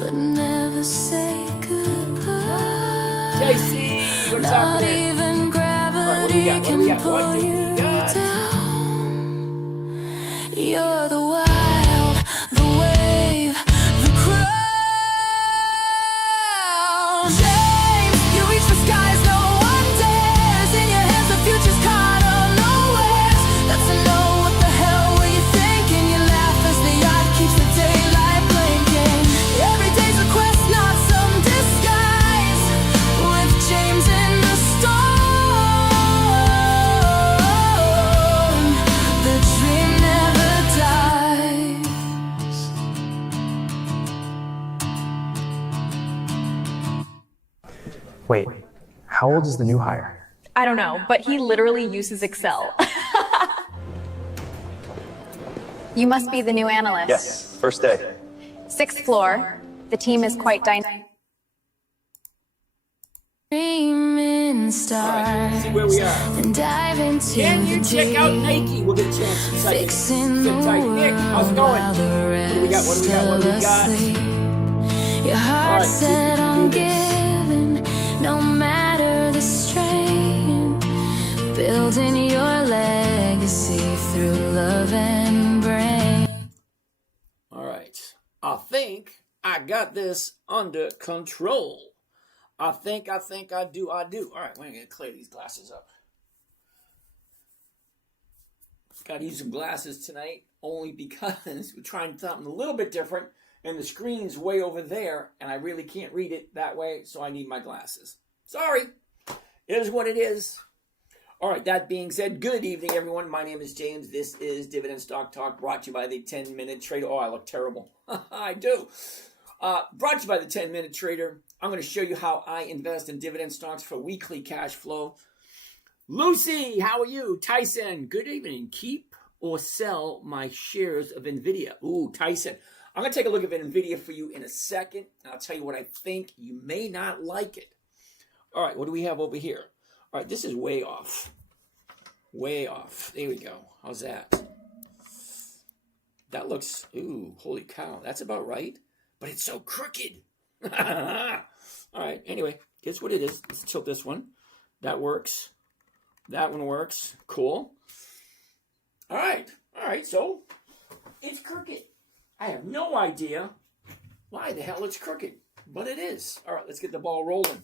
but never say goodbye. JC, what's Not happening? even gravity can pull you down. You're the wild, the wave, the crown. James, you reach the skies no one dares. In your hands the future's caught unawares. That's a no, what the hell were you thinking? You laugh as the yacht keeps the daylight blinking. Every day's a quest, not some disguise. With James in the storm, the dream never dies. Wait, how old is the new hire? I don't know, but he literally uses Excel. You must be the new analyst. Yes, first day. 6th floor. The team is quite dynamic. Dreaming stars, See where we are. and dive into Can you the check out deep. Nike? We'll get a chance in a second. Fixing the Sit tight. Nick, how's it going? while the What do we got? What do we got? What do we rest got? still asleep. Your heart All right, see if we set can on do this. giving, no matter the strain. Building your legacy through love and brain. All right. I think I got this under control. I think I do. All right, we're going to clear these glasses up. Got to use some glasses tonight only because we're trying something a little bit different and the screen's way over there and I really can't read it that way, so I need my glasses. Sorry. It is what it is. All right, that being said, good evening, everyone. My name is James. This is Dividend Stock Talk, brought to you by the 10-Minute Trader. Oh, I look terrible. I do. Brought to you by the 10-Minute Trader. I'm going to show you how I invest in dividend stocks for weekly cash flow. Lucy, how are you? Tyson, good evening. Keep or sell my shares of NVIDIA. Ooh, Tyson. I'm going to take a look at NVIDIA for you in a second. I'll tell you what I think. You may not like it. All right, what do we have over here? All right, this is way off. Way off. There we go. How's that? That looks, ooh, holy cow. That's about right. But it's so crooked. All right, anyway, guess what it is. Let's tilt this one. That works. That one works. Cool. All right, so it's crooked. I have no idea why the hell it's crooked, but it is. All right, let's get the ball rolling.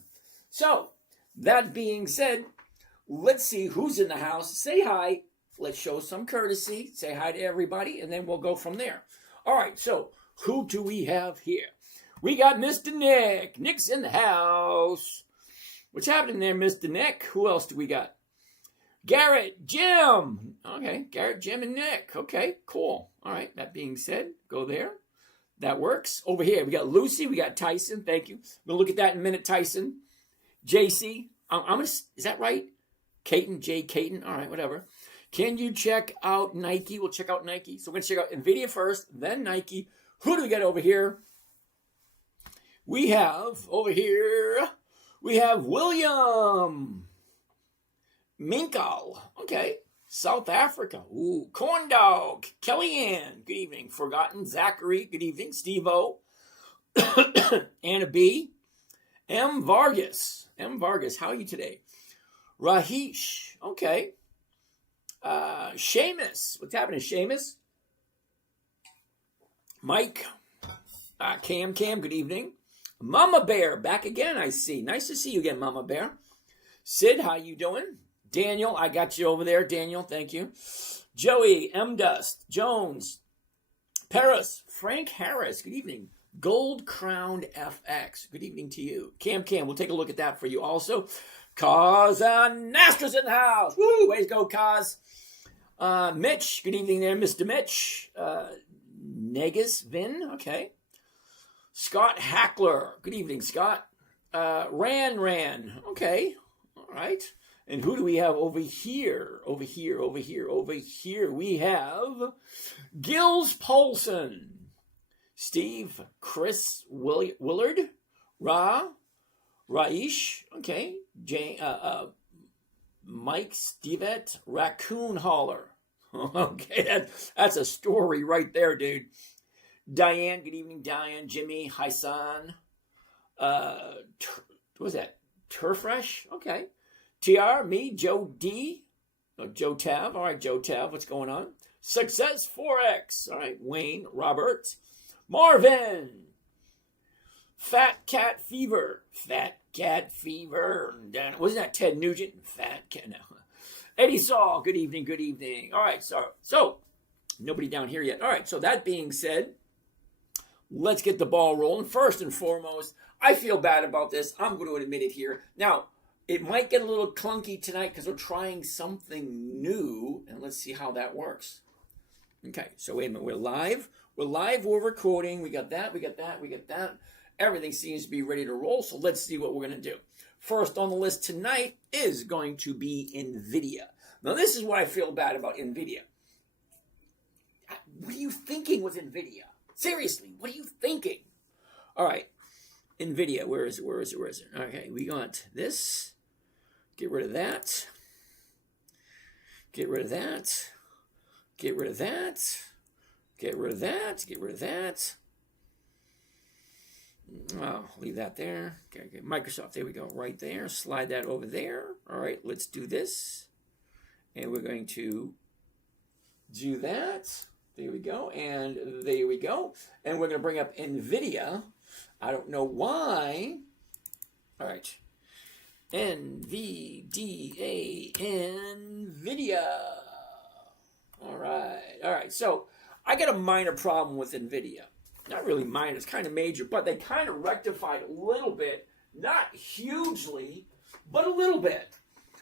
So, that being said, let's see who's in the house. Say hi. Let's show some courtesy. Say hi to everybody, and then we'll go from there. All right, so who do we have here? We got Mr. Nick. Nick's in the house. What's happening there, Mr. Nick? Who else do we got? Garrett, Jim. Okay, Garrett, Jim, and Nick. Okay, cool. All right, that being said, go there. That works. Over here, we got Lucy. We got Tyson. Thank you. We'll look at that in a minute, Tyson. JC. Is that right? Caton, J. Caton. All right, whatever. Can you check out Nike? We'll check out Nike. So we're going to check out NVIDIA first, then Nike. Who do we got over here? We have William Minkal. Okay. South Africa. Ooh, Corn Dog. Kellyanne. Good evening. Forgotten. Zachary. Good evening. Steve-O. Anna B. M. Vargas. How are you today? Rahish. Okay. Seamus. What's happening, Seamus? Mike. Cam. Good evening. Mama Bear, back again, I see. Nice to see you again, Mama Bear. Sid, how you doing? Daniel, I got you over there. Daniel, thank you. Joey, M. Dust, Jones, Paris, Frank Harris, good evening. Gold Crowned FX, good evening to you. Cam, we'll take a look at that for you also. Kaz Nastra's in the house. Woo, ways go, Kaz. Mitch, good evening there, Mr. Mitch. Negus Vin, okay. Scott Hackler. Good evening, Scott. Ran. Okay. All right. And who do we have over here? Over here. We have Gills Polson. Steve, Chris Willard. Raish. Okay. Mike Stevet. Raccoon Hauler. Okay. That's a story right there, dude. Diane, good evening, Diane. Jimmy, Hysan. What was that? Turfresh? Okay. TR, me, Joe D. Oh, Joe Tav. All right, Joe Tav, what's going on? Success 4X. All right, Wayne, Robert. Marvin. Fat Cat Fever. Fat Cat Fever. Wasn't that Ted Nugent? Fat Cat. No. Eddie Saul, good evening, good evening. All right, so nobody down here yet. All right, so that being said, let's get the ball rolling. First and foremost, I feel bad about this. I'm going to admit it here. Now, it might get a little clunky tonight because we're trying something new, and let's see how that works. Okay, so wait a minute. We're live. We're recording. We got that. Everything seems to be ready to roll, so let's see what we're going to do. First on the list tonight is going to be NVIDIA. Now, this is what I feel bad about NVIDIA. What are you thinking with NVIDIA? Seriously, what are you thinking? All right, NVIDIA, where is it? Okay, we got this. Get rid of that. Get rid of that. Get rid of that. Get rid of that. Get rid of that. Oh, leave that there. Okay, Microsoft, there we go, right there. Slide that over there. All right, let's do this. And we're going to do that. There we go, and there we go. And we're going to bring up NVIDIA. I don't know why. All right. NVDA, NVIDIA. All right. So I got a minor problem with NVIDIA. Not really minor, it's kind of major, but they kind of rectified a little bit. Not hugely, but a little bit.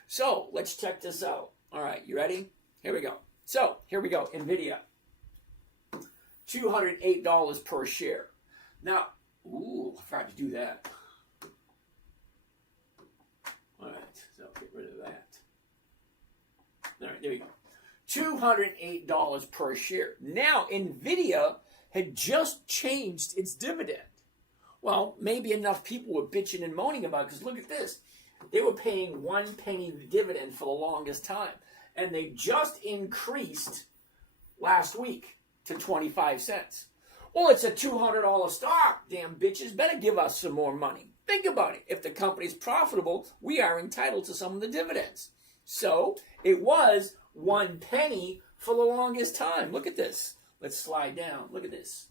So let's check this out. All right, you ready? Here we go. So here we go, NVIDIA. $208 per share. Now, I forgot to do that. All right, so get rid of that. All right, there we go. $208 per share. Now, NVIDIA had just changed its dividend. Well, maybe enough people were bitching and moaning about it, because look at this. They were paying 1 penny dividend for the longest time, and they just increased last week to 25 cents. Well, it's a $200 stock. Damn bitches, better give us some more money. Think about it. If the company's profitable, we are entitled to some of the dividends. So it was 1 penny for the longest time. Look at this. Let's slide down. Look at this.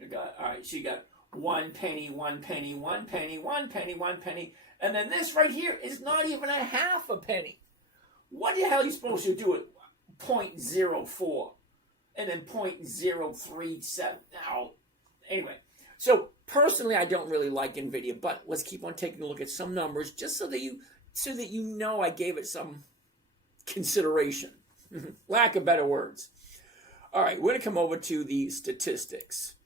All right, so you got 1 penny, 1 penny, 1 penny, 1 penny, 1 penny. And then this right here is not even a half a penny. What the hell are you supposed to do at 0.04? And then 0.037. Now, anyway. So personally, I don't really like NVIDIA, but let's keep on taking a look at some numbers just so that you know I gave it some consideration. Lack of better words. All right, we're going to come over to the statistics.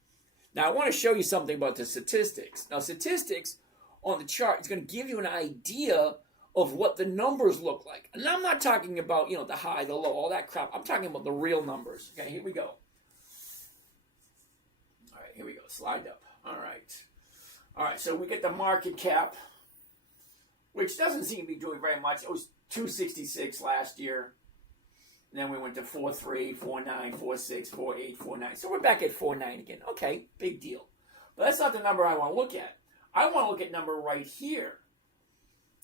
Now, I want to show you something about the statistics. Now, statistics on the chart is going to give you an idea of what the numbers look like. And I'm not talking about, the high, the low, all that crap. I'm talking about the real numbers. Okay, here we go. All right, here we go. Slide up. All right, so we get the market cap, which doesn't seem to be doing very much. It was 266 last year. And then we went to 4.3, 4.9, 4.6, 4.8, 4.9. So we're back at 4.9 again. Okay, big deal. But that's not the number I want to look at. I want to look at number right here.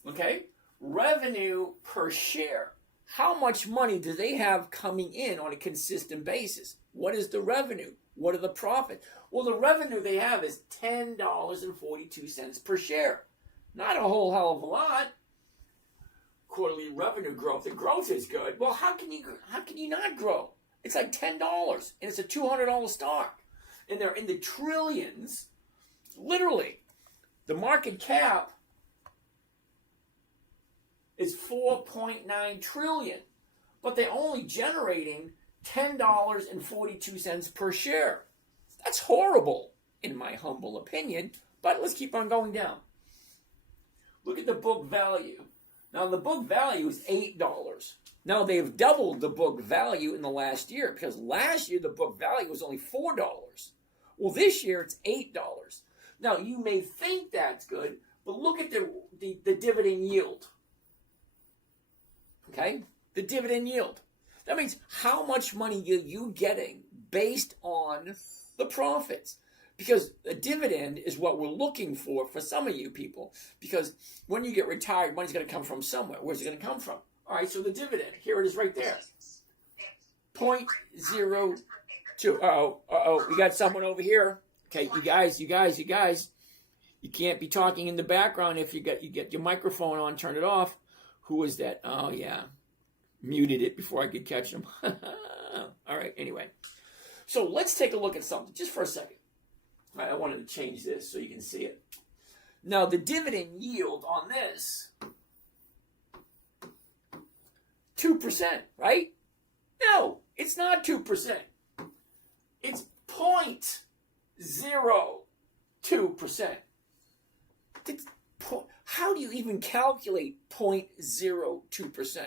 Okay? Revenue per share. How much money do they have coming in on a consistent basis? What is the revenue? What are the profits? Well, the revenue they have is $10.42 per share. Not a whole hell of a lot. Quarterly revenue growth. The growth is good. Well, how can you not grow? It's like $10, and it's a $200 stock, and they're in the trillions. Literally, the market cap is $4.9 trillion, but they're only generating $10.42 per share. That's horrible, in my humble opinion. But let's keep on going down. Look at the book value. Now, the book value is $8. Now, they've doubled the book value in the last year, because last year the book value was only $4. Well, this year it's $8. Now, you may think that's good, but look at the dividend yield. Okay? The dividend yield. That means how much money are you getting based on the profits. Because a dividend is what we're looking for some of you people. Because when you get retired, money's going to come from somewhere. Where's it going to come from? All right, so the dividend, here it is right there. 0.02. Uh-oh, we got someone over here. Okay, you guys, you can't be talking in the background if you get your microphone on, turn it off. Who was that? Oh, yeah. Muted it before I could catch him. All right, anyway. So let's take a look at something just for a second. All right, I wanted to change this so you can see it. Now, the dividend yield on this, 2%, right? No, it's not 2%. It's 0.02%. How do you even calculate 0.02%?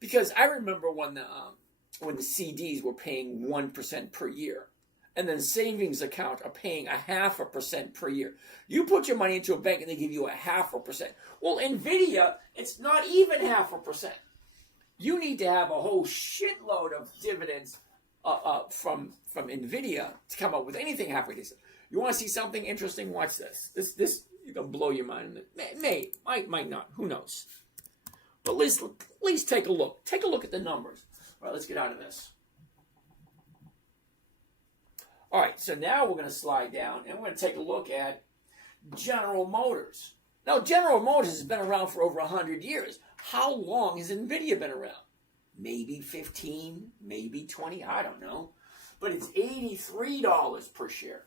Because I remember when the CDs were paying 1% per year, and then savings account are paying 0.5% per year. You put your money into a bank and they give you 0.5%. Well, NVIDIA, it's not even 0.5%. You need to have a whole shitload of dividends from NVIDIA to come up with anything halfway decent. You want to see something interesting? Watch this. This is going to blow your mind. Might not. Who knows? But at least take a look. Take a look at the numbers. All right, let's get out of this. All right, so now we're going to slide down and we're going to take a look at General Motors. Now, General Motors has been around for over 100 years. How long has NVIDIA been around? Maybe 15, maybe 20, I don't know. But it's $83 per share.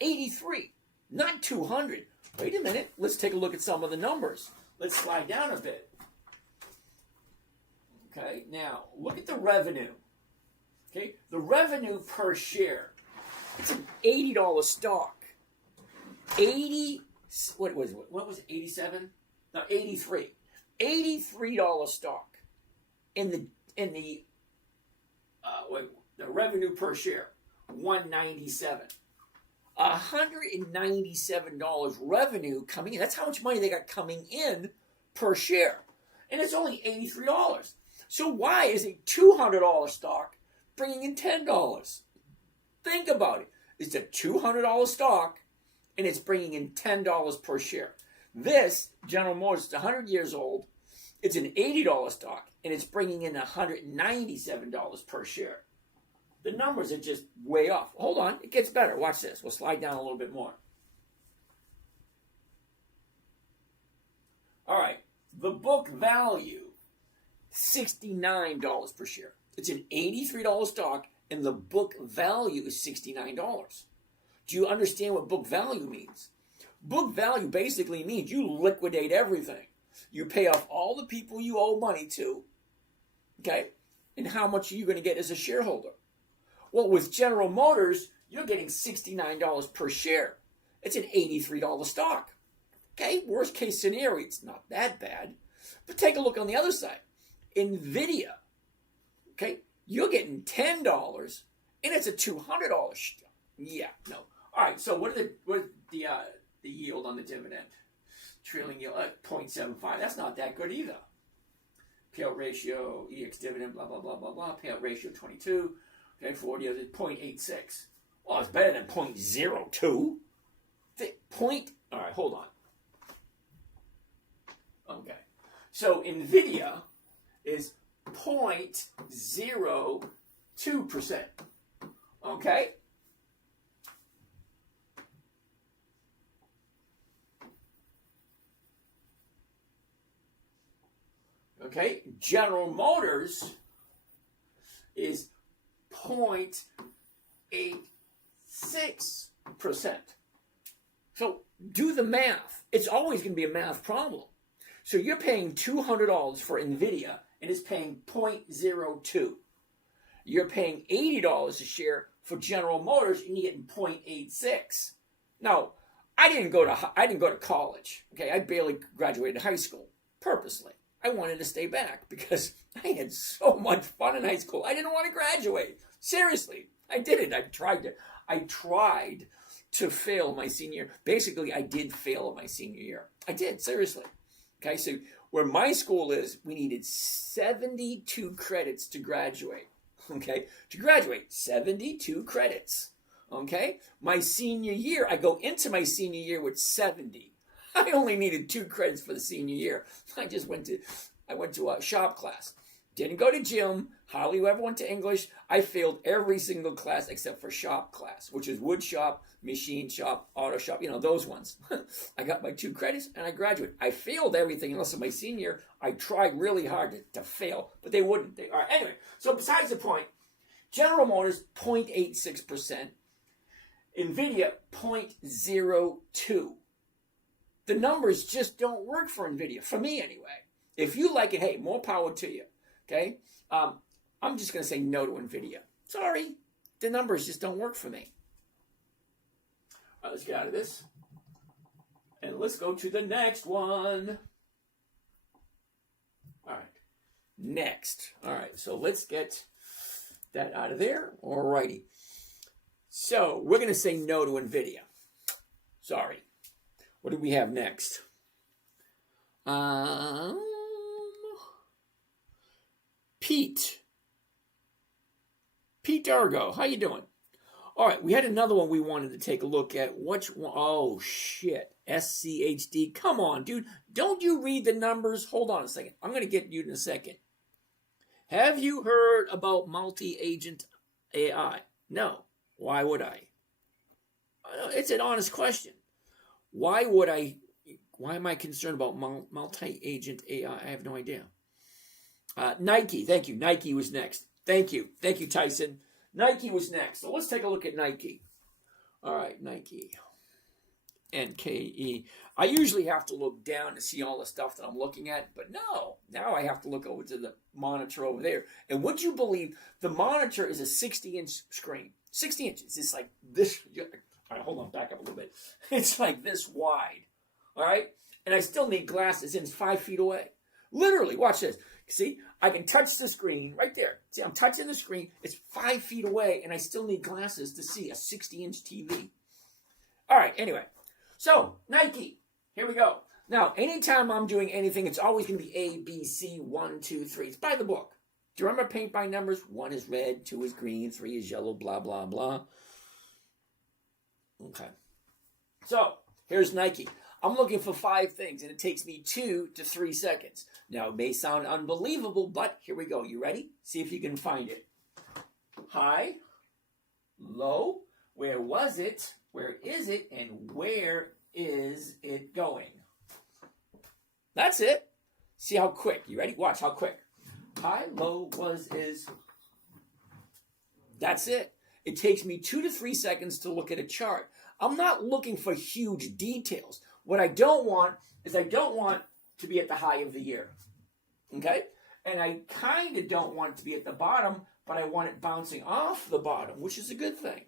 83, not 200. Wait a minute, let's take a look at some of the numbers. Let's slide down a bit. Okay, now look at the revenue. Okay, the revenue per share. It's an $80 stock. 80, what was it, 87? No, 83. $83 stock. In the revenue per share, $197. $197 revenue coming in. That's how much money they got coming in per share. And it's only $83. So why is a $200 stock bringing in $10? Think about it. It's a $200 stock, and it's bringing in $10 per share. This, General Motors, is 100 years old. It's an $80 stock, and it's bringing in $197 per share. The numbers are just way off. Hold on, it gets better. Watch this. We'll slide down a little bit more. All right, the book value, $69 per share. It's an $83 stock, and the book value is $69. Do you understand what book value means? Book value basically means you liquidate everything. You pay off all the people you owe money to, okay? And how much are you going to get as a shareholder? Well, with General Motors, you're getting $69 per share. It's an $83 stock. Okay, worst case scenario, it's not that bad. But take a look on the other side. NVIDIA, okay, you're getting $10, and it's a $200 stock. Yeah, no. All right, so what is the yield on the dividend? Trailing yield, 0.75. That's not that good either. Payout ratio, EX dividend, blah, blah, blah, blah, blah. Payout ratio, 22. Okay, 40 is 0.86. Well, it's better than 0.02. All right, hold on. Okay. So NVIDIA is 0.02%. Okay? Okay, General Motors is 0.86%. So do the math. It's always going to be a math problem. So you're paying $200 for NVIDIA, and it's paying 0.02. You're paying $80 a share for General Motors, and you're getting 0.86. Now, I didn't go to college. Okay, I barely graduated high school purposely. I wanted to stay back because I had so much fun in high school. I didn't want to graduate. Seriously, I did it. I tried to fail my senior year. Basically, I did fail my senior year. I did, seriously. Okay, so where my school is, we needed 72 credits to graduate. Okay, to graduate, 72 credits. Okay? My senior year, I go into my senior year with 70. I only needed 2 credits for the senior year. I went to a shop class. Didn't go to gym, hardly ever went to English. I failed every single class except for shop class, which is wood shop, machine shop, auto shop, those ones. I got my 2 credits and I graduated. I failed everything unless in my senior year. I tried really hard to fail, but they wouldn't. All right, anyway, so besides the point, General Motors, 0.86%. NVIDIA, 0.02. The numbers just don't work for NVIDIA, for me anyway. If you like it, hey, more power to you. Okay, I'm just going to say no to NVIDIA. Sorry, the numbers just don't work for me. All right, let's get out of this. And let's go to the next one. All right, next. All right, so let's get that out of there. All righty. So we're going to say no to NVIDIA. Sorry. What do we have next? Pete Dargo, how you doing? All right, we had another one we wanted to take a look at. Which one? Oh, shit. SCHD. Come on, dude. Don't you read the numbers? Hold on a second. I'm going to get you in a second. Have you heard about multi-agent AI? No. Why would I? It's an honest question. Why am I concerned about multi-agent AI? I have no idea. Nike, thank you. Nike was next. Thank you, Tyson. Nike was next. So let's take a look at Nike. All right, Nike. NKE. I usually have to look down to see all the stuff that I'm looking at, but no. Now I have to look over to the monitor over there. And would you believe the monitor is a 60-inch screen? 60 inches. It's like this. All right, hold on. Back up a little bit. It's like this wide. All right? And I still need glasses, and it's 5 feet away. Literally, watch this. See, I can touch the screen right there. See, I'm touching the screen. It's 5 feet away, and I still need glasses to see a 60-inch TV. All right, anyway. So, Nike. Here we go. Now, anytime I'm doing anything, it's always going to be A, B, C, 1, 2, 3. It's by the book. Do you remember paint by numbers? 1 is red, 2 is green, 3 is yellow, blah, blah, blah. Okay. So, here's Nike. I'm looking for 5 things, and it takes me 2 to 3 seconds. Now, it may sound unbelievable, but here we go. You ready? See if you can find it. High, low, where was it, where is it, and where is it going? That's it. See how quick. You ready? Watch how quick. High, low, was, is. That's it. It takes me 2 to 3 seconds to look at a chart. I'm not looking for huge details. What I don't want is I don't want to be at the high of the year. Okay? And I kind of don't want it to be at the bottom, but I want it bouncing off the bottom, which is a good thing.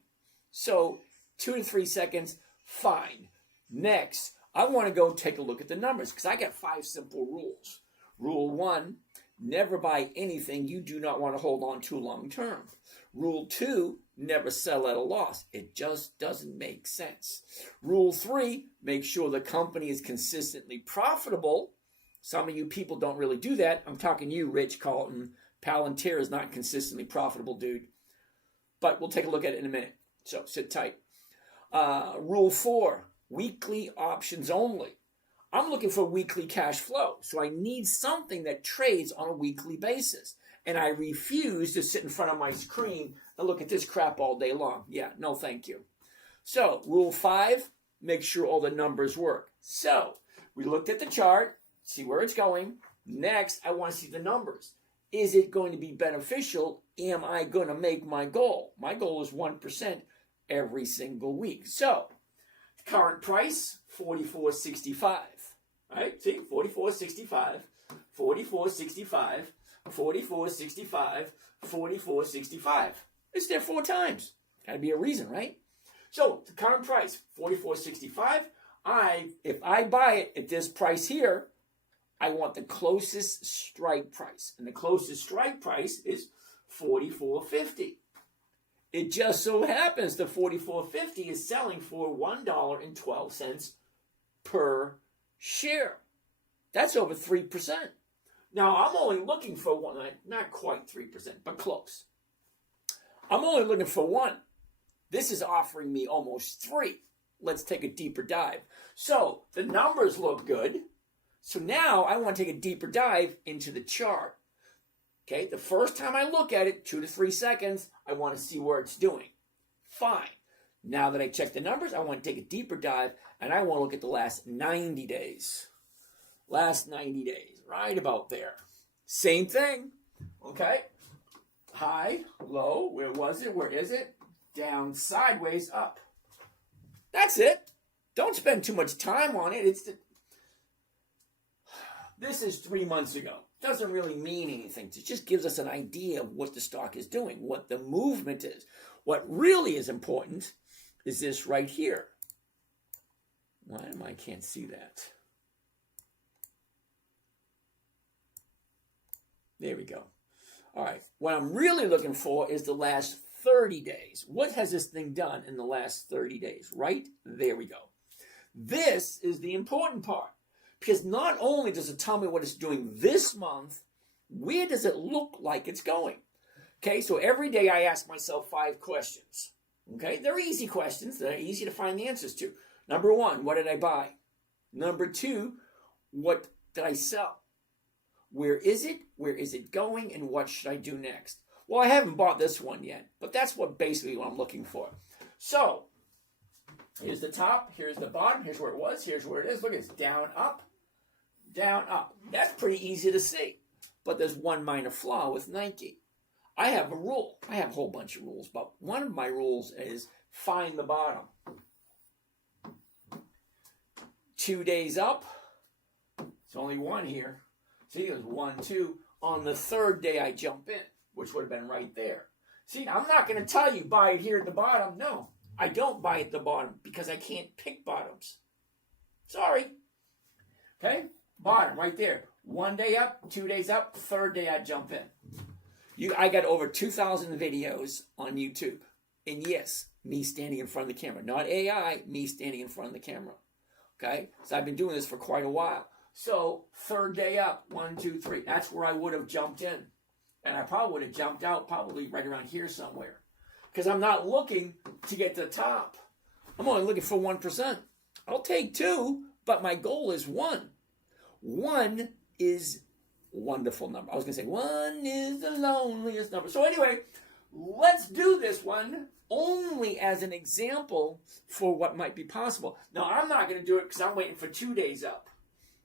So 2 to 3 seconds, fine. Next, I want to go take a look at the numbers because I got 5 simple rules. Rule 1, never buy anything you do not want to hold on to long term. Rule 2, never sell at a loss. It just doesn't make sense. Rule 3, make sure the company is consistently profitable. Some of you people don't really do that. I'm talking to you, Rich Carlton. Palantir is not consistently profitable, dude. But we'll take a look at it in a minute. So sit tight. Rule 4, weekly options only. I'm looking for weekly cash flow, so I need something that trades on a weekly basis. And I refuse to sit in front of my screen and look at this crap all day long. Yeah, no thank you. So, rule 5, make sure all the numbers work. So, we looked at the chart, see where it's going. Next, I want to see the numbers. Is it going to be beneficial? Am I going to make my goal? My goal is 1% every single week. So, current price, $44.65. Right? See, $44.65, $44.65, $44.65, $44.65. It's there 4 times. Got to be a reason, right? So, the current price, $44.65. If I buy it at this price here, I want the closest strike price. And the closest strike price is $44.50. It just so happens the $44.50 is selling for $1.12 per share. That's over 3%. Now, I'm only looking for one, not quite 3%, but close. I'm only looking for one. This is offering me almost 3. Let's take a deeper dive. So the numbers look good. So now I want to take a deeper dive into the chart. Okay, the first time I look at it, 2 to 3 seconds, I want to see where it's doing. Fine. Now that I check the numbers, I want to take a deeper dive, and I want to look at the last 90 days. Last 90 days, right about there. Same thing, okay? High, low, where was it, where is it? Down, sideways, up. That's it. Don't spend too much time on it. This is 3 months ago. Doesn't really mean anything. It just gives us an idea of what the stock is doing, what the movement is. What really is important is this right here. Why am I can't see that? There we go. All right. What I'm really looking for is the last 30 days. What has this thing done in the last 30 days? Right? There we go. This is the important part. Because not only does it tell me what it's doing this month, where does it look like it's going? Okay, so every day I ask myself 5 questions. Okay, they're easy questions. They're easy to find the answers to. Number 1, what did I buy? Number 2, what did I sell? Where is it? Where is it going? And what should I do next? Well, I haven't bought this one yet, but that's basically what I'm looking for. So, here's the top, here's the bottom, here's where it was, here's where it is. Look, it's down, up, down, up. That's pretty easy to see. But there's one minor flaw with Nike. I have a rule. I have a whole bunch of rules, but one of my rules is find the bottom. 2 days up. It's only one here. See, there's 1, 2. On the 3rd day, I jump in, which would have been right there. See, I'm not going to tell you buy it here at the bottom. No, I don't buy it at the bottom because I can't pick bottoms. Sorry. Okay, bottom right there. 1 day up, 2 days up, 3rd day I jump in. I got over 2,000 videos on YouTube. And yes, me standing in front of the camera. Not AI, me standing in front of the camera. Okay? So I've been doing this for quite a while. So 3rd day up, 1, 2, 3. That's where I would have jumped in. And I probably would have jumped out probably right around here somewhere. Because I'm not looking to get to the top. I'm only looking for 1%. I'll take 2, but my goal is 1. 1 is a wonderful number. I was going to say 1 is the loneliest number. So anyway, let's do this one only as an example for what might be possible. Now, I'm not going to do it because I'm waiting for 2 days up.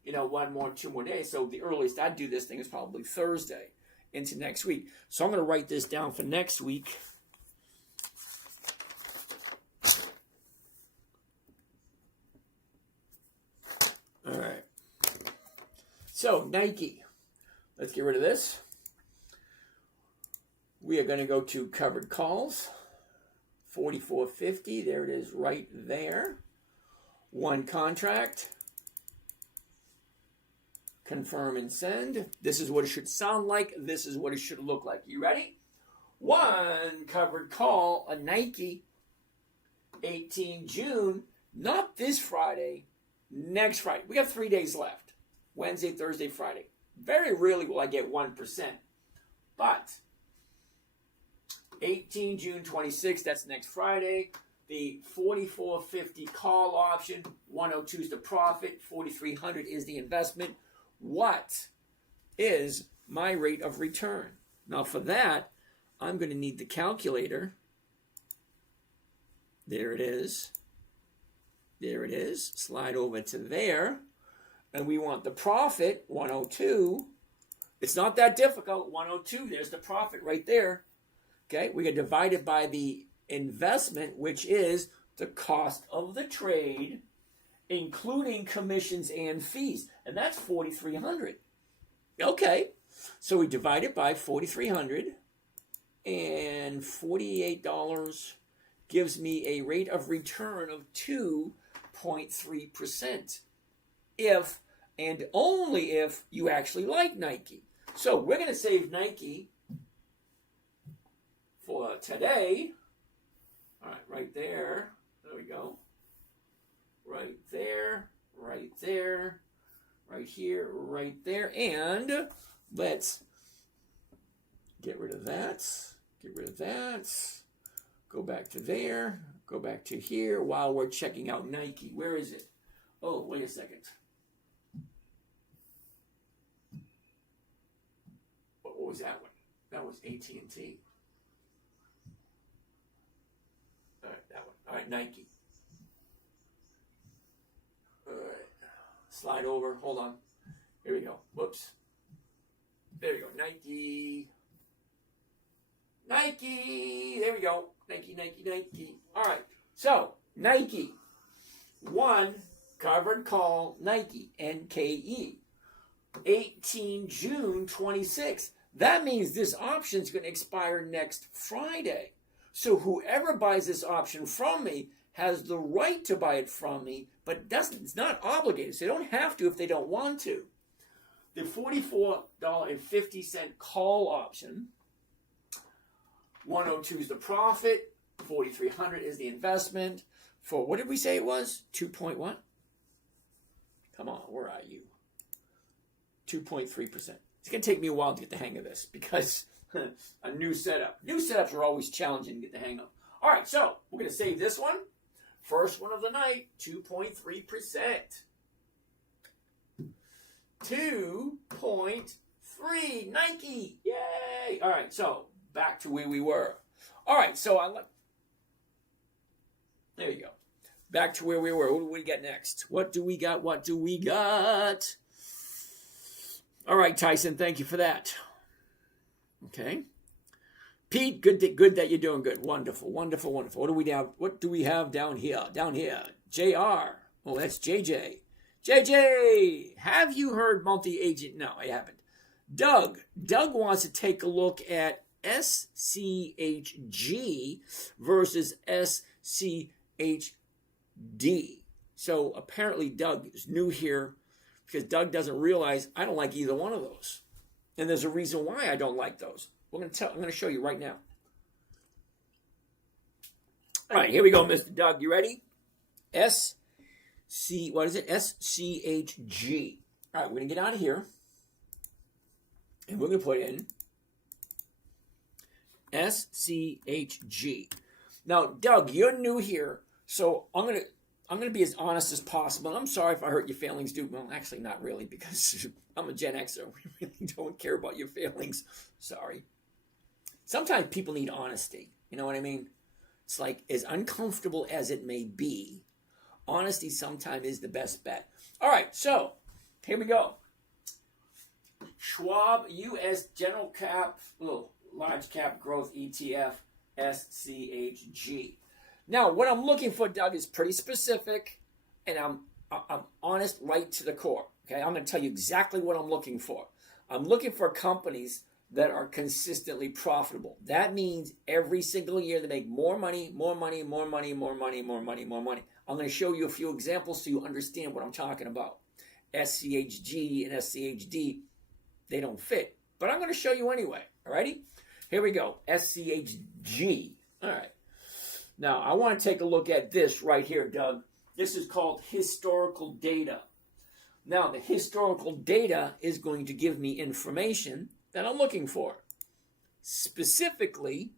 2 more days. So the earliest I'd do this thing is probably Thursday into next week. So I'm going to write this down for next week. All right. So Nike. Let's get rid of this. We are going to go to covered calls. 44.50. There it is right there. 1 contract. Confirm and send. This is what it should sound like. This is what it should look like. You ready? 1 covered call, a Nike, 18 June, not this Friday, next Friday. We got 3 days left. Wednesday, Thursday, Friday. Very rarely will I get 1%. But 18 June 26, that's next Friday. The 44.50 call option, 102 is the profit, 4,300 is the investment. What is my rate of return? Now for that, I'm going to need the calculator. There it is. There it is. Slide over to there. And we want the profit, 102. It's not that difficult, 102. There's the profit right there. Okay, we get divided by the investment, which is the cost of the trade, including commissions and fees. And that's 4,300. Okay, so we divide it by 4,300. And $48 gives me a rate of return of 2.3%. If and only if you actually like Nike. So we're going to save Nike for today. All right, right there. There we go. Right there, right there, right here, right there. And let's get rid of that. Get rid of that. Go back to there. Go back to here while we're checking out Nike. Where is it? Oh, wait a second. What was that one? That was AT&T. All right, that one. All right, Nike. All right. Slide over. Hold on. Here we go. Whoops. There we go. Nike. Nike. There we go. Nike, Nike, Nike. All right. So, Nike. One covered call Nike. NKE. 18 June 26. That means this option is going to expire next Friday. So whoever buys this option from me has the right to buy it from me, but it's not obligated. So they don't have to if they don't want to. The $44.50 call option, 102 is the profit, 4,300 is the investment. For what did we say it was? 2 point what? Come on, where are you? 2.3%. It's going to take me a while to get the hang of this because a new setup. New setups are always challenging to get the hang of. All right, so we're going to save this one. First one of the night, 2.3%. 2.3 Nike. Yay! All right, so back to where we were. All right, so there you go. Back to where we were. What do we got next? What do we got? What do we got? All right, Tyson, thank you for that. Okay. Pete, good that you're doing good. Wonderful, wonderful, wonderful. What do we have down here? Down here. JR. Oh, that's JJ. JJ, have you heard multi-agent? No, I haven't. Doug wants to take a look at SCHG versus SCHD. So apparently Doug is new here because Doug doesn't realize I don't like either one of those. And there's a reason why I don't like those. I'm going to show you right now. All right, here we go, Mr. Doug. You ready? SCHG. All right, we're going to get out of here. And we're going to put in SCHG. Now, Doug, you're new here, so I'm going to be as honest as possible. I'm sorry if I hurt your feelings, dude. Well, actually, not really, because I'm a Gen Xer. We really don't care about your feelings. Sorry. Sometimes people need honesty. You know what I mean? It's like, as uncomfortable as it may be, honesty sometimes is the best bet. All right, so here we go. Schwab U.S. General Cap, Large Cap Growth ETF, SCHG. Now, what I'm looking for, Doug, is pretty specific, and I'm honest right to the core. Okay, I'm going to tell you exactly what I'm looking for. I'm looking for companies that are consistently profitable. That means every single year they make more money, more money, more money, more money, more money, more money. I'm going to show you a few examples so you understand what I'm talking about. SCHG and SCHD, they don't fit, but I'm going to show you anyway. All righty? Here we go. SCHG. All right. Now, I want to take a look at this right here, Doug. This is called historical data. Now, the historical data is going to give me information that I'm looking for. Specifically,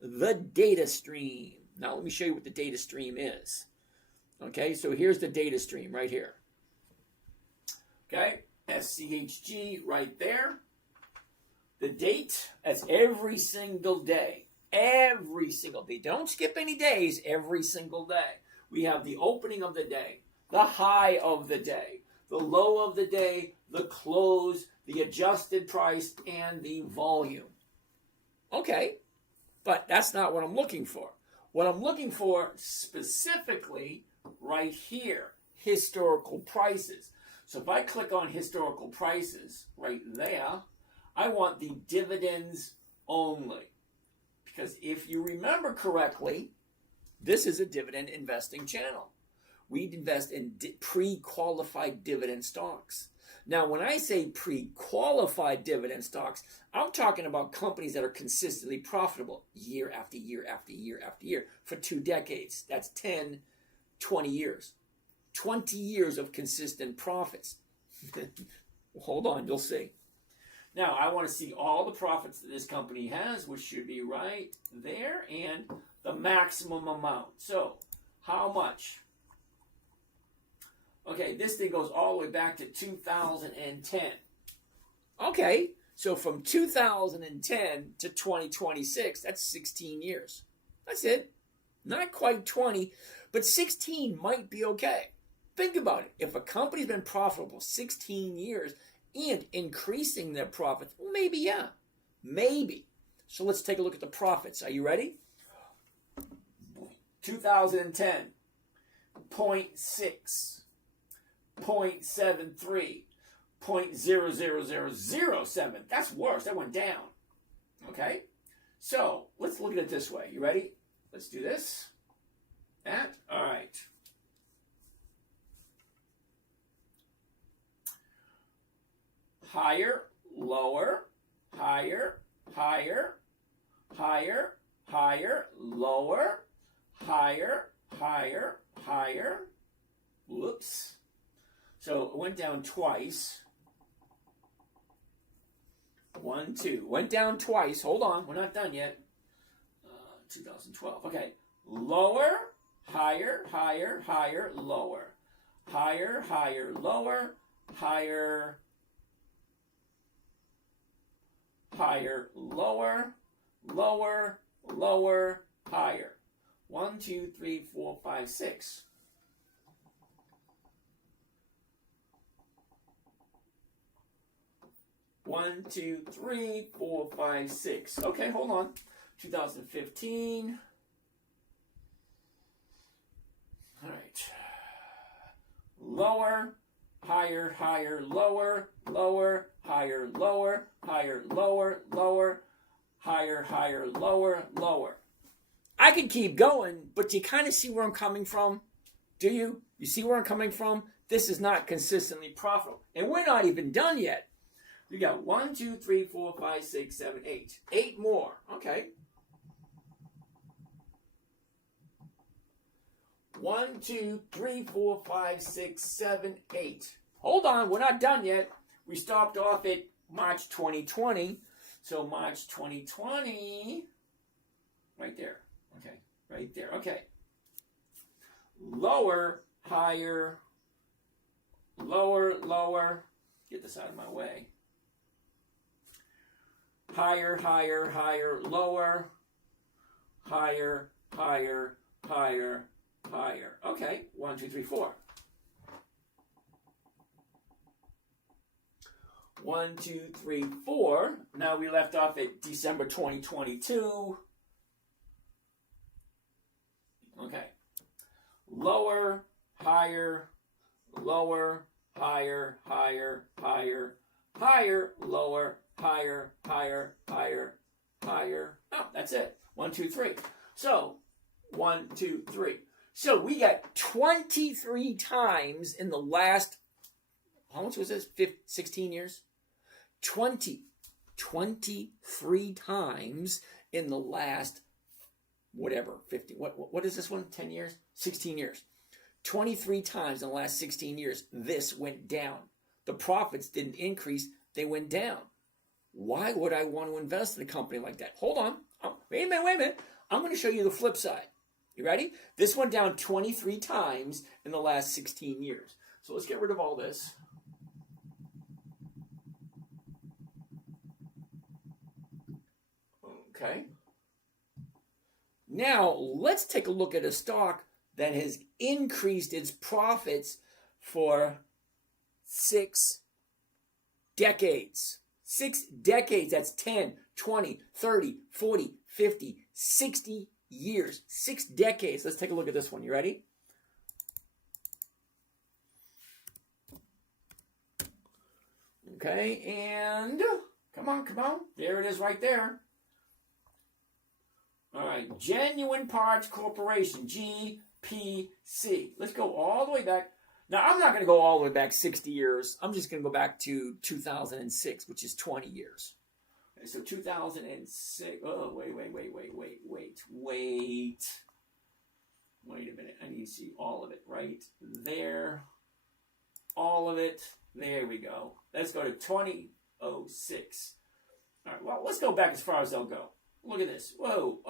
the data stream. Now, let me show you what the data stream is. Okay, so here's the data stream right here. Okay, SCHG right there. The date, that's every single day. Every single day. Don't skip any days, every single day. We have the opening of the day, the high of the day, the low of the day, the close, the adjusted price, and the volume. Okay, but that's not what I'm looking for. What I'm looking for specifically right here, historical prices. So if I click on historical prices right there, I want the dividends only. Because if you remember correctly, this is a dividend investing channel. We invest in pre-qualified dividend stocks. Now, when I say pre-qualified dividend stocks, I'm talking about companies that are consistently profitable year after year after year after year for 2 decades. That's 10, 20 years. 20 years of consistent profits. Hold on, you'll see. Now, I want to see all the profits that this company has, which should be right there, and the maximum amount. So, how much? Okay, this thing goes all the way back to 2010. Okay, so from 2010 to 2026, that's 16 years. That's it. Not quite 20, but 16 might be okay. Think about it. If a company's been profitable 16 years and increasing their profits, well, maybe, yeah. Maybe. So let's take a look at the profits. Are you ready? 2010, 0.6, 0.73, 0.00007. That's worse. That went down. Okay? So let's look at it this way. You ready? Let's do this. That. All right. Higher, lower, higher, higher, higher, higher, lower, higher, higher, higher. Whoops. So it went down twice. 1, 2. Went down twice. Hold on. We're not done yet. 2012. Okay. Lower, higher, higher, higher, lower. Higher, higher, lower, higher, higher, lower, lower, lower, higher. 1, 2, 3, 4, 5, 6. One, 2, 3, 4, 5, 6. Okay, hold on. 2015. All right. Lower, higher, higher, lower, lower, higher, lower, higher, lower, lower, higher, higher, lower, lower. I could keep going, but do you kind of see where I'm coming from? Do you? You see where I'm coming from? This is not consistently profitable. And we're not even done yet. We got 1, 2, 3, 4, 5, 6, 7, 8. 8 more. Okay. 1, 2, 3, 4, 5, 6, 7, 8. Hold on, we're not done yet. We stopped off at March 2020. So March 2020, right there. Okay, right there. Okay. Lower, higher, lower, lower. Get this out of my way. Higher, higher, higher, lower, higher, higher, higher, higher. Okay, 1, 2, 3, 4. 1, 2, 3, 4. Now we left off at December 2022. Okay. Lower, higher, lower, higher, higher, higher, higher, lower, higher, higher, higher, higher. Oh, that's it. 1, 2, 3. So, 1, 2, 3. So we got 23 times in the last, how much was this? 16 years? 23 times in the last, whatever, 50. What is this one? 10 years? 16 years. 23 times in the last 16 years, this went down. The profits didn't increase, they went down. Why would I want to invest in a company like that? Hold on. Oh, wait a minute. I'm going to show you the flip side. You ready? This went down 23 times in the last 16 years. So let's get rid of all this. Okay. Now, let's take a look at a stock that has increased its profits for 6 decades. 6 decades, that's 10, 20, 30, 40, 50, 60 years. 6 decades. Let's take a look at this one. You ready? Okay, and come on. There it is right there. All right, Genuine Parts Corporation, GPC. Let's go all the way back. Now, I'm not going to go all the way back 60 years. I'm just going to go back to 2006, which is 20 years. Okay, so 2006. Oh, wait. Wait a minute. I need to see all of it right there. All of it. There we go. Let's go to 2006. All right, well, let's go back as far as they'll go. Look at this. Whoa,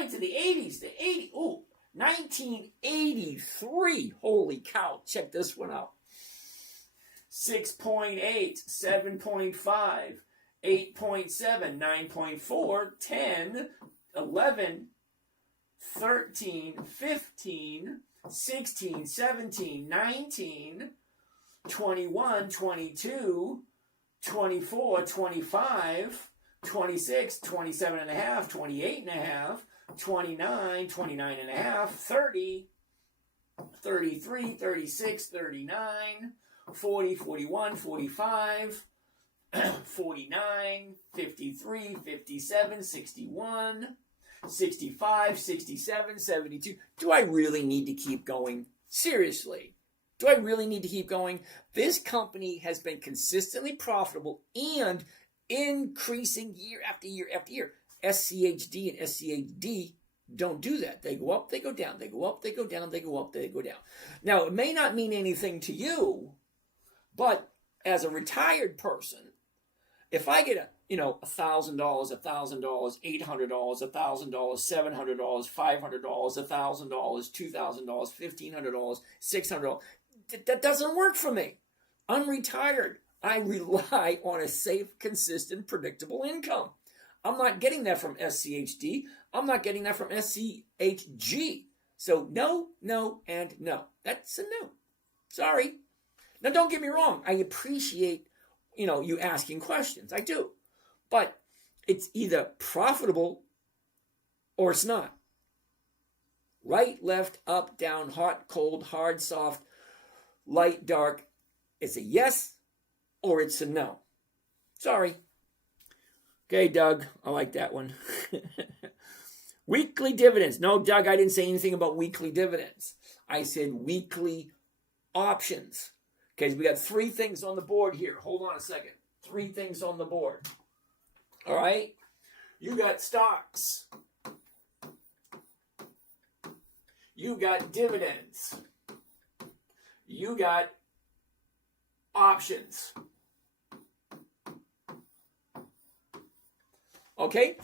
into the 80s. The 80s. Ooh, 1983. Holy cow. Check this one out. 6.8, 7.5, 8.7, 9.4, 10, 11, 13, 15, 16, 17, 19, 21, 22, 24, 25, 26, 27 and a half, 28 and a half, 29, 29 and a half, 30, 33, 36, 39, 40, 41, 45, 49, 53, 57, 61, 65, 67, 72. Do I really need to keep going? Seriously. Do I really need to keep going? This company has been consistently profitable and increasing year after year after year. SCHD and SCHD don't do that. They go up, they go down. They go up, they go down. They go up, they go down. Now, it may not mean anything to you, but as a retired person, if I get $1,000, $800, $800, $1,000, $700, $500, $1,000, $2,000, $1,500, $600, that doesn't work for me. I'm retired. I rely on a safe, consistent, predictable income. I'm not getting that from SCHD. I'm not getting that from SCHG. So no, no, and no. That's a no. Sorry. Now, don't get me wrong. I appreciate, you asking questions. I do. But it's either profitable or it's not. Right, left, up, down, hot, cold, hard, soft, light, dark. It's a yes or it's a no. Sorry. Okay, Doug. I like that one. Weekly dividends. No, Doug, I didn't say anything about weekly dividends. I said weekly options. Okay, we got 3 things on the board here. Hold on a second. 3 things on the board. All right? You got stocks. You got dividends. You got options. Okay?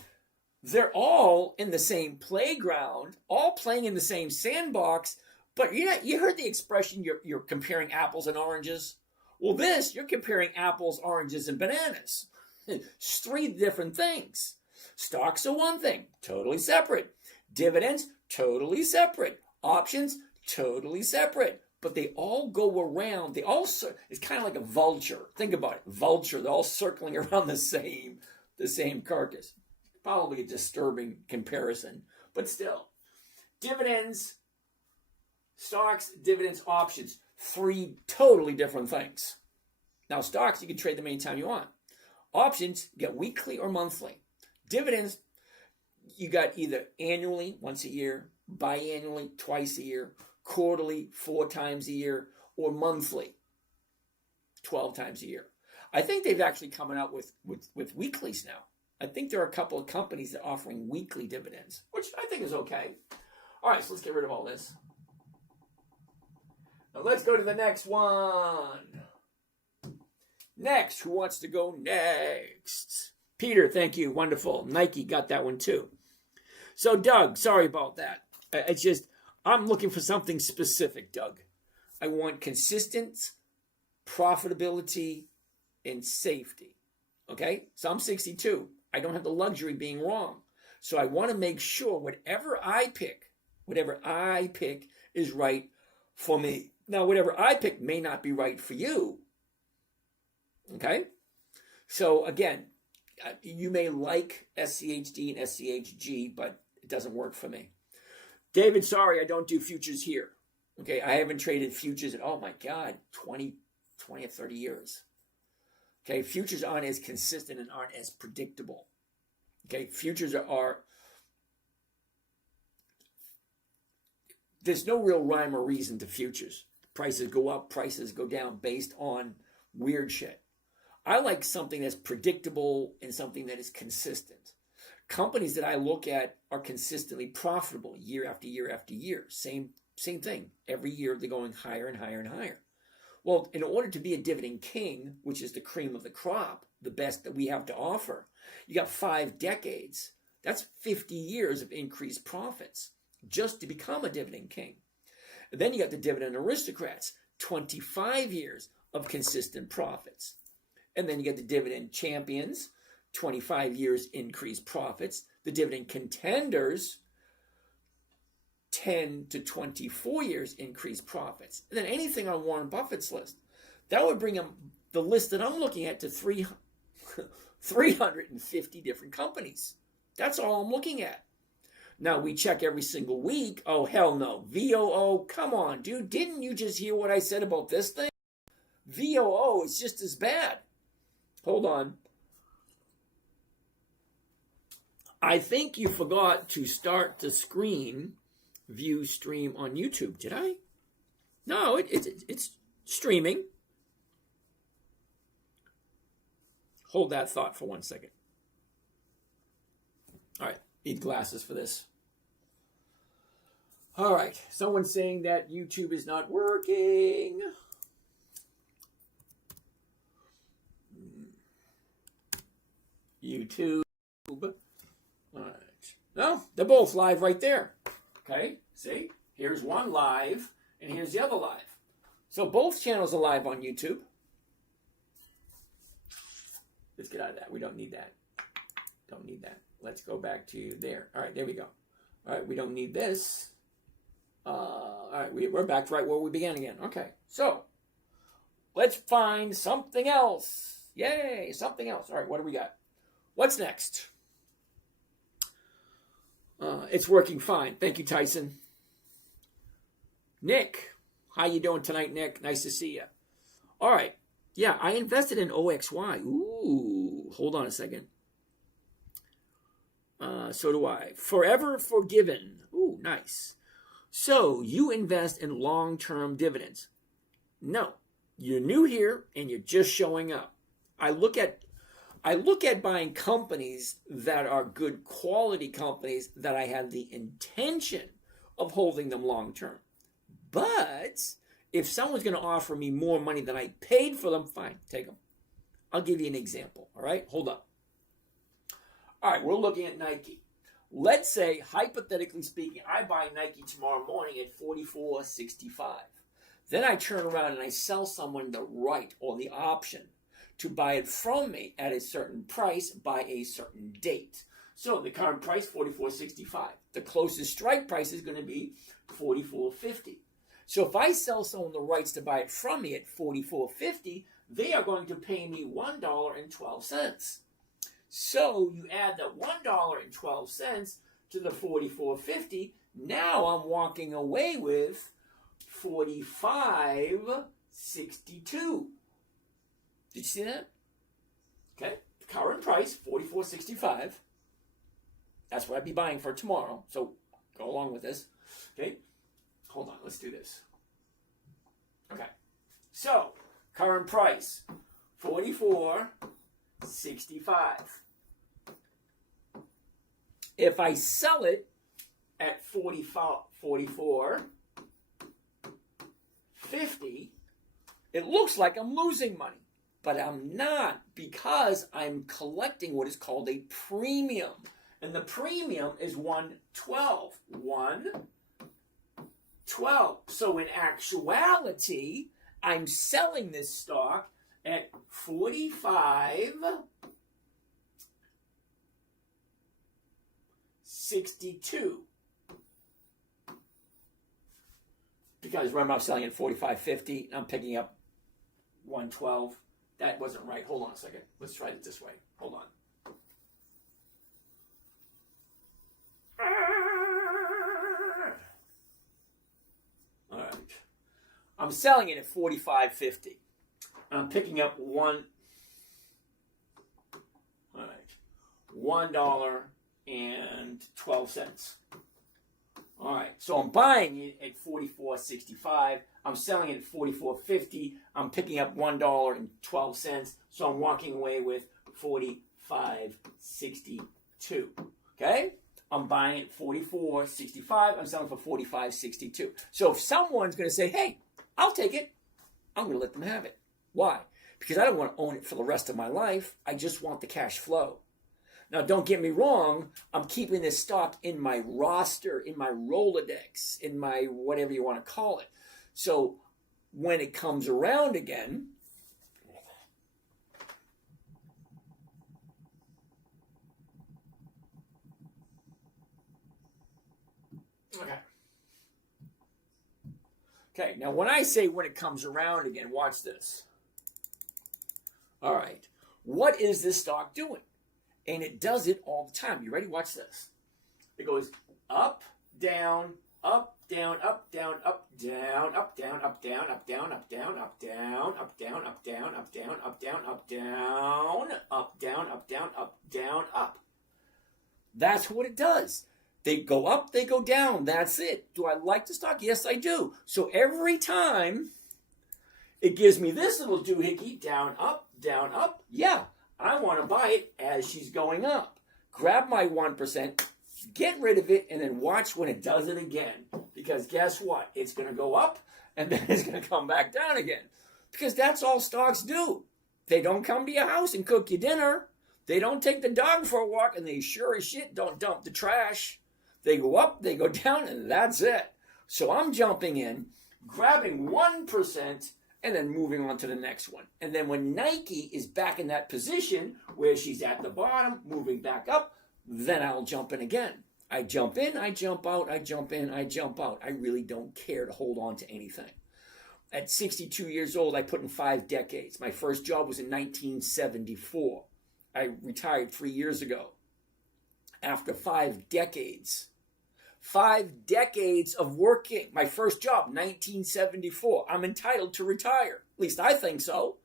They're all in the same playground, all playing in the same sandbox, but you heard the expression you're comparing apples and oranges? Well, you're comparing apples, oranges, and bananas. It's 3 different things. Stocks are one thing, totally separate. Dividends, totally separate. Options, totally separate. But they all go around. It's kind of like a vulture. Think about it. Vulture, they're all circling around the same carcass. Probably a disturbing comparison, but still. Dividends, stocks, dividends, options. 3 totally different things. Now, stocks, you can trade them anytime you want. Options, you get weekly or monthly. Dividends, you got either annually, once a year, biannually, twice a year, quarterly, 4 times a year, or monthly, 12 times a year. I think they've actually come out with weeklies now. I think there are a couple of companies that are offering weekly dividends, which I think is okay. All right, so let's get rid of all this. Now let's go to the next one. Next, who wants to go next? Peter, thank you. Wonderful. Nike got that one too. So, Doug, sorry about that. I'm looking for something specific, Doug. I want consistent profitability and safety. Okay? So I'm 62. I don't have the luxury of being wrong. So I want to make sure whatever I pick is right for me. Now, whatever I pick may not be right for you. Okay? So again, you may like SCHD and SCHG, but it doesn't work for me. David, sorry, I don't do futures here. Okay, I haven't traded futures in, 20 or 30 years. Okay, futures aren't as consistent and aren't as predictable. Okay, futures are there's no real rhyme or reason to futures. Prices go up, prices go down based on weird shit. I like something that's predictable and something that is consistent. Companies that I look at are consistently profitable year after year after year. Same thing. Every year they're going higher and higher and higher. Well, in order to be a dividend king, which is the cream of the crop, the best that we have to offer, you got 5 decades That's 50 years of increased profits just to become a dividend king. And then you got the dividend aristocrats, 25 years of consistent profits. And then you get the dividend champions, 25 years increased profits. The dividend contenders, 10 to 24 years increased profits. And then anything on Warren Buffett's list, that would bring him, the list that I'm looking at, to 350 different companies. That's all I'm looking at. Now, we check every single week. Oh, hell no. VOO, come on, dude. Didn't you just hear what I said about this thing? VOO is just as bad. Hold on. I think you forgot to start the screen view stream on YouTube. Did I? No, it's streaming. Hold that thought for 1 second. All right, need glasses for this. All right, someone's saying that YouTube is not working. YouTube. All right. No, they're both live right there. Okay, see? Here's one live, and here's the other live. So both channels are live on YouTube. Let's get out of that. We don't need that. Don't need that. Let's go back to there. All right, there we go. All right, we don't need this. All right, we're back to right where we began again. Okay, so let's find something else. Yay, something else. All right, what do we got? What's next? It's working fine. Thank you, Tyson. Nick, how you doing tonight, Nick? Nice to see you. All right. Yeah, I invested in OXY. Ooh, hold on a second. So do I. Forever Forgiven. Ooh, nice. So you invest in long-term dividends. No, you're new here and you're just showing up. I look at buying companies that are good quality companies that I have the intention of holding them long-term. But if someone's going to offer me more money than I paid for them, fine, take them. I'll give you an example, all right? Hold up. All right, we're looking at Nike. Let's say, hypothetically speaking, I buy Nike tomorrow morning at $44.65. Then I turn around and I sell someone the right or the option to buy it from me at a certain price by a certain date. So the current price, $44.65. The closest strike price is going to be $44.50. So if I sell someone the rights to buy it from me at $44.50, they are going to pay me $1.12. So you add that $1.12 to the $44.50. Now I'm walking away with $45.62. Did you see that? Okay, the current price, $44.65. That's what I'd be buying for tomorrow. So go along with this. Okay, hold on, let's do this. Okay, so current price, $44.65. If I sell it at $44.50, it looks like I'm losing money. But I'm not, because I'm collecting what is called a premium. And the premium is $1.12. $1.12. So in actuality, I'm selling this stock at $45.62. Because remember, I'm selling at $45.50. I'm picking up $1.12. That wasn't right. Hold on a second. Let's try it this way. Hold on. All right. I'm selling it at $45.50. I'm picking up $1.12. All right, so I'm buying it at $44.65. I'm selling it at $44.50. I'm picking up $1.12. So I'm walking away with $45.62. Okay? I'm buying it $44.65. I'm selling for $45.62. So if someone's going to say, hey, I'll take it, I'm going to let them have it. Why? Because I don't want to own it for the rest of my life. I just want the cash flow. Now, don't get me wrong. I'm keeping this stock in my roster, in my Rolodex, in my whatever you want to call it. So when it comes around again, okay, now when I say when it comes around again, watch this. All right, what is this stock doing? And it does it all the time. You ready? Watch this. It goes up, down, up, down, up, down, up, down, up, down, up, down, up, down, up, down, up, down, up, down, up, down, up, down, up, down, up, down, up, down, up, down, up, down, up. That's what it does. They go up, they go down. That's it. Do I like the stock? Yes, I do. So every time it gives me this little doohickey, down, up, yeah, I want to buy it as she's going up. Grab my 1%, get rid of it, and then watch when it does it again. Because guess what? It's going to go up, and then it's going to come back down again. Because that's all stocks do. They don't come to your house and cook you dinner. They don't take the dog for a walk, and they sure as shit don't dump the trash. They go up, they go down, and that's it. So I'm jumping in, grabbing 1%, and then moving on to the next one. And then when Nike is back in that position where she's at the bottom, moving back up, then I'll jump in again. I jump in, I jump out, I jump in, I jump out. I really don't care to hold on to anything. At 62 years old, I put in 5 decades. My first job was in 1974. I retired 3 years ago. After 5 decades, 5 decades of working. My first job, 1974. I'm entitled to retire. At least I think so.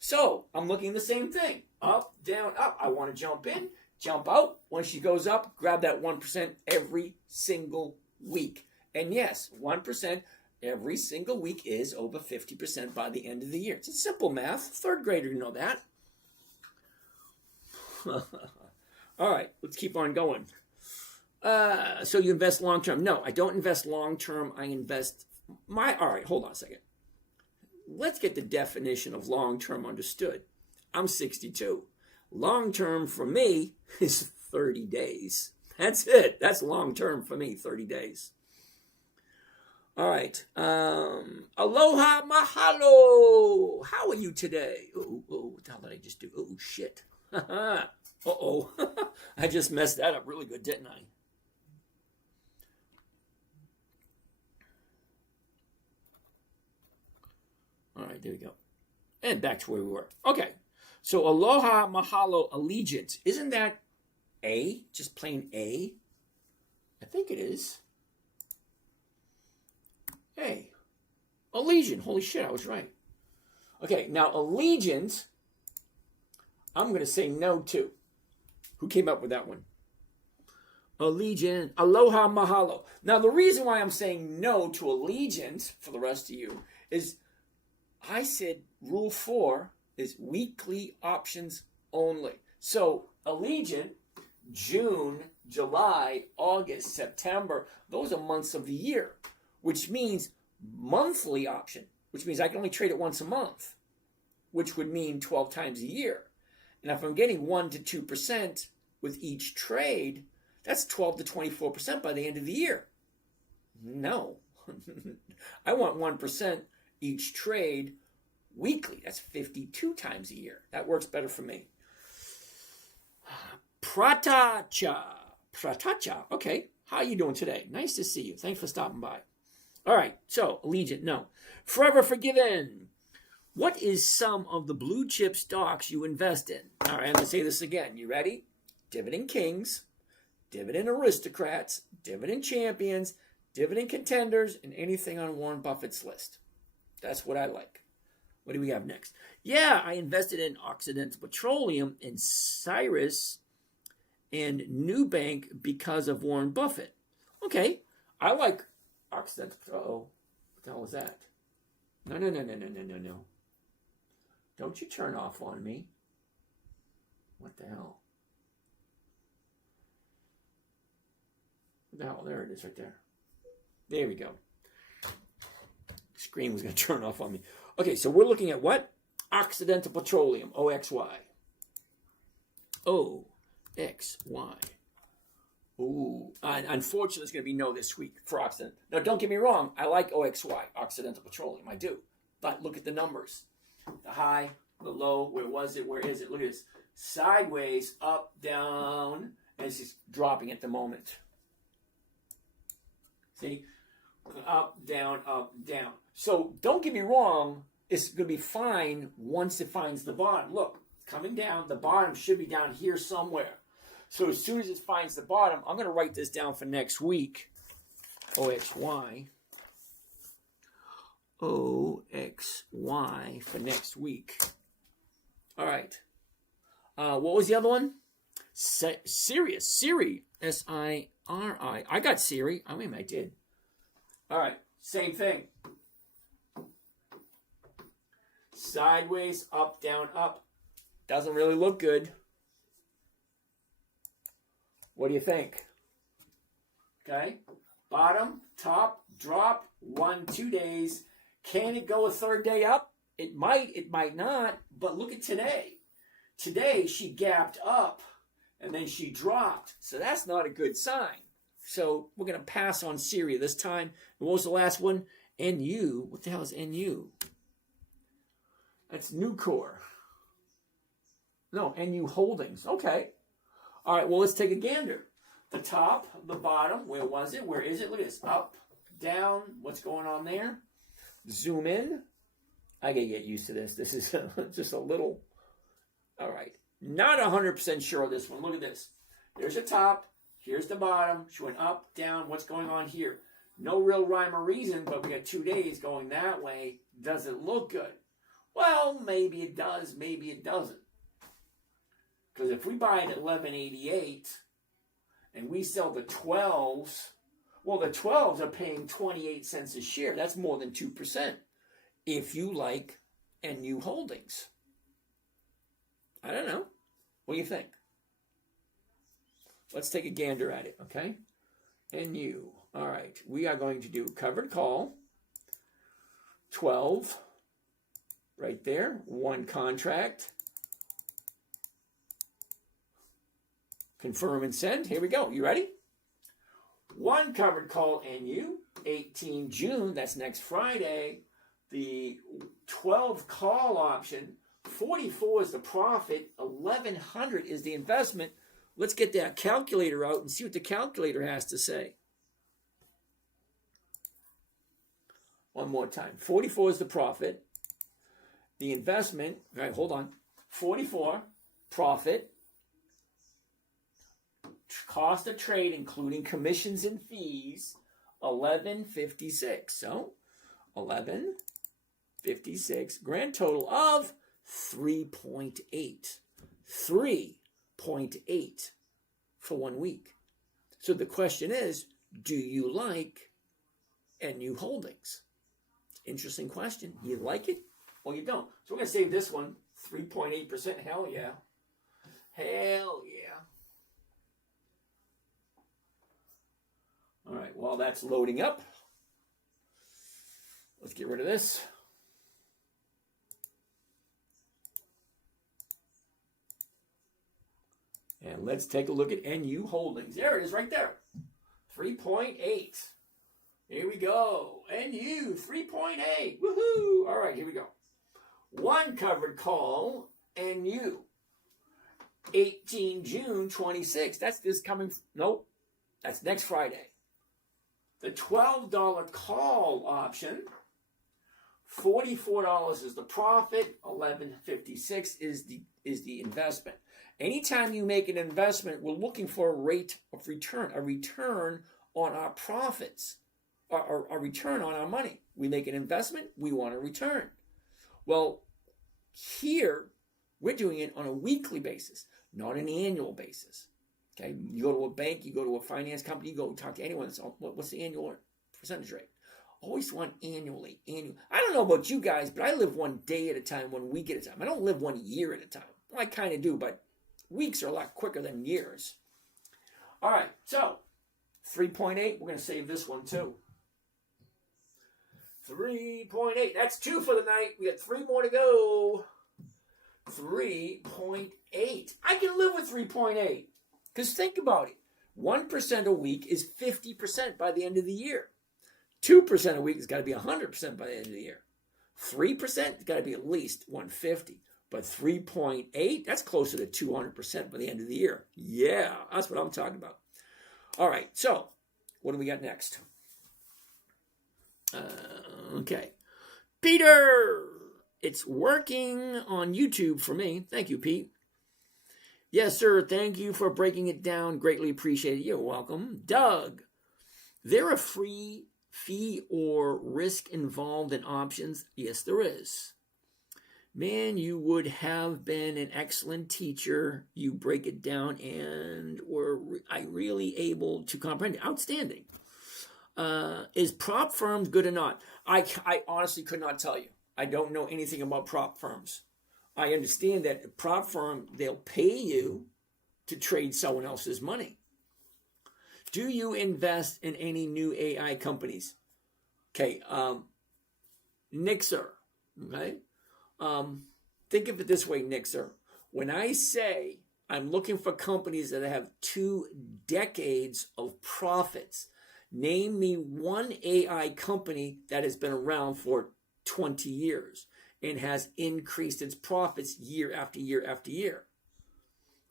So I'm looking at the same thing. Up, down, up. I want to jump in, jump out. When she goes up, grab that 1% every single week. And yes, 1% every single week is over 50% by the end of the year. It's a simple math. Third grader know that. All right, let's keep on going. So you invest long term? No, I don't invest long term. I invest all right, hold on a second. Let's get the definition of long term understood. I'm 62. Long term for me is 30 days. That's it. That's long term for me, 30 days. All right. Aloha mahalo. How are you today? Oh, what the hell did I just do? Oh, shit. Uh-oh. I just messed that up really good, didn't I? All right, there we go. And back to where we were. Okay. So aloha, mahalo, allegiance. Isn't that A? Just plain A? I think it is. A. Allegiance. Holy shit, I was right. Okay, now allegiance, I'm going to say no to. Who came up with that one? Allegiance. Aloha, mahalo. Now, the reason why I'm saying no to allegiance, for the rest of you, is I said rule 4 is weekly options only. So Allegiant, June, July, August, September, those are months of the year, which means monthly option, which means I can only trade it once a month, which would mean 12 times a year. And if I'm getting 1 to 2% with each trade, that's 12 to 24% by the end of the year. No. I want 1% each trade weekly. That's 52 times a year. That works better for me. Pratacha. Okay. How are you doing today? Nice to see you. Thanks for stopping by. All right. So, Allegiant, no. Forever Forgiven. What is some of the blue chip stocks you invest in? All right. I'm going to say this again. You ready? Dividend Kings, Dividend Aristocrats, Dividend Champions, Dividend Contenders, and anything on Warren Buffett's list. That's what I like. What do we have next? Yeah, I invested in Occidental Petroleum and Cyrus and Newbank because of Warren Buffett. Okay, I like Occidental. Uh-oh, what the hell was that? No. Don't you turn off on me. What the hell? What the hell? There it is right there. There we go. Screen was going to turn off on me. Okay, so we're looking at what? Occidental Petroleum, OXY. Oh, OXY. Ooh, unfortunately, it's going to be no this week for Occidental. Now, don't get me wrong. I like OXY, Occidental Petroleum. I do. But look at the numbers. The high, the low, where was it? Where is it? Look at this. Sideways, up, down, and it's just dropping at the moment. See? Up, down, up, down. So don't get me wrong. It's going to be fine once it finds the bottom. Look, it's coming down. The bottom should be down here somewhere. So as soon as it finds the bottom, I'm going to write this down for next week. OXY. OXY for next week. All right. What was the other one? Sirius. Siri. S-I-R-I. I got Siri. I mean, I did. All right. Same thing. Sideways, up, down, up. Doesn't really look good. What do you think? Okay. Bottom, top, drop, 1-2 days. Can it go a third day up? It might not. But look at today. Today, she gapped up, and then she dropped. So that's not a good sign. So we're going to pass on Siri this time. And what was the last one? NU. What the hell is NU? That's Nucor. No, NU Holdings. Okay. All right, well, let's take a gander. The top, the bottom, where was it? Where is it? Look at this. Up, down. What's going on there? Zoom in. I got to get used to this. This is just a little... All right. Not 100% sure of this one. Look at this. There's the top. Here's the bottom. She went up, down. What's going on here? No real rhyme or reason, but we got 2 days going that way. Does it look good? Well, maybe it does. Maybe it doesn't. Because if we buy it at $11.88 and we sell the 12s, well, the 12s are paying 28 cents a share. That's more than 2%. If you like NU Holdings. I don't know. What do you think? Let's take a gander at it, okay? NU. All right. We are going to do covered call. 12. Right there. One contract. Confirm and send. Here we go. You ready? One covered call NU. 18 June. That's next Friday. The 12 call option. 44 is the profit. 1100 is the investment. Let's get that calculator out and see what the calculator has to say. One more time. 44 is the profit. The investment, all right, hold on. 44, profit. Cost of trade, including commissions and fees, 1156. So, 1156. Grand total of 3.8. 3.8 for 1 week. So the question is, do you like NU Holdings? Interesting question. You like it or you don't? So we're going to save this one. 3.8%. Hell yeah. Hell yeah. All right, while that's loading up, let's get rid of this. And let's take a look at NU Holdings. There it is right there. 3.8. Here we go. NU 3.8. Woohoo. All right, here we go. One covered call, NU. 18 June 26. That's this coming. Nope. That's next Friday. The $12 call option. $44 is the profit. $11.56 is the investment. Anytime you make an investment, we're looking for a rate of return, a return on our profits, or a return on our money. We make an investment, we want a return. Well, here, we're doing it on a weekly basis, not an annual basis. Okay, you go to a bank, you go to a finance company, you go talk to anyone. What's the annual percentage rate? Always want annually. I don't know about you guys, but I live 1 day at a time, 1 week at a time. I don't live 1 year at a time. Well, I kind of do, but weeks are a lot quicker than years. All right, so 3.8. We're going to save this one too. 3.8. That's 2 for the night. We got 3 more to go. 3.8. I can live with 3.8. Because think about it. 1% a week is 50% by the end of the year. 2% a week has got to be 100% by the end of the year. 3% has got to be at least 150. But 3.8, that's closer to 200% by the end of the year. Yeah, that's what I'm talking about. All right, so what do we got next? Okay. Peter, it's working on YouTube for me. Thank you, Pete. Yes, sir. Thank you for breaking it down. Greatly appreciated. You're welcome. Doug, there a free fee or risk involved in options? Yes, there is. Man, you would have been an excellent teacher. You break it down and were I really able to comprehend it. Outstanding. Is prop firms good or not? I honestly could not tell you. I don't know anything about prop firms. I understand that a prop firm, they'll pay you to trade someone else's money. Do you invest in any new AI companies? Okay, Nixer, okay? Think of it this way, Nixer. When I say I'm looking for companies that have 2 decades of profits, name me one AI company that has been around for 20 years and has increased its profits year after year after year.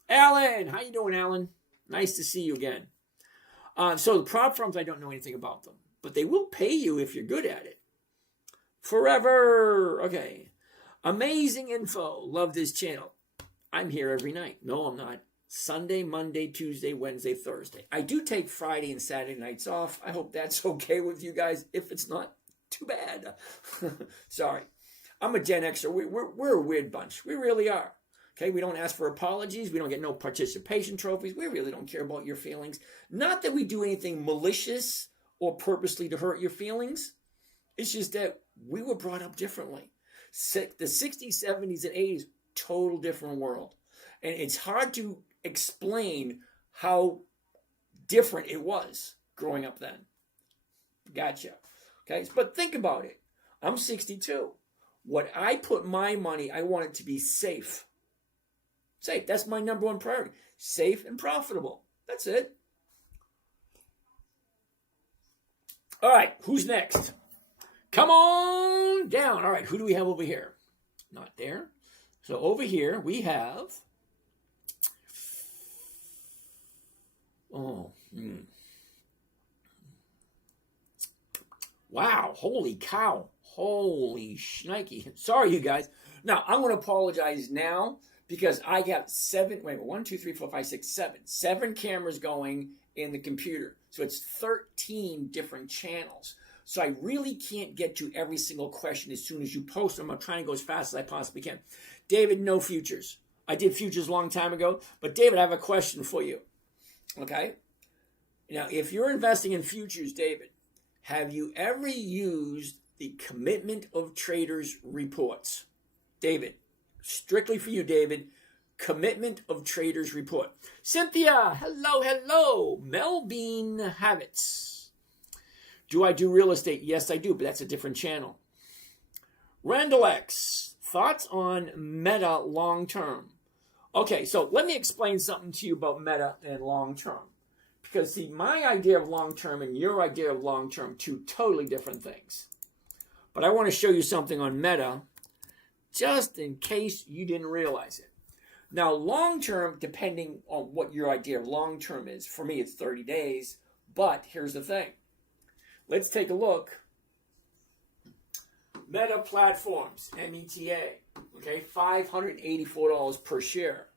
Alan, how you doing, Alan? Nice to see you again. So the prop firms, I don't know anything about them, but they will pay you if you're good at it. Forever. Okay. Amazing info. Love this channel. I'm here every night. No, I'm not. Sunday, Monday, Tuesday, Wednesday, Thursday. I do take Friday and Saturday nights off. I hope that's okay with you guys. If it's not, too bad. Sorry. I'm a Gen Xer. We're a weird bunch. We really are. Okay, we don't ask for apologies. We don't get no participation trophies. We really don't care about your feelings. Not that we do anything malicious or purposely to hurt your feelings. It's just that we were brought up differently. The 60s, 70s, and 80s, total different world. And it's hard to explain how different it was growing up then. Gotcha. Okay, but think about it. I'm 62. What I put my money, I want it to be safe. Safe. That's my number one priority. Safe and profitable. That's it. All right, who's next? Come on down. All right, who do we have over here? Not there. So over here we have... Wow, holy cow. Holy shnikey. Sorry, you guys. Now, I'm going to apologize now because I got 7 cameras going in the computer. So it's 13 different channels. So I really can't get to every single question as soon as you post them. I'm trying to go as fast as I possibly can. David, no futures. I did futures a long time ago. But David, I have a question for you. Okay? Now, if you're investing in futures, David, have you ever used the Commitment of Traders reports? David, strictly for you, David, Commitment of Traders report. Cynthia, hello. Melbean Habits. Do I do real estate? Yes, I do, but that's a different channel. Randall X, thoughts on Meta long term? Okay, so let me explain something to you about Meta and long term. Because, see, my idea of long term and your idea of long term, 2 totally different things. But I want to show you something on Meta, just in case you didn't realize it. Now, long term, depending on what your idea of long term is, for me it's 30 days, but here's the thing. Let's take a look. Meta Platforms, META, okay, $584 per share.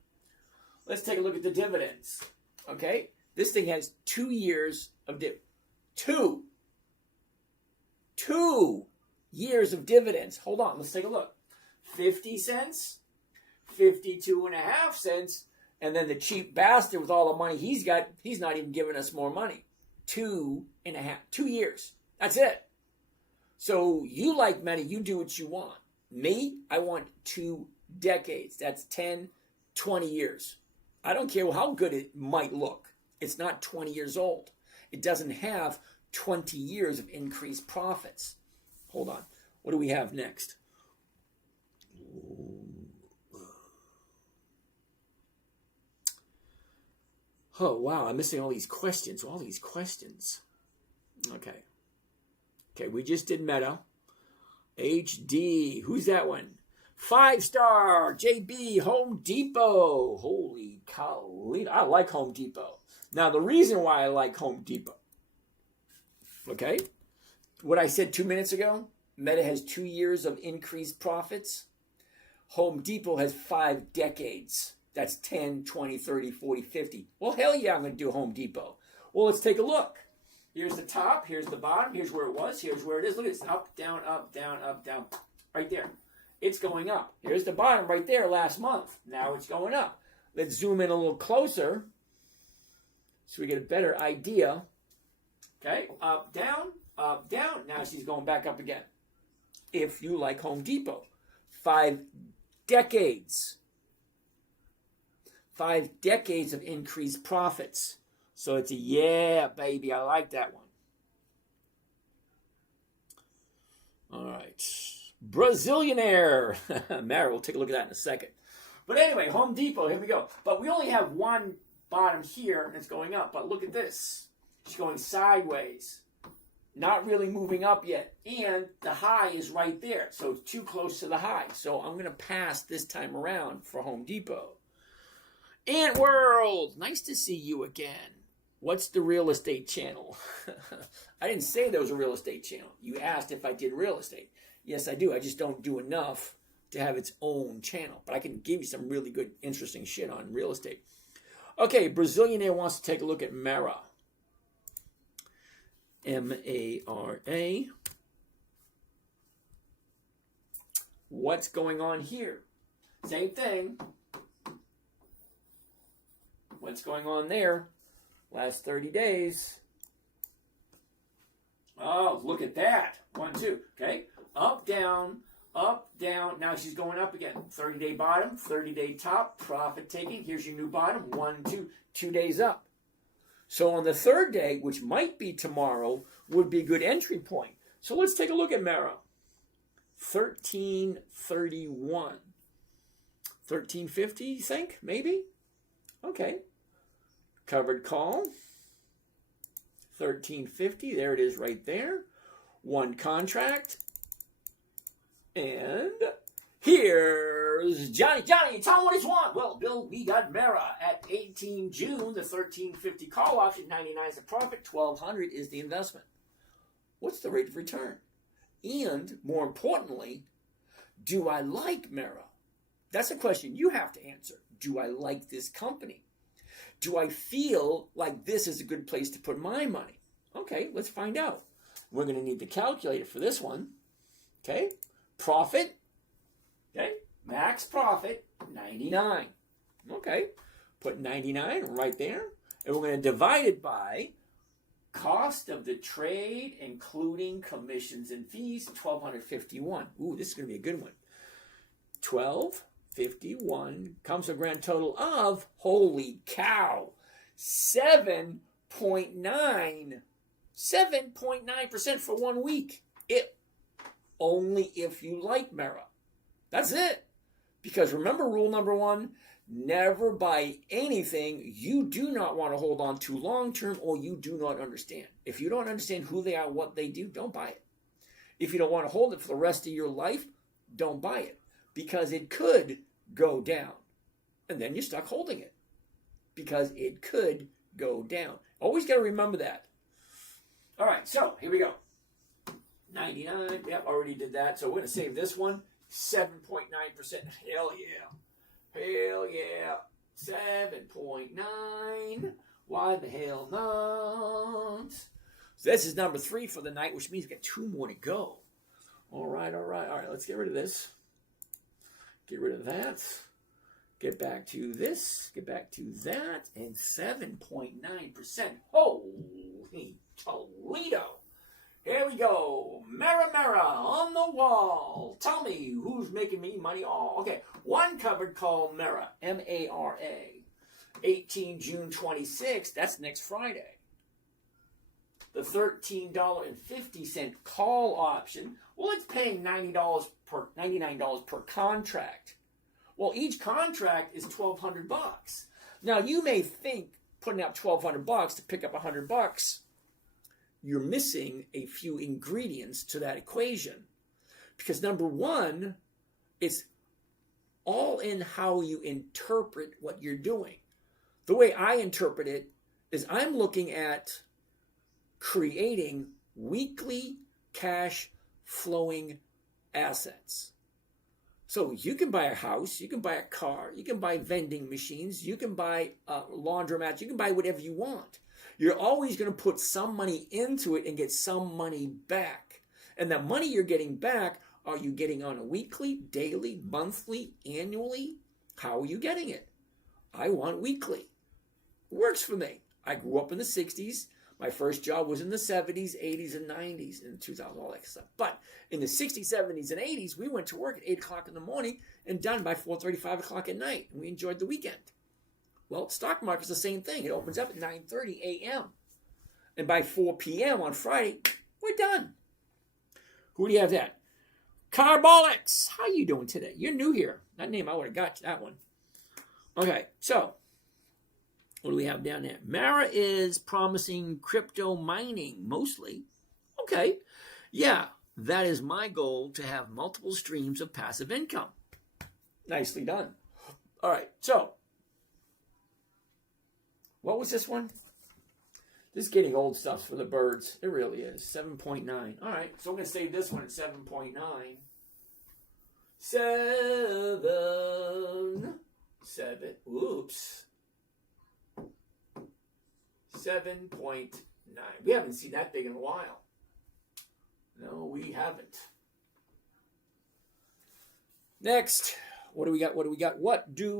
Let's take a look at the dividends, okay? This thing has 2 years of Two years of dividends. Hold on, let's take a look. 50 cents, 52.5 cents, and then the cheap bastard with all the money he's got, he's not even giving us more money. 2 years. That's it. So you like Meta, you do what you want. Me, I want 2 decades. That's 10, 20 years. I don't care how good it might look. It's not 20 years old. It doesn't have 20 years of increased profits. Hold on. What do we have next? Oh, wow, I'm missing all these questions. Okay. Okay, we just did Meta. HD, who's that one? 5-star, JB, Home Depot. Holy cow, I like Home Depot. Now, the reason why I like Home Depot, okay, what I said 2 minutes ago, Meta has 2 years of increased profits. Home Depot has 5 decades. That's 10, 20, 30, 40, 50. Well, hell yeah, I'm going to do Home Depot. Well, let's take a look. Here's the top, here's the bottom, here's where it was, here's where it is. Look at this, up, down, up, down, up, down, right there. It's going up. Here's the bottom right there last month. Now it's going up. Let's zoom in a little closer so we get a better idea. Okay, up, down, up, down. Now she's going back up again. If you like Home Depot. 5 decades. 5 decades of increased profits. So it's a yeah, baby. I like that one. All right. Brazilianaire. Mara, we'll take a look at that in a second. But anyway, Home Depot, here we go. But we only have one bottom here, and it's going up. But look at this. It's going sideways. Not really moving up yet. And the high is right there. So it's too close to the high. So I'm going to pass this time around for Home Depot. Ant World, nice to see you again. What's the real estate channel? I didn't say there was a real estate channel. You asked if I did real estate. Yes, I do. I just don't do enough to have its own channel. But I can give you some really good, interesting shit on real estate. Okay, Brazilianaire wants to take a look at Mara. M-A-R-A. What's going on here? Same thing. What's going on there? Last 30 days. Oh, look at that. 1, 2. Okay. Up, down, up, down. Now she's going up again. 30-day bottom, 30-day top, profit taking. Here's your new bottom. 1, 2, 2 days up. So on the third day, which might be tomorrow, would be a good entry point. So let's take a look at Mara. 1331. 1350, you think? Maybe? Okay. Covered call. 1350. There it is right there. One contract. And here's Johnny. Johnny, tell him what he's want. Well, Bill, we got Mara at 18 June. The 1350 call option. 99 is the profit. 1200 is the investment. What's the rate of return? And more importantly, do I like Mara? That's a question you have to answer. Do I like this company? Do I feel like this is a good place to put my money? Okay, let's find out. We're going to need the calculator for this one. Okay, profit. Okay, max profit, 99. Okay, put 99 right there. And we're going to divide it by cost of the trade, including commissions and fees, 1,251. Ooh, this is going to be a good one. 1,251 comes to a grand total of, holy cow, 7.9. 7.9% for 1 week. Only if you like Mara. That's it. Because remember rule number 1, never buy anything you do not want to hold on to long term or you do not understand. If you don't understand who they are, what they do, don't buy it. If you don't want to hold it for the rest of your life, don't buy it. Because it could go down. And then you're stuck holding it. Because it could go down. Always got to remember that. All right, so here we go. 99. Yep, already did that. So we're going to save this one. 7.9%. Hell yeah. Hell yeah. 7.9. Why the hell not? So this is number 3 for the night, which means we got 2 more to go. All right. Let's get rid of this. Get rid of that. Get back to this. Get back to that. And 7.9%. Holy Toledo. Here we go. Mara on the wall. Tell me who's making me money. Oh, okay. One covered call Mara. M-A-R-A. 18 June 26. That's next Friday. The $13.50 call option. Well, it's paying $99 per contract. Well, each contract is $1,200. Now, you may think putting up $1,200 to pick up $100, you're missing a few ingredients to that equation. Because number one, it's all in how you interpret what you're doing. The way I interpret it is I'm looking at creating weekly cash flowing assets. So you can buy a house, you can buy a car, you can buy vending machines, you can buy laundromats, you can buy whatever you want. You're always going to put some money into it and get some money back. And the money you're getting back, are you getting on a weekly, daily, monthly, annually? How are you getting it? I want weekly. It works for me. I grew up in the 60s. My first job was in the 70s, 80s, and 90s, and 2000, all that stuff. But in the 60s, 70s, and 80s, we went to work at 8 o'clock in the morning and done by 4:30, 5 o'clock at night. And we enjoyed the weekend. Well, stock market's the same thing. It opens up at 9:30 a.m. And by 4 p.m. on Friday, we're done. Who do you have that? Carbolics. How you doing today? You're new here. That name, I would have got you that one. Okay, so what do we have down there? Mara is promising crypto mining, mostly. Okay. Yeah, that is my goal, to have multiple streams of passive income. Nicely done. All right, so what was this one? This is getting old stuff for the birds. It really is. 7.9. All right, so I'm going to save this one at 7.9. 7. Oops. 7.9. We haven't seen that big in a while. No, we haven't. Next. What do we got? What do we got? What do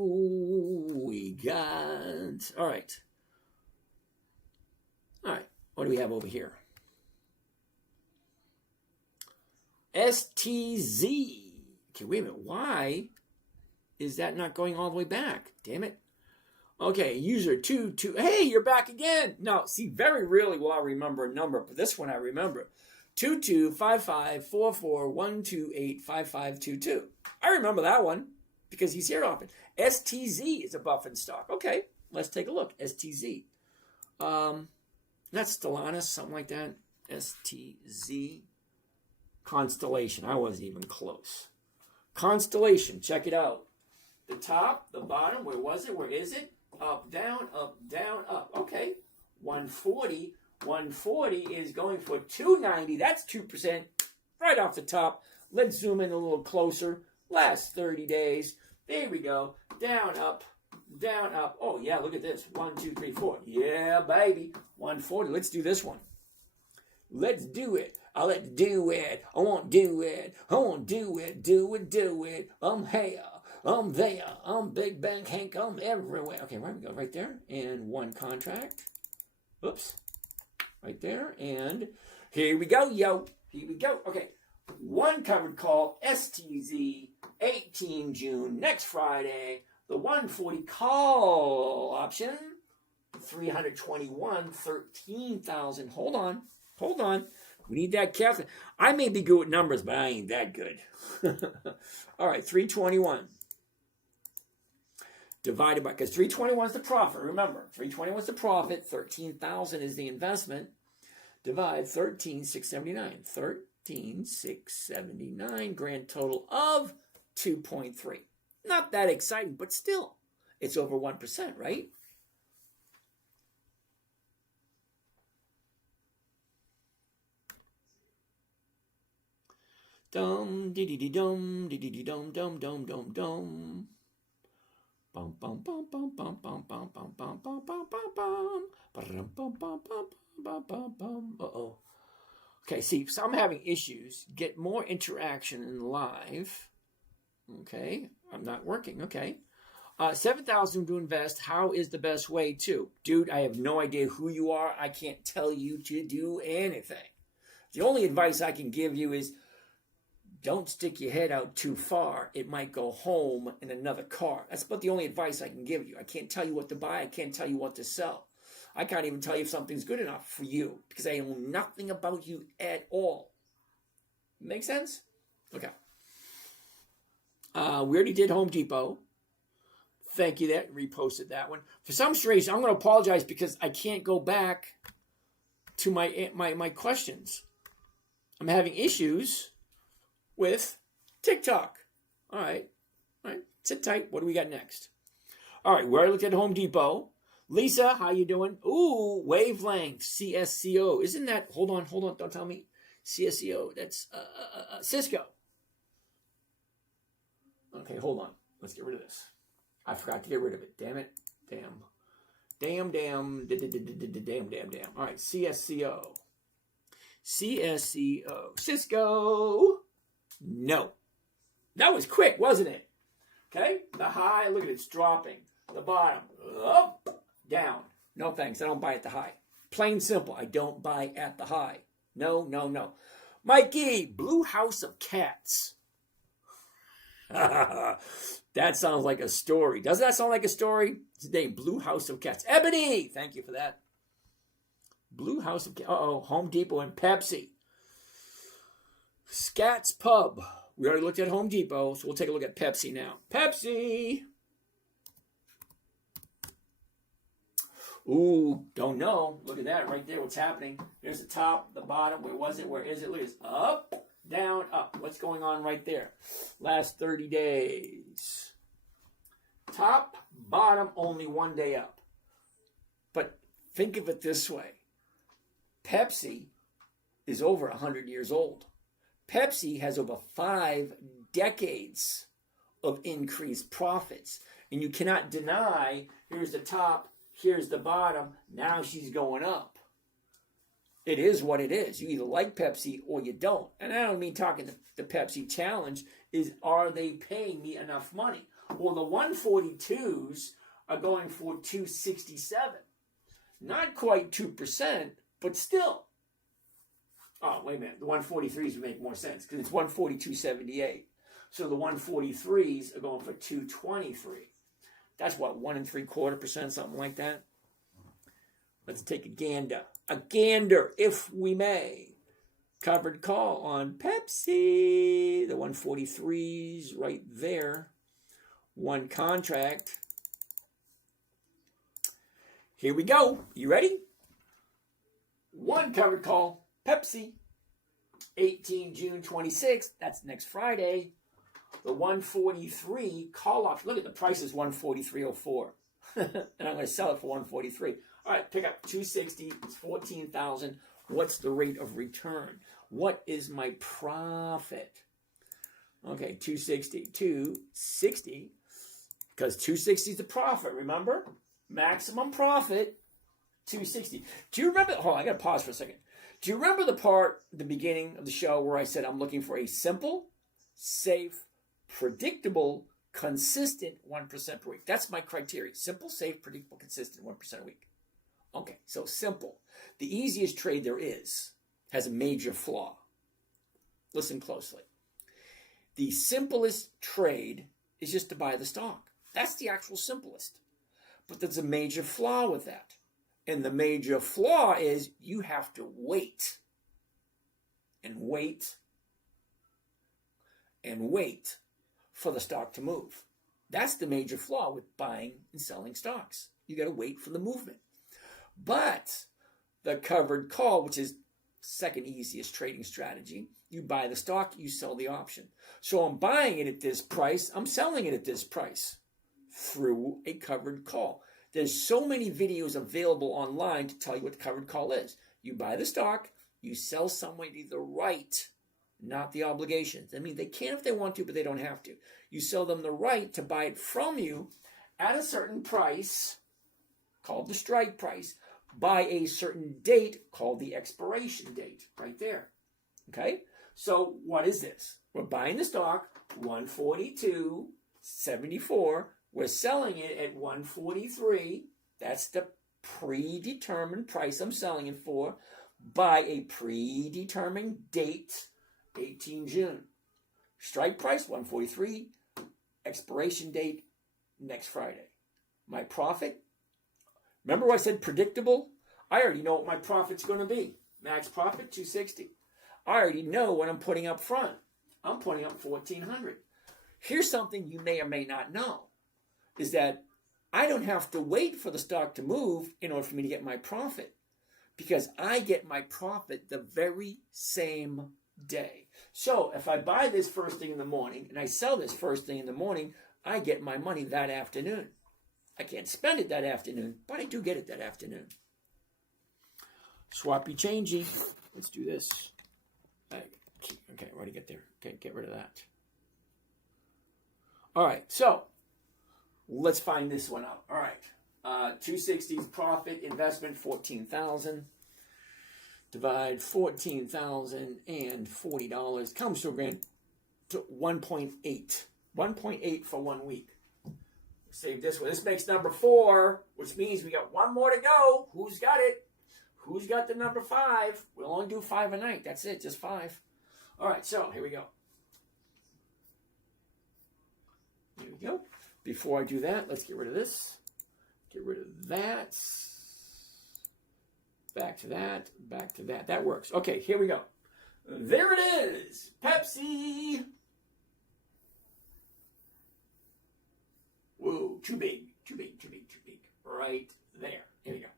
we got? All right. All right. What do we have over here? STZ. Okay, wait a minute. Why is that not going all the way back? Damn it. Okay, user 22. Hey, you're back again. No, see, very rarely will I remember a number, but this one I remember. 22554412855522. I remember that one because he's here often. STZ is a Buffett stock. Okay, let's take a look. STZ. That's Stellantis, something like that. STZ. Constellation. I wasn't even close. Constellation. Check it out. The top, the bottom. Where was it? Where is it? Up, down, up, down, up. Okay. 140. 140 is going for 290. That's 2% right off the top. Let's zoom in a little closer. Last 30 days. There we go. Down, up, down, up. Oh, yeah, look at this. 1, 2, 3, 4. Yeah, baby. 140. Let's do this one. Let's do it. Let's do it. I won't do it. I won't do it. Do it, do it. I'm here. I'm there. I'm Big Bang Hank. I'm everywhere. Okay, right we go. Right there. And one contract. Oops. Right there. And here we go, yo. Here we go. Okay. One covered call. STZ. 18 June. Next Friday. The 140 call option. 321. 13,000. Hold on. Hold on. We need that calculator. I may be good with numbers, but I ain't that good. All right, 321. Divided by, because 321 is the profit. Remember, 321 is the profit. 13,000 is the investment. Divide 13,679. 13,679. Grand total of 2.3. Not that exciting, but still, it's over 1%, right? Dum dee dee dee dum dee dee dee dum dum dum dum dum. Bum bum bum bum bum bum bum bum bum bum bum bum bum. Bum bum bum bum bum bum. Uh-oh. Okay, see, so I'm having issues. Get more interaction in live. Okay, I'm not working. Okay. 7,000 to invest. How is the best way to? Dude, I have no idea who you are. I can't tell you to do anything. The only advice I can give you is don't stick your head out too far. It might go home in another car. That's about the only advice I can give you. I can't tell you what to buy. I can't tell you what to sell. I can't even tell you if something's good enough for you because I know nothing about you at all. Make sense? Okay. We already did Home Depot. Thank you. That reposted that one. For some strange reason, I'm going to apologize because I can't go back to my questions. I'm having issues with TikTok. All right. Sit tight. What do we got next? All right. We already looked at Home Depot. Lisa, how you doing? Ooh, wavelength, CSCO. Isn't that? Hold on. Don't tell me. CSCO. That's Cisco. Okay, hold on. Let's get rid of this. I forgot to get rid of it. Damn it. Damn. All right, CSCO. Cisco. No. That was quick, wasn't it? Okay, the high, look at it, it's dropping. The bottom, up, down. No thanks, I don't buy at the high. Plain simple, I don't buy at the high. No. Mikey, Blue House of Cats. That sounds like a story. Doesn't that sound like a story? Today, Blue House of Cats. Ebony, thank you for that. Blue House of Cats. Home Depot and Pepsi. Scats Pub. We already looked at Home Depot, so we'll take a look at Pepsi now. Pepsi. Ooh, don't know. Look at that right there. What's happening? There's the top, the bottom. Where was it? Where is it? Look, it's up, down, up. What's going on right there? Last 30 days. Top, bottom, only one day up. But think of it this way. Pepsi is over 100 years old. Pepsi has over 5 decades of increased profits. And you cannot deny, here's the top, here's the bottom, now she's going up. It is what it is. You either like Pepsi or you don't. And I don't mean talking the Pepsi challenge, is are they paying me enough money? Well, the 142s are going for 267. Not quite 2%, but still. Oh, wait a minute. The 143s would make more sense because it's 142.78. So the 143s are going for 223. That's what, 1 3/4%, something like that. Let's take a gander. A gander, if we may. Covered call on Pepsi. The 143s right there. One contract. Here we go. You ready? One covered call. Pepsi. 18 June 26th. That's next Friday. The 143 call off. Look at the price is 143.04. And I'm going to sell it for 143. All right, pick up 260. It's 14,000. What's the rate of return? What is my profit? Okay, 260. 260. Because 260 is the profit, remember? Maximum profit, 260. Do you remember? Hold on, I got to pause for a second. Do you remember the part at the beginning of the show where I said I'm looking for a simple, safe, predictable, consistent 1% per week? That's my criteria. Simple, safe, predictable, consistent 1% a week. Okay, so simple. The easiest trade there is has a major flaw. Listen closely. The simplest trade is just to buy the stock. That's the actual simplest. But there's a major flaw with that. And the major flaw is you have to wait. And wait. And wait for the stock to move. That's the major flaw with buying and selling stocks. You got to wait for the movement. But the covered call, which is second easiest trading strategy, you buy the stock, you sell the option. So I'm buying it at this price, I'm selling it at this price through a covered call. There's so many videos available online to tell you what the covered call is. You buy the stock, you sell somebody the right, not the obligations. I mean, they can if they want to, but they don't have to. You sell them the right to buy it from you at a certain price, called the strike price, by a certain date, called the expiration date, right there. Okay? So what is this? We're buying the stock, 142.74. We're selling it at 143. That's the predetermined price I'm selling it for by a predetermined date, 18 June. Strike price, 143. Expiration date, next Friday. My profit, remember what I said predictable? I already know what my profit's going to be. Max profit, 260. I already know what I'm putting up front. I'm putting up 1,400. Here's something you may or may not know, is that I don't have to wait for the stock to move in order for me to get my profit, because I get my profit the very same day. So if I buy this first thing in the morning and I sell this first thing in the morning, I get my money that afternoon. I can't spend it that afternoon, but I do get it that afternoon. Swappy changey. Let's do this. Okay, already get there. Okay, get rid of that. All right, so let's find this one out. All right, 260's profit, investment 14,000. Divide 14,000 and $40 comes to to 1.8. 1.8 for 1 week. Save this one. This makes number 4, which means we got one more to go. Who's got it? Who's got the number 5? We'll only do 5 a night. That's it, just 5. All right, so here we go. Here we go. Before I do that, let's get rid of this. Get rid of that. Back to that. Back to that. That works. Okay, here we go. There it is. Pepsi. Whoa, too big. Too big, too big, too big. Right there. Here we go.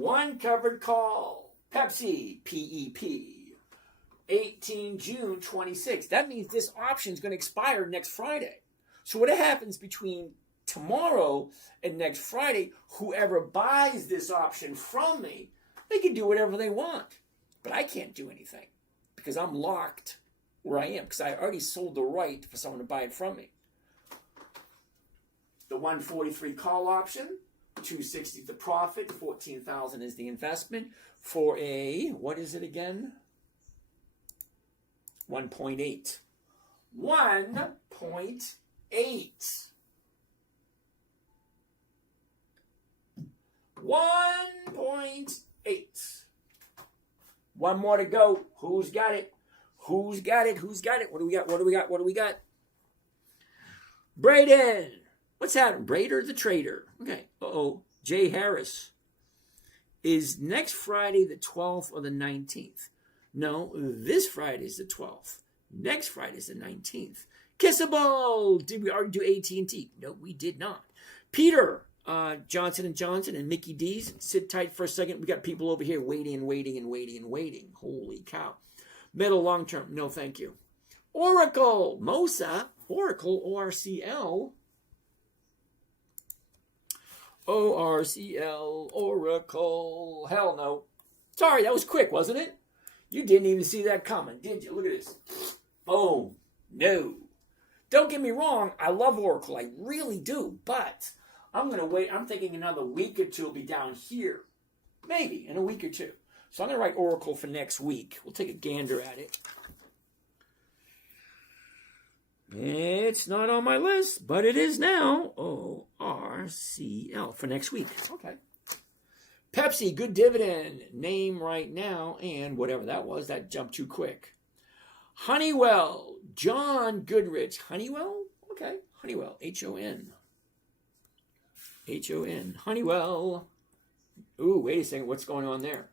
One covered call. Pepsi. PEP. 18 June 26. That means this option is going to expire next Friday. So what happens between tomorrow and next Friday, whoever buys this option from me, they can do whatever they want. But I can't do anything because I'm locked where I am, because I already sold the right for someone to buy it from me. The 143 call option, 260 the profit, 14,000 is the investment for a, what is it again? 1.8. 1.8. 1.8. One more to go. Who's got it? Who's got it? Who's got it? What do we got? What do we got? What do we got? Braden. What's happening? Brader the trader. Okay. Uh-oh. Jay Harris. Is next Friday the 12th or the 19th? No, this Friday is the 12th. Next Friday is the 19th. Kissable. Did we already do AT&T? No, we did not. Peter. Johnson & Johnson and Mickey D's. Sit tight for a second. We got people over here waiting. Holy cow. Middle long term. No, thank you. Oracle. MOSA. Oracle. ORCL. ORCL. Oracle. Hell no. Sorry, that was quick, wasn't it? You didn't even see that coming, did you? Look at this. Boom. No. Don't get me wrong. I love Oracle. I really do. But I'm going to wait. I'm thinking another week or two will be down here. Maybe in a week or two. So I'm going to write Oracle for next week. We'll take a gander at it. It's not on my list, but it is now. ORCL for next week. Okay. Pepsi, good dividend. Name right now. And whatever that was, that jumped too quick. Honeywell, John Goodrich. Honeywell? Okay. Honeywell. H-O-N. H-O-N. Honeywell. Ooh, wait a second. What's going on there?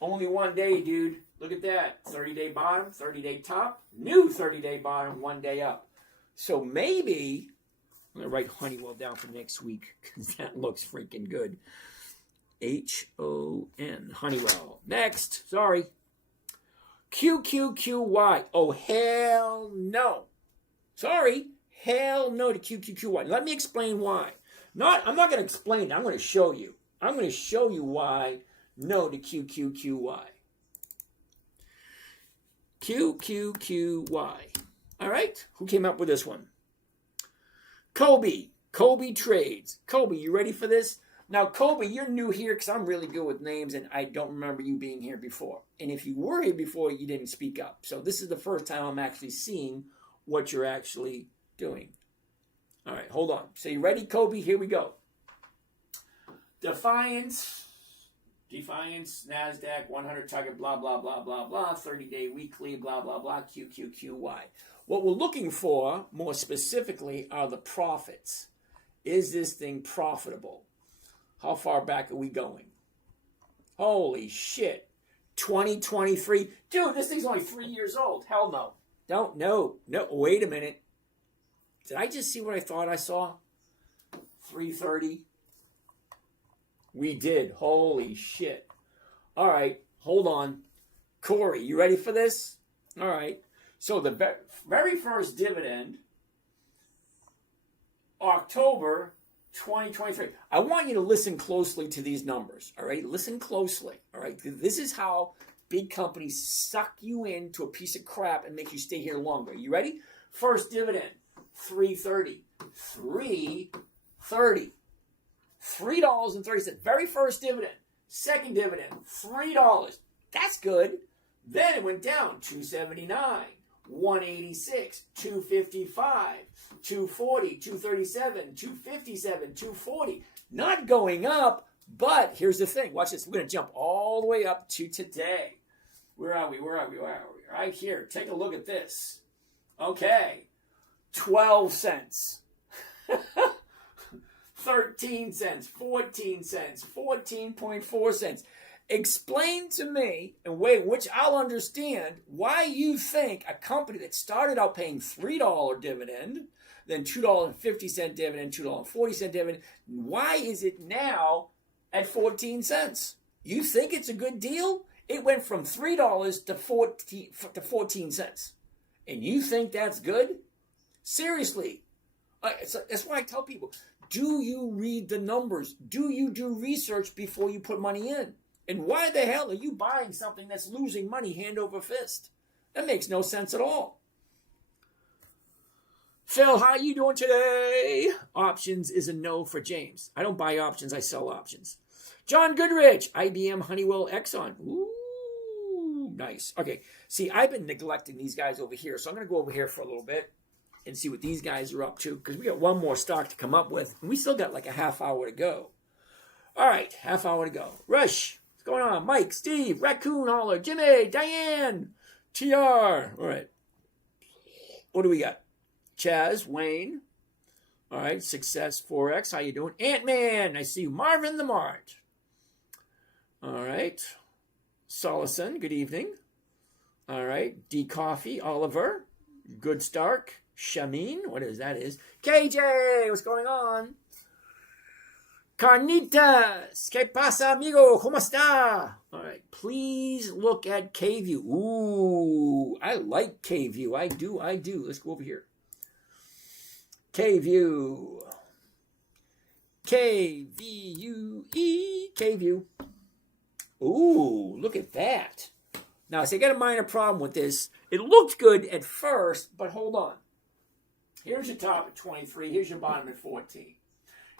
Only one day, dude. Look at that. 30-day bottom, 30-day top. New 30-day bottom, 1 day up. So maybe, I'm going to write Honeywell down for next week because that looks freaking good. H-O-N. Honeywell. Next. Sorry. QQQY. Oh, hell no. Sorry. Hell no to QQQY. Let me explain why. I'm not going to explain it. I'm going to show you. I'm going to show you why no to QQQY. QQQY. All right. Who came up with this one? Kobe. Kobe Trades. Kobe, you ready for this? Now, Kobe, you're new here because I'm really good with names and I don't remember you being here before. And if you were here before, you didn't speak up. So this is the first time I'm actually seeing what you're actually doing. All right, hold on. So you ready, Kobe? Here we go. Defiance, NASDAQ, 100 target, blah, blah, blah, blah, blah, 30-day weekly, blah, blah, blah, QQQY. What we're looking for, more specifically, are the profits. Is this thing profitable? How far back are we going? Holy shit. 2023. Dude, this thing's only 3 years old. Hell no. No, wait a minute. Did I just see what I thought I saw? 330. We did. Holy shit. All right, hold on. Corey, you ready for this? All right. So the very first dividend, October 2023. I want you to listen closely to these numbers. All right, listen closely. All right, this is how big companies suck you into a piece of crap and make you stay here longer. You ready? First dividend, 330. 330. $3.30. Very first dividend. Second dividend, $3. That's good. Then it went down, $2.79, $1.86, $2.55, $2.40, $2.37, $2.57, $2.40. Not going up, but here's the thing. Watch this. We're going to jump all the way up to today. Where are we? Right here. Take a look at this. Okay. 12 cents. 13 cents, 14 cents, 14.4 cents. Explain to me, and which I'll understand, why you think a company that started out paying $3 dividend, then $2.50 dividend, $2.40 dividend, why is it now at 14 cents? You think it's a good deal? It went from $3 to 14 cents. And you think that's good? Seriously. That's why I tell people, do you read the numbers? Do you do research before you put money in? And why the hell are you buying something that's losing money hand over fist? That makes no sense at all. Phil, how are you doing today? Options is a no for James. I don't buy options, I sell options. John Goodrich, IBM, Honeywell, Exxon. Ooh, nice. Okay, see, I've been neglecting these guys over here, so I'm going to go over here for a little bit and see what these guys are up to, because we got one more stock to come up with, and we still got like a half hour to go. All right, half hour to go. Rush, what's going on? Mike, Steve, Raccoon Holler, Jimmy, Diane, TR. All right. What do we got? Chaz, Wayne. All right, Success Forex, how you doing? Ant-Man, I see you. Marvin the Mart. All right. Solison, good evening. All right, D Coffee, Oliver, Good Stark. Shamin, what is that? KJ, what's going on? Carnitas, ¿qué pasa, amigo? ¿Cómo está? All right, please look at K-View. Ooh, I like K-View. I do. Let's go over here. K-View. K-V-U-E. K-View. Ooh, look at that. Now, see, I got a minor problem with this. It looked good at first, but hold on. Here's your top at 23. Here's your bottom at 14.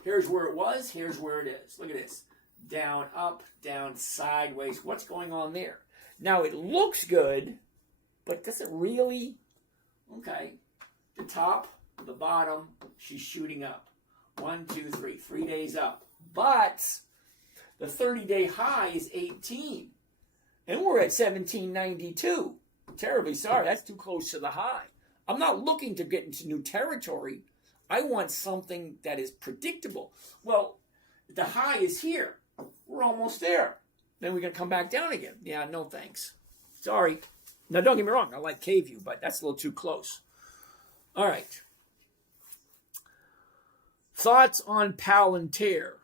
Here's where it was. Here's where it is. Look at this. Down, up, down, sideways. What's going on there? Now, it looks good, but does it really? Okay. The top, the bottom, she's shooting up. 1, 2, 3. 3 days up. But the 30-day high is 18. And we're at 1792. Terribly sorry. That's too close to the high. I'm not looking to get into new territory. I want something that is predictable. Well, the high is here. We're almost there. Then we're going to come back down again. Yeah, no thanks. Sorry. Now, don't get me wrong. I like K-View, but that's a little too close. All right. Thoughts on Palantir.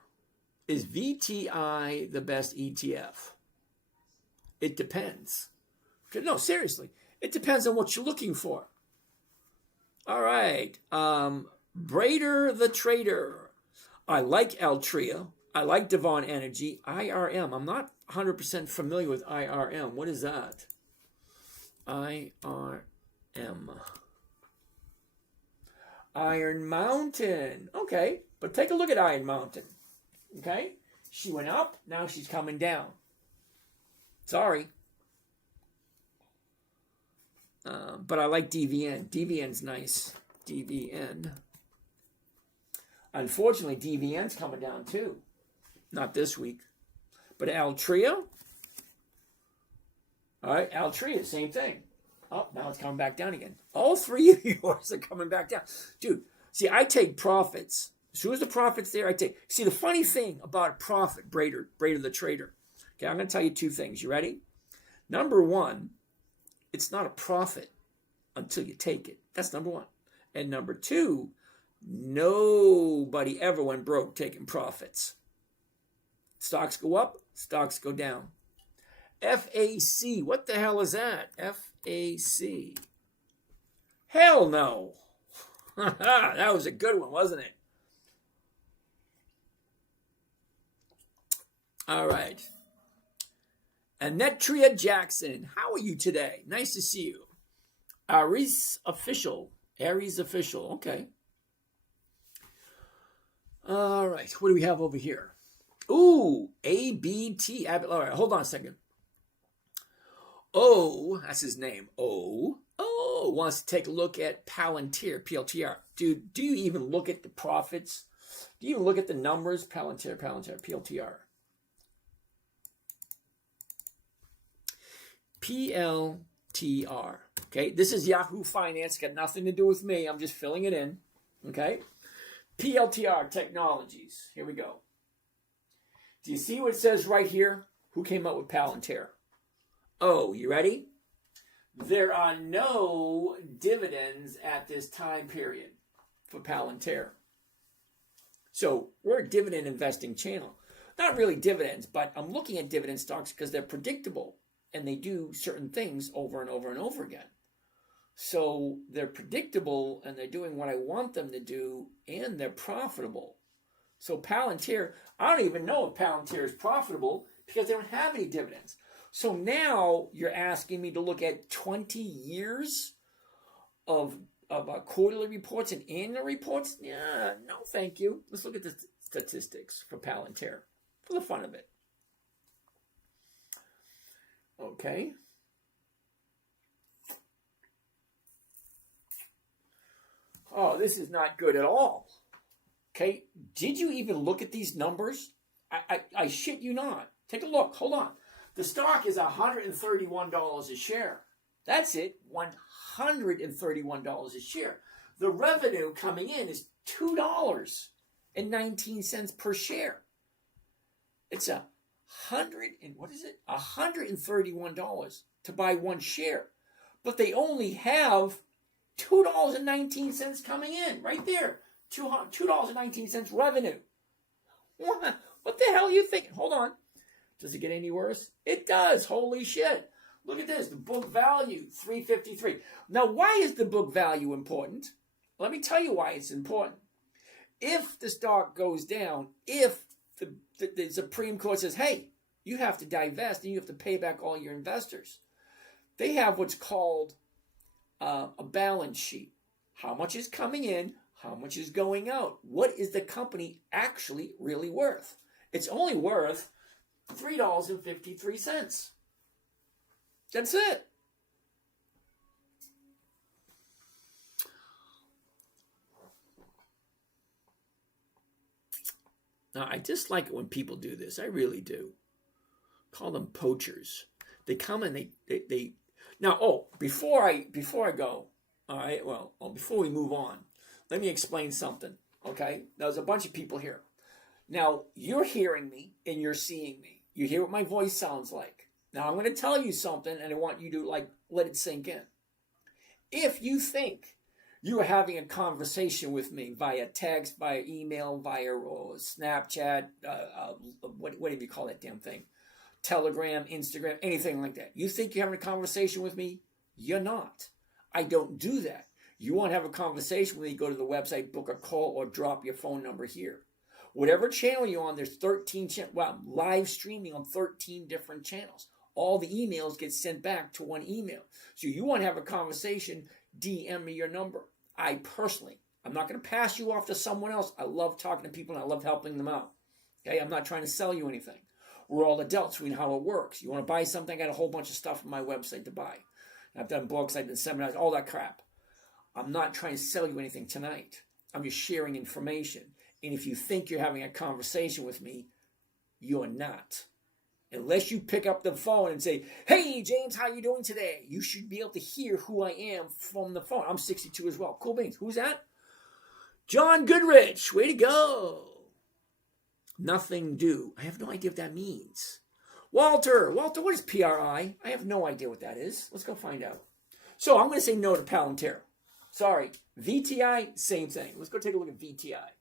Is VTI the best ETF? It depends. No, seriously. It depends on what you're looking for. All right. Brader the Trader. I like Altria. I like Devon Energy. IRM. I'm not 100% familiar with IRM. What is that? IRM. Iron Mountain. Okay. But take a look at Iron Mountain. Okay. She went up. Now she's coming down. Sorry. But I like DVN. DVN's nice. DVN. Unfortunately, DVN's coming down too. Not this week. But Altria. All right, Altria, same thing. Oh, now it's coming back down again. All three of yours are coming back down. Dude, see, I take profits. As soon as the profit's there, I take. See, the funny thing about a profit, Brader the Trader. Okay, I'm going to tell you two things. You ready? Number one, it's not a profit until you take it. That's number one. And number two, Nobody ever went broke taking profits. Stocks go up, stocks go down. FAC, what the hell is that? FAC. Hell no. That was a good one, wasn't it? All right. Anetria Jackson, how are you today? Nice to see you. Aries Official. Okay. All right. What do we have over here? Ooh, ABT. All right, hold on a second. That's his name. Wants to take a look at Palantir, PLTR. Dude, do you even look at the profits? Do you even look at the numbers? Palantir, PLTR. PLTR. Okay, this is Yahoo Finance. Got nothing to do with me. I'm just filling it in. Okay, PLTR Technologies. Here we go. Do you see what it says right here? Who came up with Palantir? You ready? There are no dividends at this time period for Palantir. So we're a dividend investing channel. Not really dividends, but I'm looking at dividend stocks because they're predictable and they do certain things over and over and over again. So they're predictable and they're doing what I want them to do and they're profitable. So Palantir, I don't even know if Palantir is profitable because they don't have any dividends. So now you're asking me to look at 20 years of quarterly reports and annual reports? Yeah, no thank you. Let's look at the statistics for Palantir for the fun of it. Okay. Oh, this is not good at all. Okay, did you even look at these numbers? I shit you not. Take a look. Hold on. The stock is $131 a share. That's it, $131 a share. The revenue coming in is $2.19 per share. It's $131 to buy one share. But they only have $2.19 coming in, right there. $2.19 revenue. What the hell are you thinking? Hold on. Does it get any worse? It does. Holy shit. Look at this. The book value, $353. Now, why is the book value important? Let me tell you why it's important. If the stock goes down, if the Supreme Court says, hey, you have to divest and you have to pay back all your investors, they have what's called a balance sheet. How much is coming in? How much is going out? What is the company actually really worth? It's only worth $3.53. That's it. Now, I dislike it when people do this. I really do. Call them poachers. They come and they now, before I go, all right, before we move on, let me explain something, okay? There's a bunch of people here. Now, you're hearing me and you're seeing me. You hear what my voice sounds like. Now, I'm going to tell you something, and I want you to, let it sink in. If you think you are having a conversation with me via text, via email, via Snapchat, what do you call that damn thing? Telegram, Instagram, anything like that. You think you're having a conversation with me? You're not. I don't do that. You want to have a conversation with me, go to the website, book a call, or drop your phone number here. Whatever channel you're on, there's 13 channels. Well, I'm live streaming on 13 different channels. All the emails get sent back to one email. So you want to have a conversation, DM me your number. I'm not going to pass you off to someone else. I love talking to people and I love helping them out. Okay, I'm not trying to sell you anything. We're all adults. We know how it works. You want to buy something? I got a whole bunch of stuff on my website to buy. I've done books, I've done seminars, all that crap. I'm not trying to sell you anything tonight. I'm just sharing information. And if you think you're having a conversation with me, you're not. Unless you pick up the phone and say, hey, James, how you doing today? You should be able to hear who I am from the phone. I'm 62 as well. Cool beans. Who's that? John Goodrich. Way to go. Nothing due. I have no idea what that means. Walter, what is PRI? I have no idea what that is. Let's go find out. So I'm going to say no to Palantir. Sorry, VTI, same thing. Let's go take a look at VTI.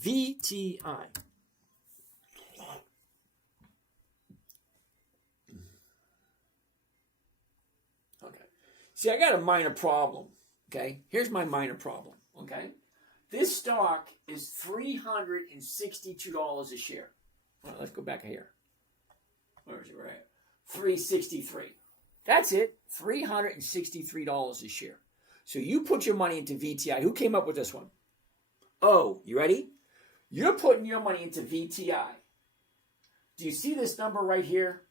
VTI. Okay. See, I got a minor problem. Okay. Here's my minor problem. Okay. This stock is $362 a share. All right, let's go back here. Where is it? Right. $363. That's it. $363 a share. So you put your money into VTI. Who came up with this one? Oh, you ready? You're putting your money into VTI. Do you see this number right here?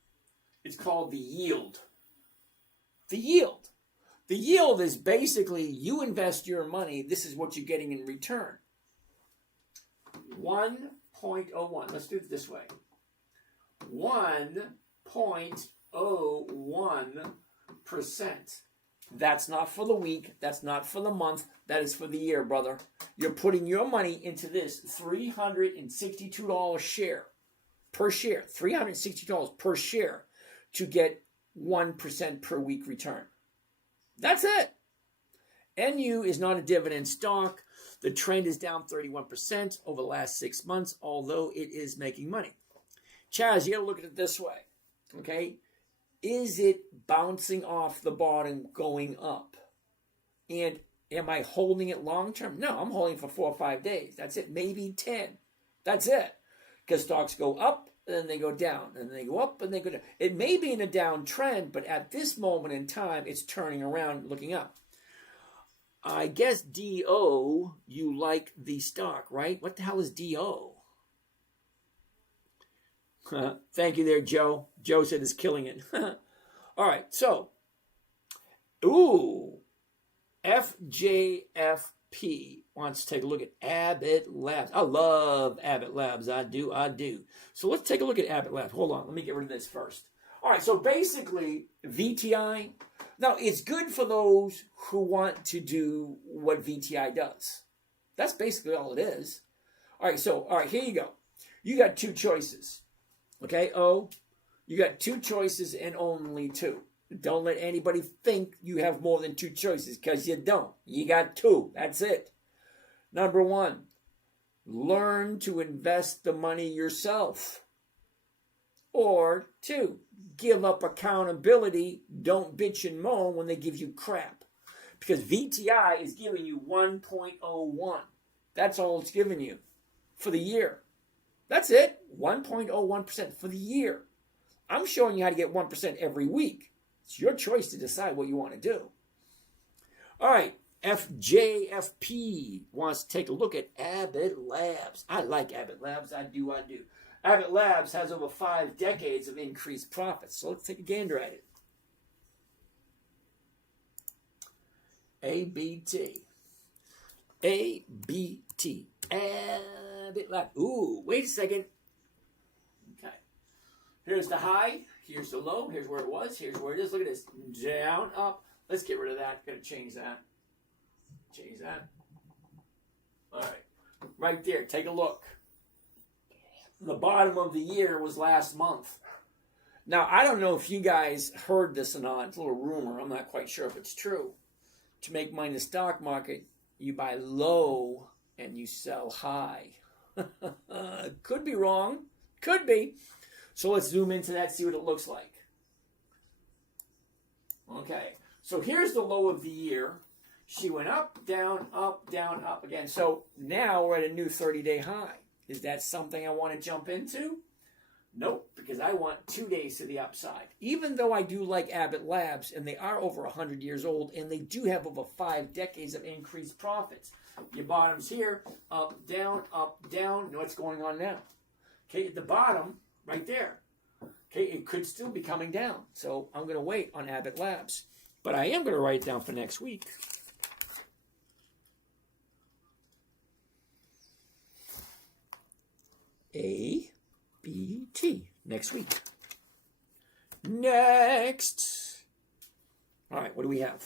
It's called the yield. The yield. The yield is basically you invest your money. This is what you're getting in return. 1.01. Let's do it this way. 1.01%. That's not for the week. That's not for the month. That is for the year, brother. You're putting your money into this $362 share per share. $360 per share to get 1% per week return. That's it. NU is not a dividend stock. The trend is down 31% over the last 6 months, although it is making money. Chaz, you got to look at it this way. Okay? Is it bouncing off the bottom going up? And am I holding it long term? No, I'm holding it for 4 or 5 days. That's it. Maybe 10. That's it. Because stocks go up, and then they go down, and then they go up, and they go down. It may be in a downtrend, but at this moment in time, it's turning around, looking up. I guess DO, you like the stock, right? What the hell is DO? Thank you there, Joe. Joe said it's killing it. All right, so, FJFP wants to take a look at Abbott Labs. I love Abbott Labs. I do. So let's take a look at Abbott Labs. Hold on, let me get rid of this first. All right, so basically, VTI. Now, it's good for those who want to do what VTI does. That's basically all it is. All right, here you go. You got 2 choices. Okay, you got 2 choices and only 2. Don't let anybody think you have more than 2 choices, because you don't. You got 2. That's it. Number 1, learn to invest the money yourself. Or 2, give up accountability. Don't bitch and moan when they give you crap. Because VTI is giving you 1.01. That's all it's giving you for the year. That's it. 1.01% for the year. I'm showing you how to get 1% every week. It's your choice to decide what you want to do. All right. FJFP wants to take a look at Abbott Labs. I like Abbott Labs. I do. Abbott Labs has over 5 decades of increased profits. So let's take a gander at it. ABT. ABT. Abbott Labs. Ooh, wait a second. Okay. Here's the high. Here's the low. Here's where it was. Here's where it is. Look at this. Down, up. Let's get rid of that. Got to change that. Change that. All right. Right there. Take a look. The bottom of the year was last month. Now, I don't know if you guys heard this or not. It's a little rumor. I'm not quite sure if it's true. To make money in the stock market, you buy low and you sell high. Could be wrong. Could be. So let's zoom into that, see what it looks like. Okay. So here's the low of the year. She went up, down, up again. So now we're at a new 30-day high. Is that something I want to jump into? Nope, because I want 2 days to the upside. Even though I do like Abbott Labs, and they are over 100 years old, and they do have over 5 decades of increased profits. Your bottom's here, up, down, what's going on now? Okay, at the bottom, right there. Okay, it could still be coming down. So I'm going to wait on Abbott Labs. But I am going to write it down for next week. ABT. Next week. Next. All right, what do we have?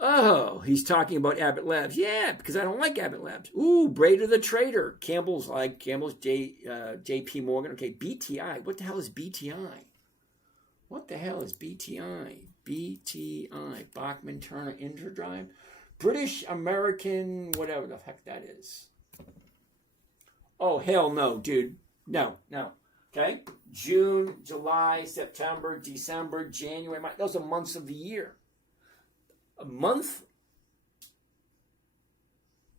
Oh, he's talking about Abbott Labs. Yeah, because I don't like Abbott Labs. Ooh, Brader the Trader. Campbell's JP Morgan. Okay, BTI. What the hell is BTI? What the hell is BTI? BTI, Bachman Turner Interdrive? British American, whatever the heck that is. Oh, hell no, dude. No. Okay? June, July, September, December, January, March. Those are months of the year. A month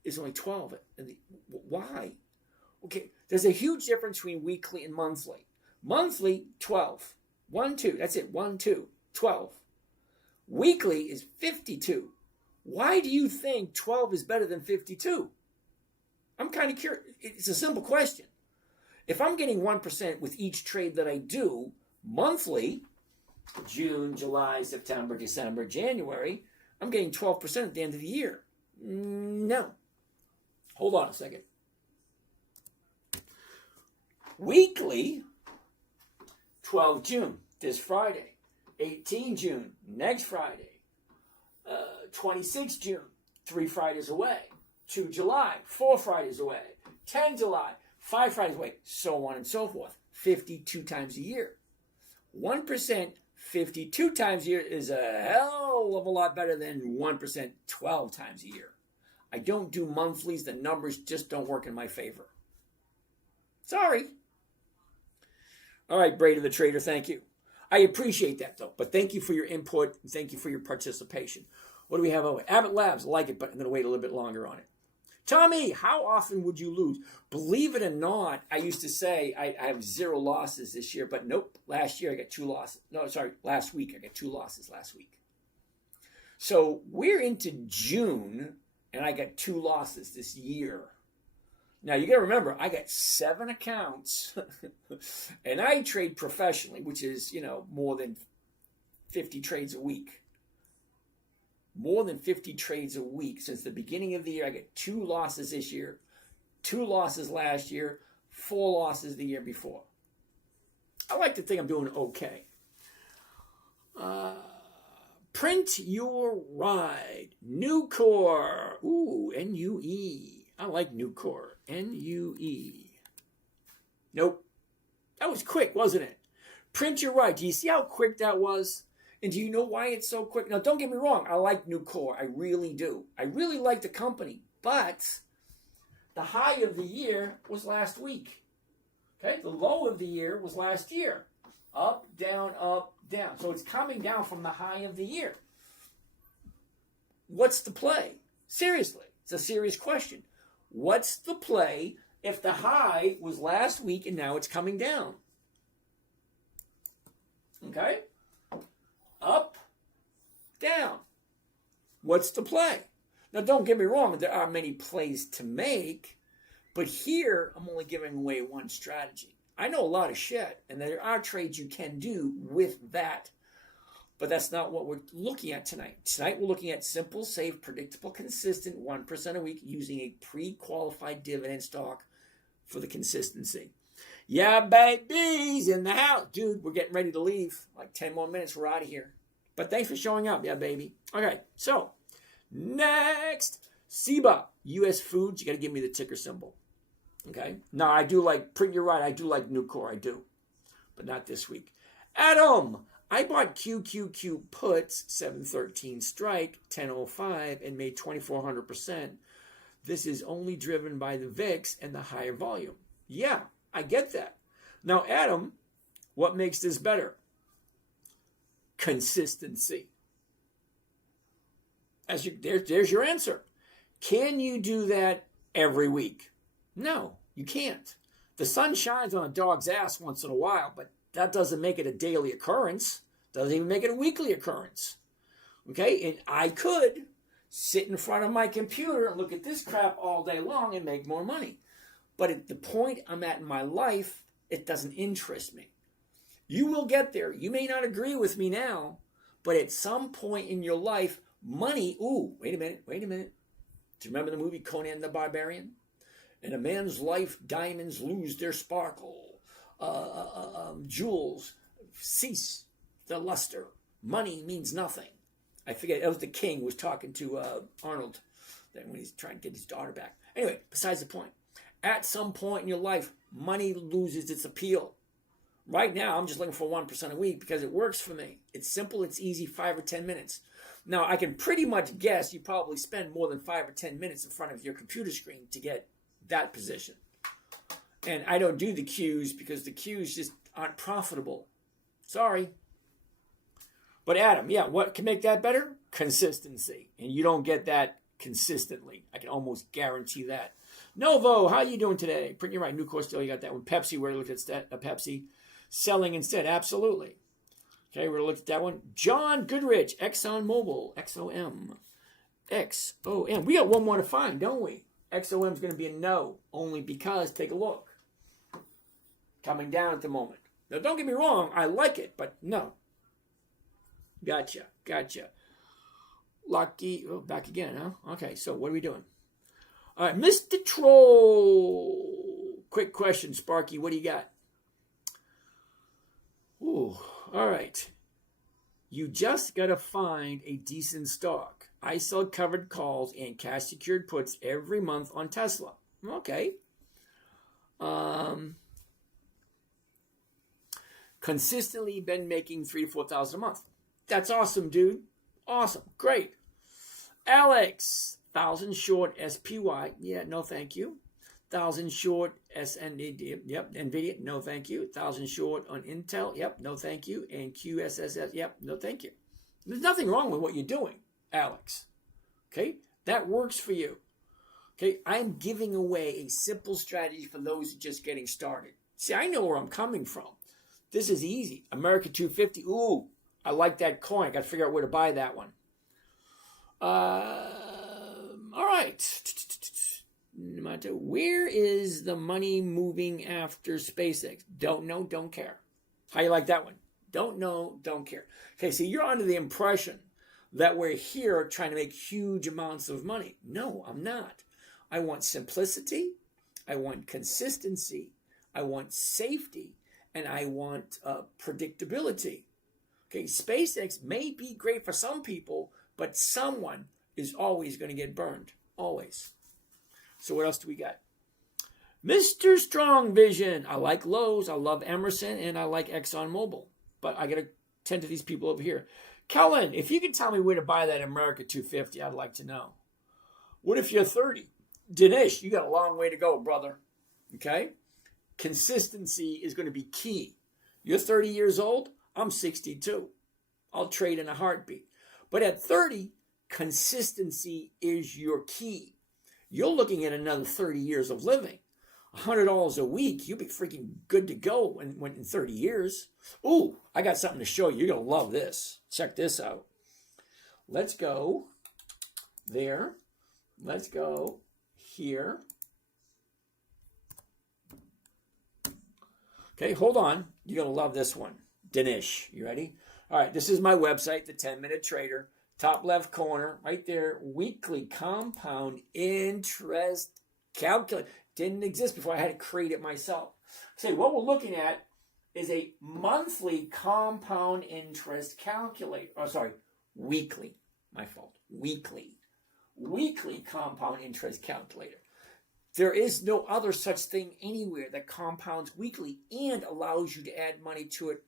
is only 12. Why? Okay, there's a huge difference between weekly and monthly. Monthly, 12. 1, 2. That's it. 1, 2. 12. Weekly is 52. Why do you think 12 is better than 52? I'm kind of curious. It's a simple question. If I'm getting 1% with each trade that I do monthly, June, July, September, December, January, I'm getting 12% at the end of the year. No. Hold on a second. Weekly, 12 June, this Friday. 18 June, next Friday. 26 June, 3 Fridays away. 2 July, 4 Fridays away. 10 July, 5 Fridays away. So on and so forth. 52 times a year. 1%, 52 times a year is a hell of a lot better than 1% 12 times a year. I don't do monthlies. The numbers just don't work in my favor. Sorry. All right, Brady the Trader, thank you. I appreciate that, though. But thank you for your input. And thank you for your participation. What do we have over? Abbott Labs, I like it, but I'm going to wait a little bit longer on it. Tommy, how often would you lose? Believe it or not, I used to say I have 0 losses this year, but nope. Last year I got 2 losses. No, sorry, last week I got 2 losses last week. So we're into June, and I got 2 losses this year. Now, you got to remember, I got 7 accounts, and I trade professionally, which is, more than 50 trades a week. More than 50 trades a week. Since the beginning of the year, I got 2 losses this year, 2 losses last year, 4 losses the year before. I like to think I'm doing okay. Print your ride. Nucor. Ooh, N-U-E. I like Nucor. N-U-E. Nope. That was quick, wasn't it? Print your ride. Do you see how quick that was? And do you know why it's so quick? Now, don't get me wrong. I like Nucor. I really do. I really like the company. But the high of the year was last week. Okay? The low of the year was last year. Up, down, up, down. So it's coming down from the high of the year. What's the play? Seriously. It's a serious question. What's the play if the high was last week and now it's coming down? Okay? Up, down. What's the play? Now, don't get me wrong. There are many plays to make. But here, I'm only giving away one strategy. I know a lot of shit. And there are trades you can do with that. But that's not what we're looking at tonight. Tonight, we're looking at simple, safe, predictable, consistent, 1% a week using a pre-qualified dividend stock for the consistency. Yeah, baby's in the house. Dude, we're getting ready to leave. Like 10 more minutes, we're out of here. But thanks for showing up. Yeah, baby. Okay, so next. SIBA, U.S. Foods. You got to give me the ticker symbol. Okay? Now, I do like, print your right, I do like Nucor. I do. But not this week. Adam. I bought QQQ puts, 713 strike, 1005, and made 2,400%. This is only driven by the VIX and the higher volume. Yeah, I get that. Now, Adam, what makes this better? Consistency. There's your answer. Can you do that every week? No, you can't. The sun shines on a dog's ass once in a while, but that doesn't make it a daily occurrence. Doesn't even make it a weekly occurrence. Okay? And I could sit in front of my computer and look at this crap all day long and make more money. But at the point I'm at in my life, it doesn't interest me. You will get there. You may not agree with me now, but at some point in your life, money, wait a minute. Do you remember the movie Conan the Barbarian? In a man's life, diamonds lose their sparkle. Jewels cease the luster. Money means nothing. I forget, that was the king who was talking to Arnold then when he's trying to get his daughter back. Anyway, besides the point. At some point in your life, money loses its appeal. Right now, I'm just looking for 1% a week because it works for me. It's simple, it's easy, 5 or 10 minutes. Now, I can pretty much guess you probably spend more than 5 or 10 minutes in front of your computer screen to get that position. And I don't do the Qs because the Qs just aren't profitable. Sorry. But Adam, yeah, what can make that better? Consistency. And you don't get that consistently. I can almost guarantee that. Novo, how you doing today? Pretty right. New course still, you got that one. Pepsi, we're going to look at Pepsi. Selling instead, absolutely. Okay, we're going to look at that one. John Goodrich, ExxonMobil, XOM. XOM. We got one more to find, don't we? XOM is going to be a no, only because, take a look. Coming down at the moment. Now, don't get me wrong, I like it, but no. Gotcha. Lucky, back again, huh? Okay, so what are we doing? All right, Mr. Troll. Quick question, Sparky, what do you got? Ooh, all right. You just got to find a decent stock. I sell covered calls and cash secured puts every month on Tesla. Okay. Consistently been making $3,000 to $4,000 a month. That's awesome, dude. Awesome. Great. Alex, 1,000 short SPY. Yeah, no thank you. 1,000 short SND. Yep. NVIDIA. No thank you. 1,000 short on Intel. Yep. No thank you. And QSSS. Yep. No thank you. There's nothing wrong with what you're doing, Alex. Okay? That works for you. Okay? I'm giving away a simple strategy for those just getting started. See, I know where I'm coming from. This is easy. America 250. Ooh, I like that coin. I got to figure out where to buy that one. All right. Where is the money moving after SpaceX? Don't know, don't care. How you like that one? Don't know, don't care. Okay, so you're under the impression that we're here trying to make huge amounts of money. No, I'm not. I want simplicity. I want consistency. I want safety. And I want predictability. Okay, SpaceX may be great for some people, but someone is always going to get burned. Always. So what else do we got? Mr. Strong Vision. I like Lowe's. I love Emerson. And I like ExxonMobil. But I got to tend to these people over here. Kellen, if you can tell me where to buy that America 250, I'd like to know. What if you're 30? Dinesh, you got a long way to go, brother. Okay? Consistency is going to be key. You're 30 years old. I'm 62. I'll trade in a heartbeat. But at 30, consistency is your key. You're looking at another 30 years of living. $100 a week, you'll be freaking good to go in 30 years. Ooh, I got something to show you. You're going to love this. Check this out. Let's go there. Let's go here. Okay, hold on. You're going to love this one. Dinesh, you ready? All right, this is my website, the 10-Minute Trader. Top left corner, right there, weekly compound interest calculator. Didn't exist before. I had to create it myself. So what we're looking at is a monthly compound interest calculator. Oh, sorry, weekly. My fault. Weekly compound interest calculator. There is no other such thing anywhere that compounds weekly and allows you to add money to it.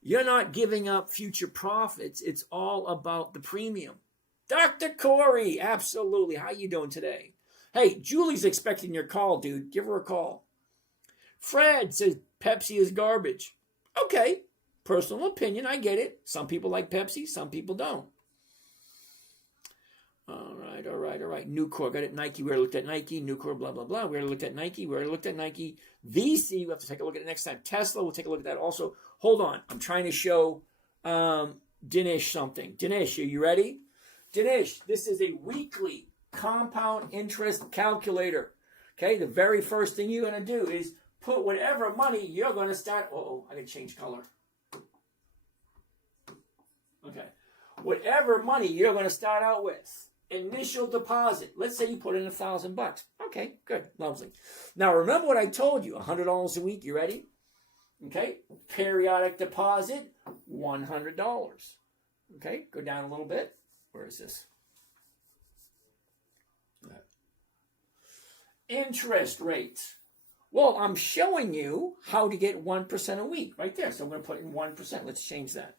You're not giving up future profits. It's all about the premium. Dr. Corey, absolutely. How you doing today? Hey, Julie's expecting your call, dude. Give her a call. Fred says Pepsi is garbage. Okay, personal opinion. I get it. Some people like Pepsi. Some people don't. All right. Nucor, got it. Nike, we already looked at Nike. Nucor, blah, blah, blah. We already looked at Nike. VC, we have to take a look at it next time. Tesla, we'll take a look at that also. Hold on. I'm trying to show Dinesh something. Dinesh, are you ready? Dinesh, this is a weekly compound interest calculator. Okay, the very first thing you're going to do is put whatever money you're going to start. I can change color. Okay. Whatever money you're going to start out with. Initial deposit. Let's say you put in $1,000. Okay, good. Lovely. Now remember what I told you. $100 a week. You ready? Okay. Periodic deposit, $100. Okay, go down a little bit. Where is this? Interest rate. Well, I'm showing you how to get 1% a week right there. So I'm going to put in 1%. Let's change that.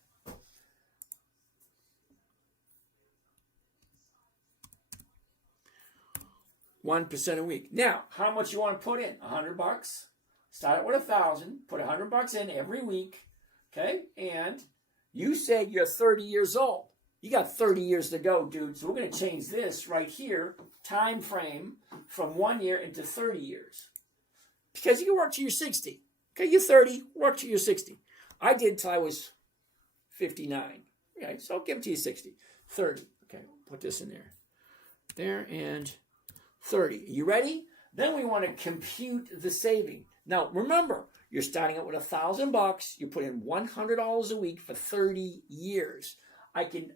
$1 a week. Now, how much you want to put in? $100. Start out with 1,000. Put $100 in every week. Okay, and you say you're 30 years old. You got 30 years to go, dude. So we're going to change this right here, time frame, from 1 year into 30 years. Because you can work till you're 60. Okay, you're 30, work till you're 60. I did till I was 59. Okay, so I'll give it to you 60. 30. Okay, put this in there. There and 30. You ready? Then we want to compute the saving. Now, remember, you're starting out with $1,000. You put in $100 a week for 30 years. I can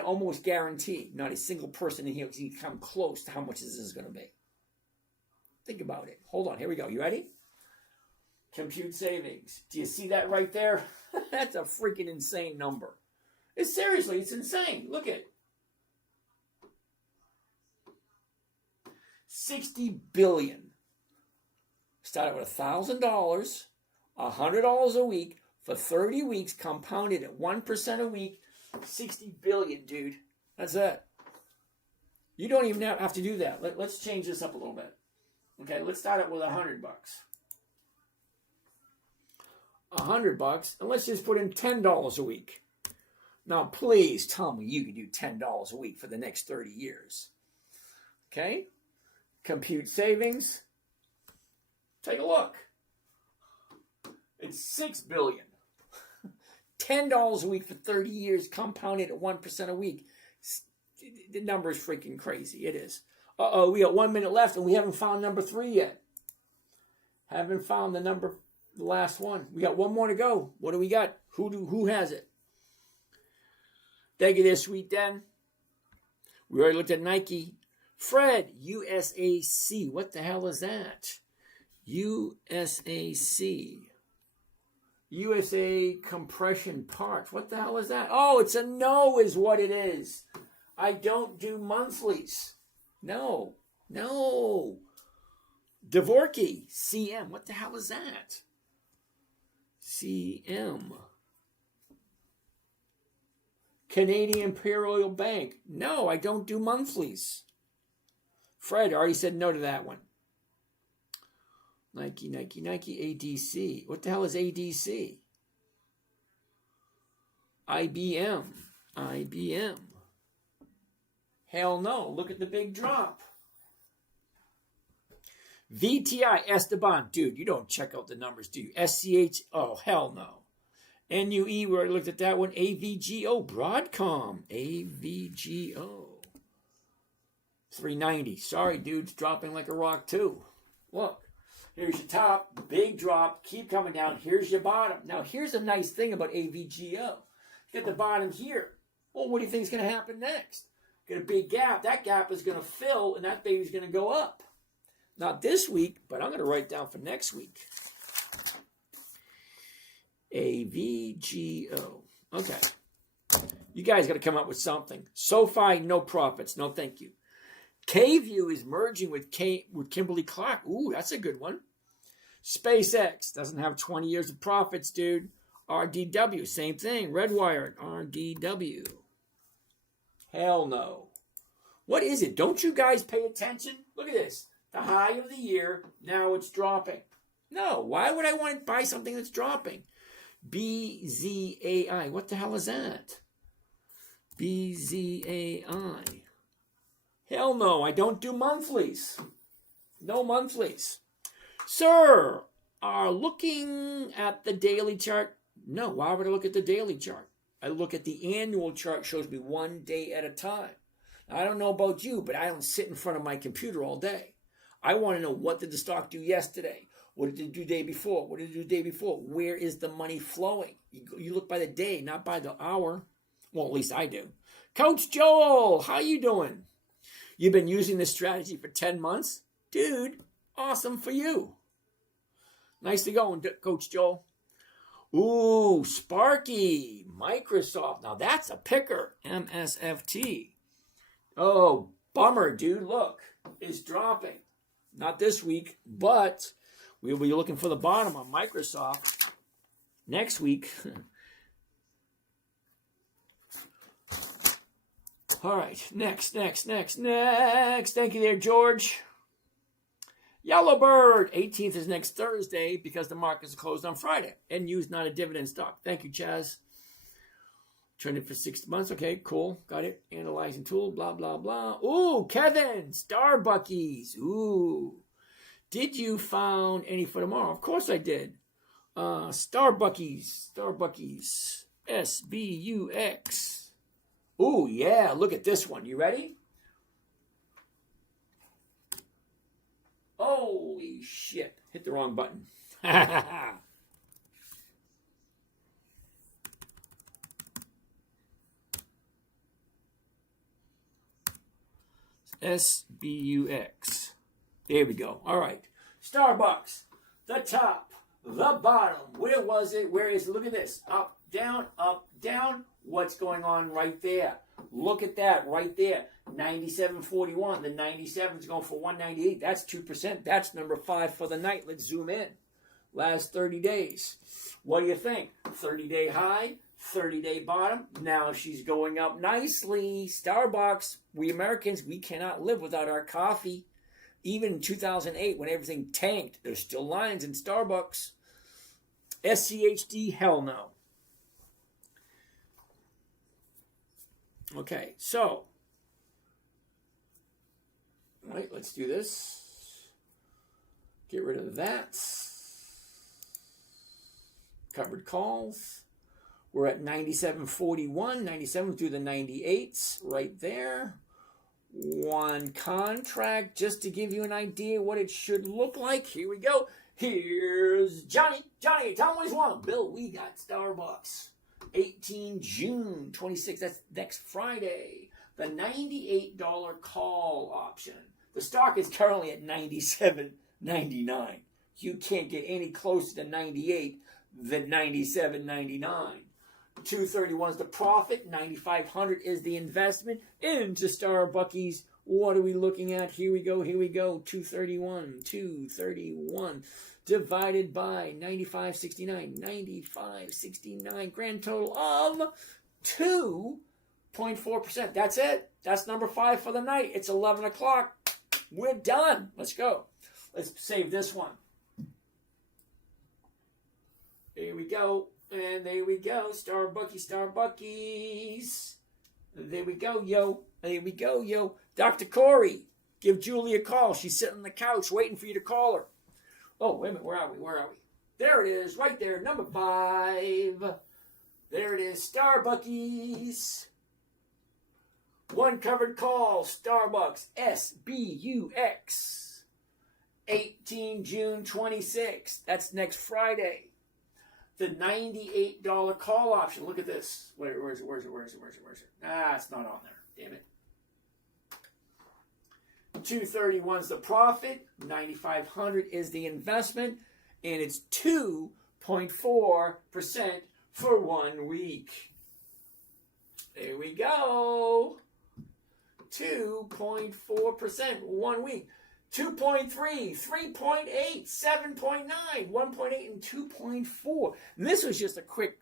almost guarantee not a single person in here can come close to how much this is going to be. Think about it. Hold on. Here we go. You ready? Compute savings. Do you see that right there? That's a freaking insane number. Seriously, it's insane. Look at it. $60 billion. Start out with $1,000, $100 a week for 30 weeks, compounded at 1% a week. $60 billion, dude. That's it. You don't even have to do that. Let's change this up a little bit. Okay, let's start out with $100. $100, and let's just put in $10 a week. Now, please tell me you can do $10 a week for the next 30 years. Okay? Compute savings. Take a look. It's $6 billion. $10 a week for 30 years, compounded at 1% a week. The number is freaking crazy. It is. Uh-oh, we got 1 minute left, and we haven't found number 3 yet. Haven't found the last one. We got one more to go. What do we got? Who has it? Thank you there, Sweet Den. We already looked at Nike. Fred, USAC. What the hell is that? USAC. USA Compression Parts. What the hell is that? Oh, it's a no is what it is. I don't do monthlies. No. Dvorky, CM. What the hell is that? CM. Canadian Imperial Bank. No, I don't do monthlies. Fred already said no to that one. Nike, ADC. What the hell is ADC? IBM. Hell no. Look at the big drop. VTI, Esteban. Dude, you don't check out the numbers, do you? SCH, oh, hell no. NUE, we already looked at that one. AVGO, Broadcom. AVGO. 390. Sorry, dude, it's dropping like a rock too. Look. Here's your top, big drop, keep coming down. Here's your bottom. Now, here's a nice thing about AVGO. You get the bottom here. Well, what do you think is going to happen next? Get a big gap. That gap is going to fill, and that baby's going to go up. Not this week, but I'm going to write it down for next week. AVGO. Okay. You guys got to come up with something. SoFi, no profits. No, thank you. K-View is merging with Kimberly-Clark. Ooh, that's a good one. SpaceX doesn't have 20 years of profits, dude. RDW, same thing. Redwire, RDW. Hell no. What is it? Don't you guys pay attention? Look at this. The high of the year, now it's dropping. No, why would I want to buy something that's dropping? BZAI, what the hell is that? BZAI. Hell no, I don't do monthlies. No monthlies. Sir, are looking at the daily chart? No, why would I look at the daily chart? I look at the annual chart, shows me 1 day at a time. Now, I don't know about you, but I don't sit in front of my computer all day. I want to know, what did the stock do yesterday? What did it do the day before? What did it do the day before? Where is the money flowing? You look by the day, not by the hour. Well, at least I do. Coach Joel, how you doing? You've been using this strategy for 10 months? Dude, awesome for you. Nicely going, Coach Joel. Ooh, Sparky, Microsoft. Now that's a picker. MSFT. Oh, bummer, dude. Look, it's dropping. Not this week, but We'll be looking for the bottom on Microsoft next week. All right, next. Thank you there, George. Yellowbird, 18th is next Thursday because the market is closed on Friday. And used not a dividend stock. Thank you, Chaz. Trended for 6 months. Okay, cool. Got it. Analyzing tool, blah, blah, blah. Ooh, Kevin, Starbuckies. Ooh. Did you found any for tomorrow? Of course I did. Starbuckies. SBUX. Ooh, yeah. Look at this one. You ready? Holy shit. Hit the wrong button. SBUX. There we go. All right. Starbucks. The top. The bottom. Where was it? Where is it? Look at this. Up, down, up, down. What's going on right there? Look at that right there. 97.41. The 97 is going for 198. That's 2%. That's number 5 for the night. Let's zoom in. Last 30 days. What do you think? 30-day high, 30-day bottom. Now she's going up nicely. Starbucks. We Americans, we cannot live without our coffee. Even in 2008, when everything tanked, there's still lines in Starbucks. SCHD, hell no. Okay, so, right, let's do this. Get rid of that. Covered calls. We're at 97.41. 97 through the 98s right there. One contract, just to give you an idea what it should look like. Here we go. Here's Johnny. Johnny, tell him what he's wanting. Bill, we got Starbucks. 18 June 26th, that's next Friday. The $98 call option. The stock is currently at $97.99. You can't get any closer to 98 than $97.99. 231 is the profit. 9,500 is the investment into Starbucks. What are we looking at? Here we go. 231 divided by 95.69. 95.69. Grand total of 2.4%. That's it. That's number 5 for the night. It's 11 o'clock. We're done. Let's go. Let's save this one. Here we go. And there we go. Starbucks. There we go, yo. Dr. Corey, give Julie a call. She's sitting on the couch waiting for you to call her. Oh, wait a minute. Where are we? There it is. Right there. Number 5. There it is. Starbucks. One covered call. Starbucks. SBUX. 18 June 26th. That's next Friday. The $98 call option. Look at this. Where is it? Ah, it's not on there. Damn it. 231 is the profit. 9,500 is the investment. And it's 2.4% for 1 week. There we go. 2.4% 1 week. 2.3, 3.8, 7.9, 1.8, and 2.4. And this was just a quick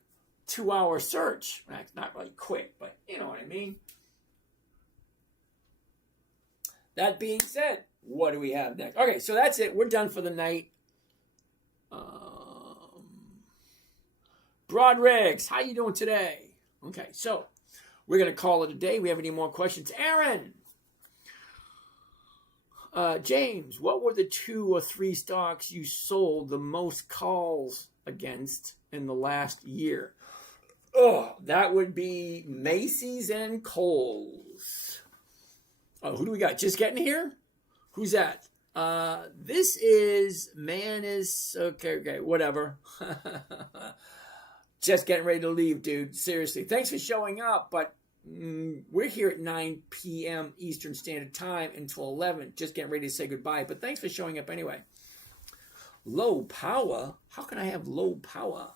2-hour search. It's not really quick, but you know what I mean. That being said, what do we have next? Okay, so that's it. We're done for the night. Broad Regs, how you doing today? Okay, so we're going to call it a day. We have any more questions? Aaron! James, what were the 2 or 3 stocks you sold the most calls against in the last year? Oh, that would be Macy's and Kohl's. Oh, who do we got? Just getting here? Who's that? This is okay, whatever. Just getting ready to leave, dude. Seriously. Thanks for showing up, but we're here at 9 p.m. Eastern Standard Time until 11. Just getting ready to say goodbye. But thanks for showing up anyway. Low power? How can I have low power?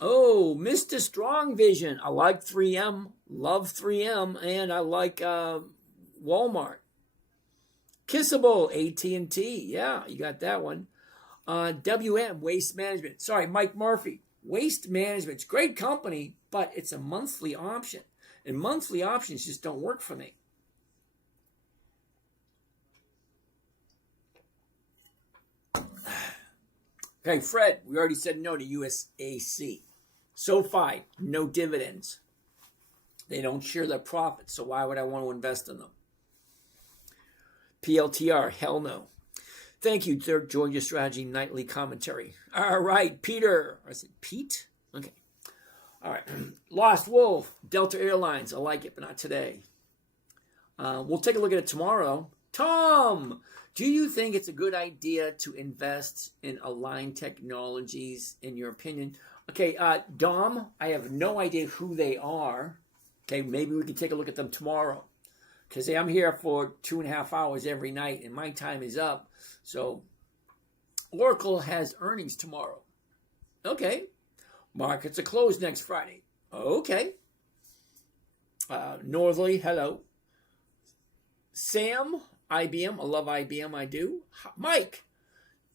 Oh, Mr. Strong Vision. I like 3M. Love 3M. And I like Walmart. Kissable, AT&T. Yeah, you got that one. WM, Waste Management. Sorry, Mike Murphy. Waste Management's great company, but it's a monthly option. And monthly options just don't work for me. Okay, Fred, we already said no to USAC. SoFi, no dividends. They don't share their profits, so why would I want to invest in them? PLTR, hell no. Thank you, Third Georgia Strategy Nightly Commentary. All right, Peter. Or is it Pete? Okay. All right. Lost Wolf, Delta Airlines. I like it, but not today. We'll take a look at it tomorrow. Tom, do you think it's a good idea to invest in Align Technologies, in your opinion? Okay, Dom, I have no idea who they are. Okay, maybe we can take a look at them tomorrow. Because I'm here for 2.5 hours every night, and my time is up. So, Oracle has earnings tomorrow. Okay. Markets are closed next Friday. Okay. Northerly, hello. Sam, IBM. I love IBM, I do. Mike,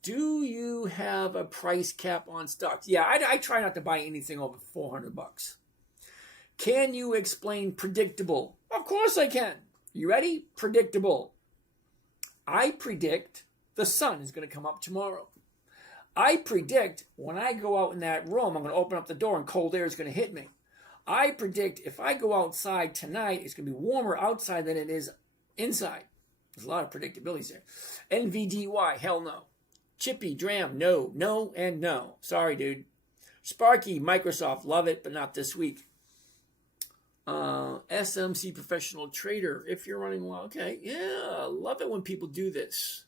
do you have a price cap on stocks? Yeah, I try not to buy anything over $400. Can you explain predictable? Of course I can. You ready? Predictable. I predict the sun is going to come up tomorrow. I predict when I go out in that room, I'm going to open up the door and cold air is going to hit me. I predict if I go outside tonight, it's going to be warmer outside than it is inside. There's a lot of predictabilities there. NVDY, hell no. Chippy, Dram, no, no, and no. Sorry, dude. Sparky, Microsoft, love it, but not this week. SMC Professional Trader, if you're running well, okay, yeah, love it when people do this.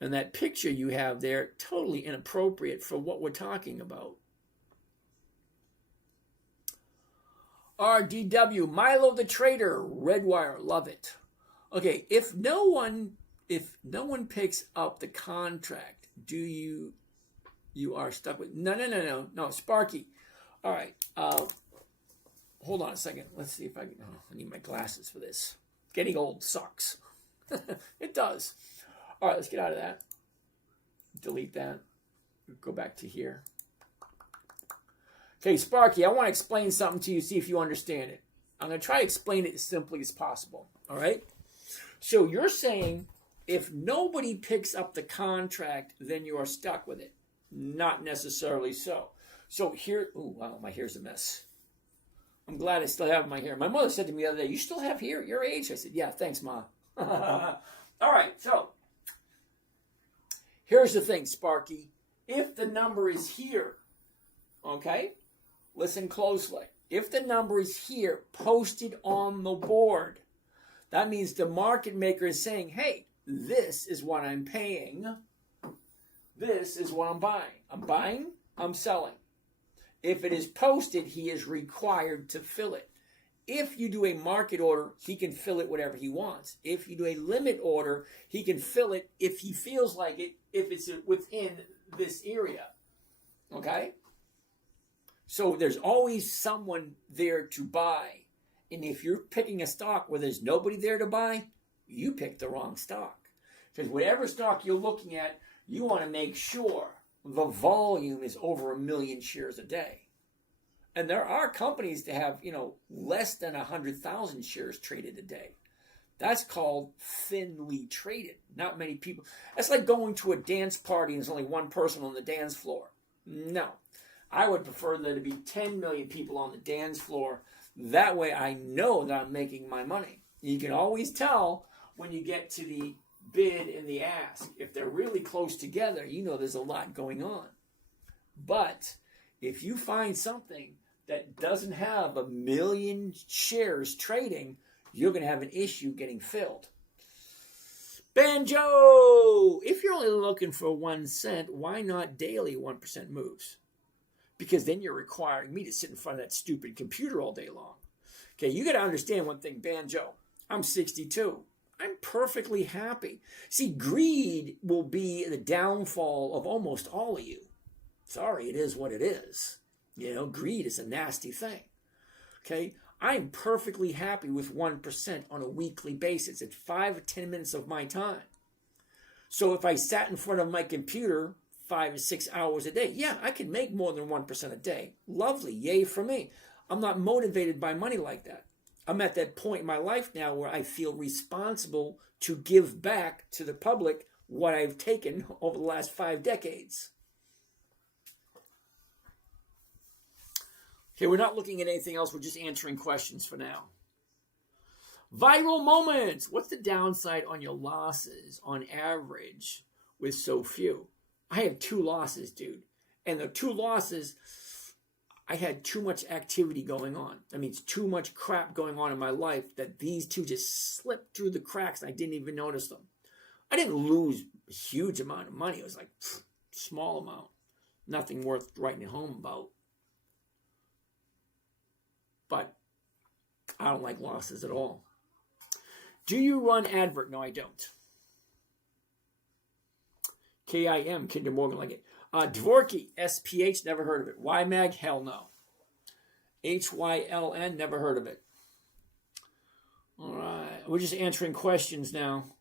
And that picture you have there, totally inappropriate for what we're talking about. RDW, Milo the Trader, Redwire, love it. Okay, if no one picks up the contract, you are stuck with no, Sparky. All right, hold on a second. Let's see if I can. Oh, I need my glasses for this. Getting old sucks. It does. All right, let's get out of that. Delete that. Go back to here. Okay, Sparky, I want to explain something to you, see if you understand it. I'm going to try to explain it as simply as possible. All right? So you're saying if nobody picks up the contract, then you are stuck with it. Not necessarily so. So here, oh, wow, my hair's a mess. I'm glad I still have my hair. My mother said to me the other day, you still have hair at your age? I said, yeah, thanks, Ma. All right, so here's the thing, Sparky. If the number is here, okay, listen closely. If the number is here, posted on the board, that means the market maker is saying, hey, this is what I'm paying. This is what I'm buying. I'm buying, I'm selling. If it is posted, he is required to fill it. If you do a market order, he can fill it whatever he wants. If you do a limit order, he can fill it if he feels like it, if it's within this area. Okay? So there's always someone there to buy. And if you're picking a stock where there's nobody there to buy, you picked the wrong stock. Because whatever stock you're looking at, you want to make sure the volume is over 1 million shares a day. And there are companies that have, less than 100,000 shares traded a day. That's called thinly traded. Not many people. That's like going to a dance party and there's only one person on the dance floor. No. I would prefer there to be 10 million people on the dance floor. That way I know that I'm making my money. You can always tell when you get to the bid and the ask. If they're really close together, there's a lot going on. But if you find something that doesn't have 1 million shares trading, you're going to have an issue getting filled. Banjo! If you're only looking for 1 cent, why not daily 1% moves? Because then you're requiring me to sit in front of that stupid computer all day long. Okay, you got to understand one thing, Banjo. I'm 62. I'm perfectly happy. See, greed will be the downfall of almost all of you. Sorry, it is what it is. Greed is a nasty thing. Okay, I'm perfectly happy with 1% on a weekly basis. It's 5 or 10 minutes of my time. So if I sat in front of my computer 5 or 6 hours a day, yeah, I can make more than 1% a day. Lovely, yay for me. I'm not motivated by money like that. I'm at that point in my life now where I feel responsible to give back to the public what I've taken over the last 5 decades. Okay, we're not looking at anything else. We're just answering questions for now. Viral moments. What's the downside on your losses on average with so few? I have 2 losses, dude. And the 2 losses, I had too much activity going on. That means too much crap going on in my life that these 2 just slipped through the cracks and I didn't even notice them. I didn't lose a huge amount of money. It was like small amount. Nothing worth writing home about. But I don't like losses at all. Do you run advert? No, I don't. KIM, Kinder Morgan like it. Dvorky, SPH, never heard of it. YMAG, hell no. HYLN, never heard of it. All right, we're just answering questions now.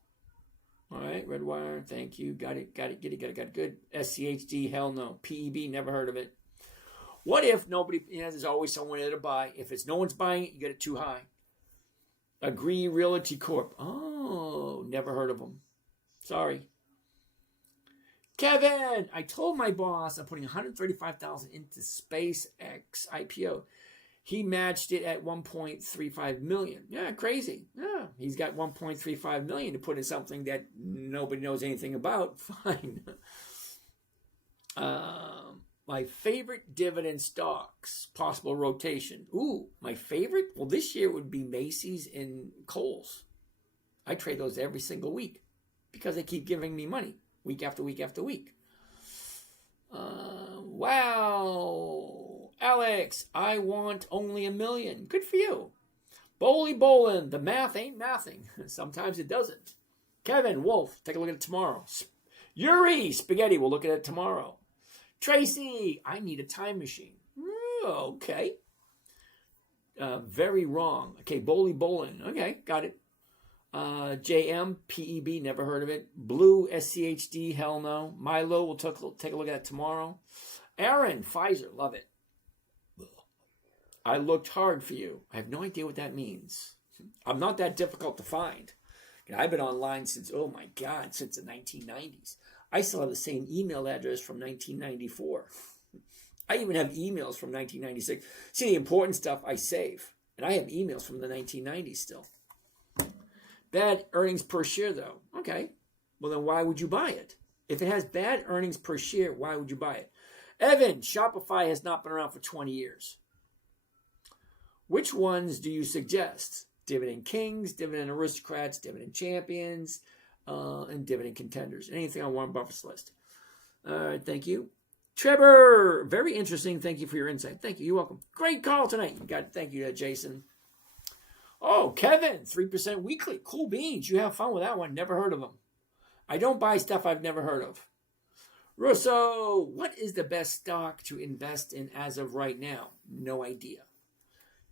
All right, Redwire, thank you. Got it. Good. SCHD, hell no. PEB, never heard of it. What if nobody, there's always someone there to buy. If it's no one's buying it, you get it too high. Agree Realty Corp. Oh, never heard of them. Sorry. Kevin, I told my boss I'm putting $135,000 into SpaceX IPO. He matched it at $1.35 million. Yeah, crazy. Yeah, he's got $1.35 million to put in something that nobody knows anything about. Fine. My favorite dividend stocks, possible rotation. Ooh, my favorite? Well, this year would be Macy's and Kohl's. I trade those every single week because they keep giving me money week after week after week. Wow. Alex, I want only $1 million. Good for you. Bowling, the math ain't mathing. Sometimes it doesn't. Kevin, Wolf, take a look at it tomorrow. Yuri, Spaghetti, we'll look at it tomorrow. Tracy, I need a time machine. Okay. Very wrong. Okay, bowling. Okay, got it. JM, PEB, never heard of it. Blue, SCHD, hell no. Milo, we'll take a look at it tomorrow. Aaron, Pfizer, love it. I looked hard for you. I have no idea what that means. I'm not that difficult to find. I've been online since, oh my God, since the 1990s. I still have the same email address from 1994. I even have emails from 1996. See, the important stuff I save. And I have emails from the 1990s still. Bad earnings per share, though. Okay. Well, then why would you buy it? If it has bad earnings per share, why would you buy it? Evan, Shopify has not been around for 20 years. Which ones do you suggest? Dividend Kings, Dividend Aristocrats, Dividend Champions, and Dividend Contenders. Anything on Warren Buffett's list. All right, thank you. Trevor, very interesting. Thank you for your insight. Thank you. You're welcome. Great call tonight. Thank you, Jason. Oh, Kevin, 3% weekly. Cool beans. You have fun with that one. Never heard of them. I don't buy stuff I've never heard of. Russo, what is the best stock to invest in as of right now? No idea.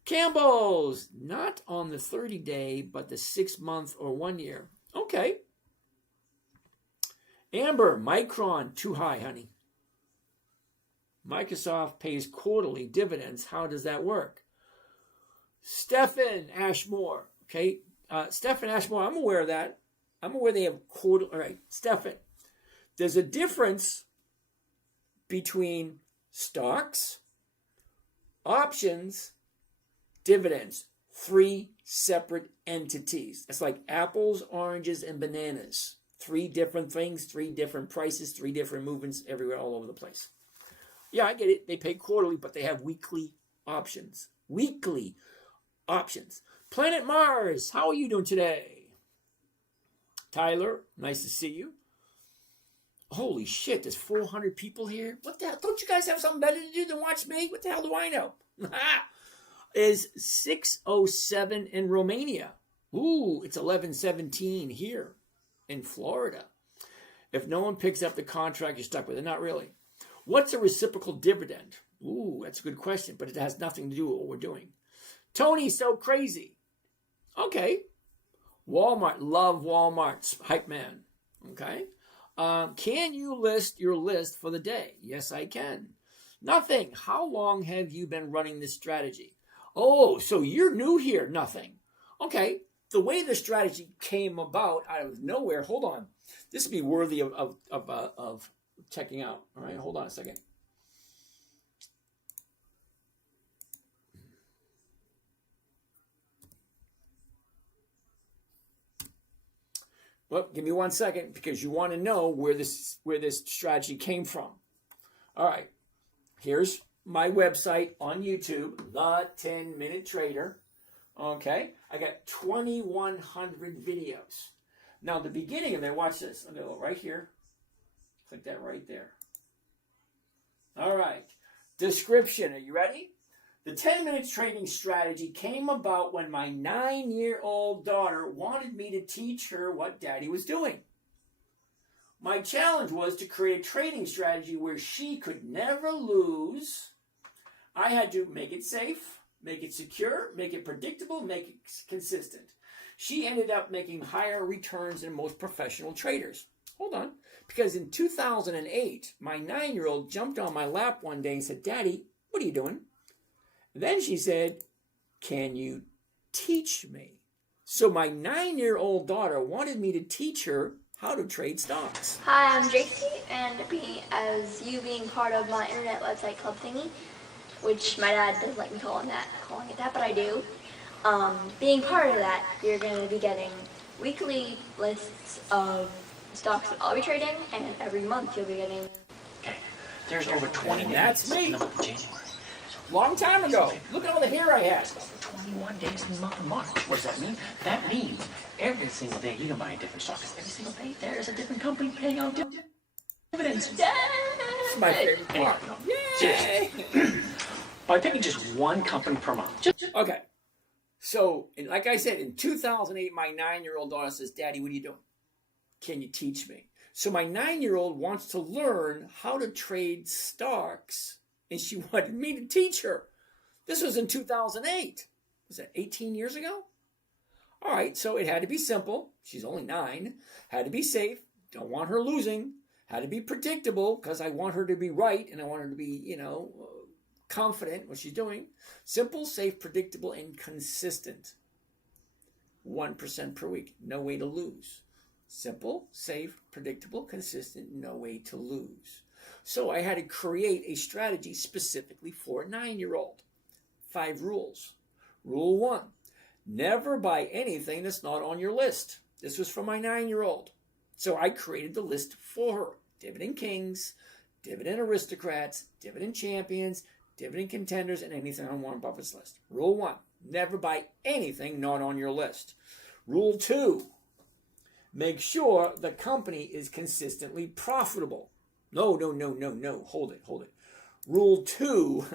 Campbell's, not on the 30-day, but the 6-month or 1 year. Okay. Amber, Micron, too high, honey. Microsoft pays quarterly dividends. How does that work? Stephen Ashmore. Okay. Stephen Ashmore, I'm aware of that. I'm aware they have quarterly. All right. Stephen, there's a difference between stocks, options, dividends. 3 separate entities. It's like apples, oranges, and bananas. 3 different things, 3 different prices, 3 different movements everywhere, all over the place. Yeah, I get it. They pay quarterly, but they have weekly options. Weekly options. Planet Mars, how are you doing today? Tyler, nice to see you. Holy shit, there's 400 people here? What the hell? Don't you guys have something better to do than watch me? What the hell do I know? Is 6:07 in Romania. Ooh, it's 11:17 here in Florida. If no one picks up the contract, you're stuck with it. Not really. What's a reciprocal dividend? Ooh, that's a good question, but it has nothing to do with what we're doing. Tony's so crazy. Okay. Walmart, love Walmart's hype man. Okay. Can you list your list for the day? Yes, I can. Nothing. How long have you been running this strategy? Oh, so you're new here. Nothing. Okay. The way the strategy came about out of nowhere. Hold on. This would be worthy of checking out. All right. Hold on a second. Well, give me 1 second because you want to know where this strategy came from. All right. Here's my website on YouTube, The 10-Minute Trader. Okay. I got 2,100 videos. Now, the beginning of it, watch this. I'm going to go right here. Click that right there. All right. Description. Are you ready? The 10-minute trading strategy came about when my 9-year-old daughter wanted me to teach her what Daddy was doing. My challenge was to create a trading strategy where she could never lose. I had to make it safe, make it secure, make it predictable, make it consistent. She ended up making higher returns than most professional traders. Hold on. Because in 2008, my 9-year-old jumped on my lap one day and said, Daddy, what are you doing? Then she said, can you teach me? So my 9-year-old daughter wanted me to teach her how to trade stocks. Hi, I'm JC, and you being part of my internet website club thingy, which my dad doesn't like me calling it that, but I do. Being part of that, you're going to be getting weekly lists of stocks that I'll be trading, and every month you'll be getting. Okay, there's over 20 days. That's me. In the month of January. Long time ago. Look at all the hair I had. 21 days in the month of March. What does that mean? That means every single day you can buy a different stock. Every single day there is a different company paying out dividends. It's my favorite part. Seriously. By picking just one company per month. Okay. So, like I said, in 2008, my 9-year-old daughter says, Daddy, what are you doing? Can you teach me? So my 9-year-old wants to learn how to trade stocks, and she wanted me to teach her. This was in 2008. Was that 18 years ago? All right, so it had to be simple. She's only 9. Had to be safe. Don't want her losing. Had to be predictable because I want her to be right and I want her to be, confident in what she's doing. Simple, safe, predictable, and consistent. 1% per week. No way to lose. Simple, safe, predictable, consistent, no way to lose. So I had to create a strategy specifically for a 9-year-old. 5 rules. Rule 1, never buy anything that's not on your list. This was for my 9-year-old. So I created the list for her. Dividend Kings, Dividend Aristocrats, Dividend Champions, Dividend Contenders, and anything on Warren Buffett's list. Rule 1, never buy anything not on your list. Rule 2, make sure the company is consistently profitable. No. Hold it. Rule 2,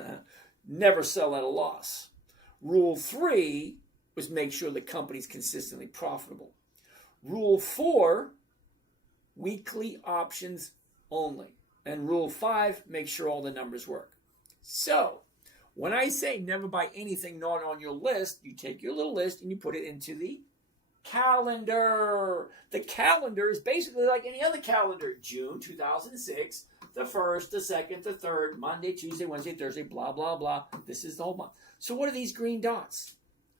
never sell at a loss. Rule 3 was make sure the company's consistently profitable. Rule 4, weekly options only. And Rule 5, make sure all the numbers work. So, when I say never buy anything not on your list, you take your little list and you put it into the calendar. The calendar is basically like any other calendar. June 2006, the 1st, the 2nd, the 3rd, Monday, Tuesday, Wednesday, Thursday, blah, blah, blah. This is the whole month. So what are these green dots?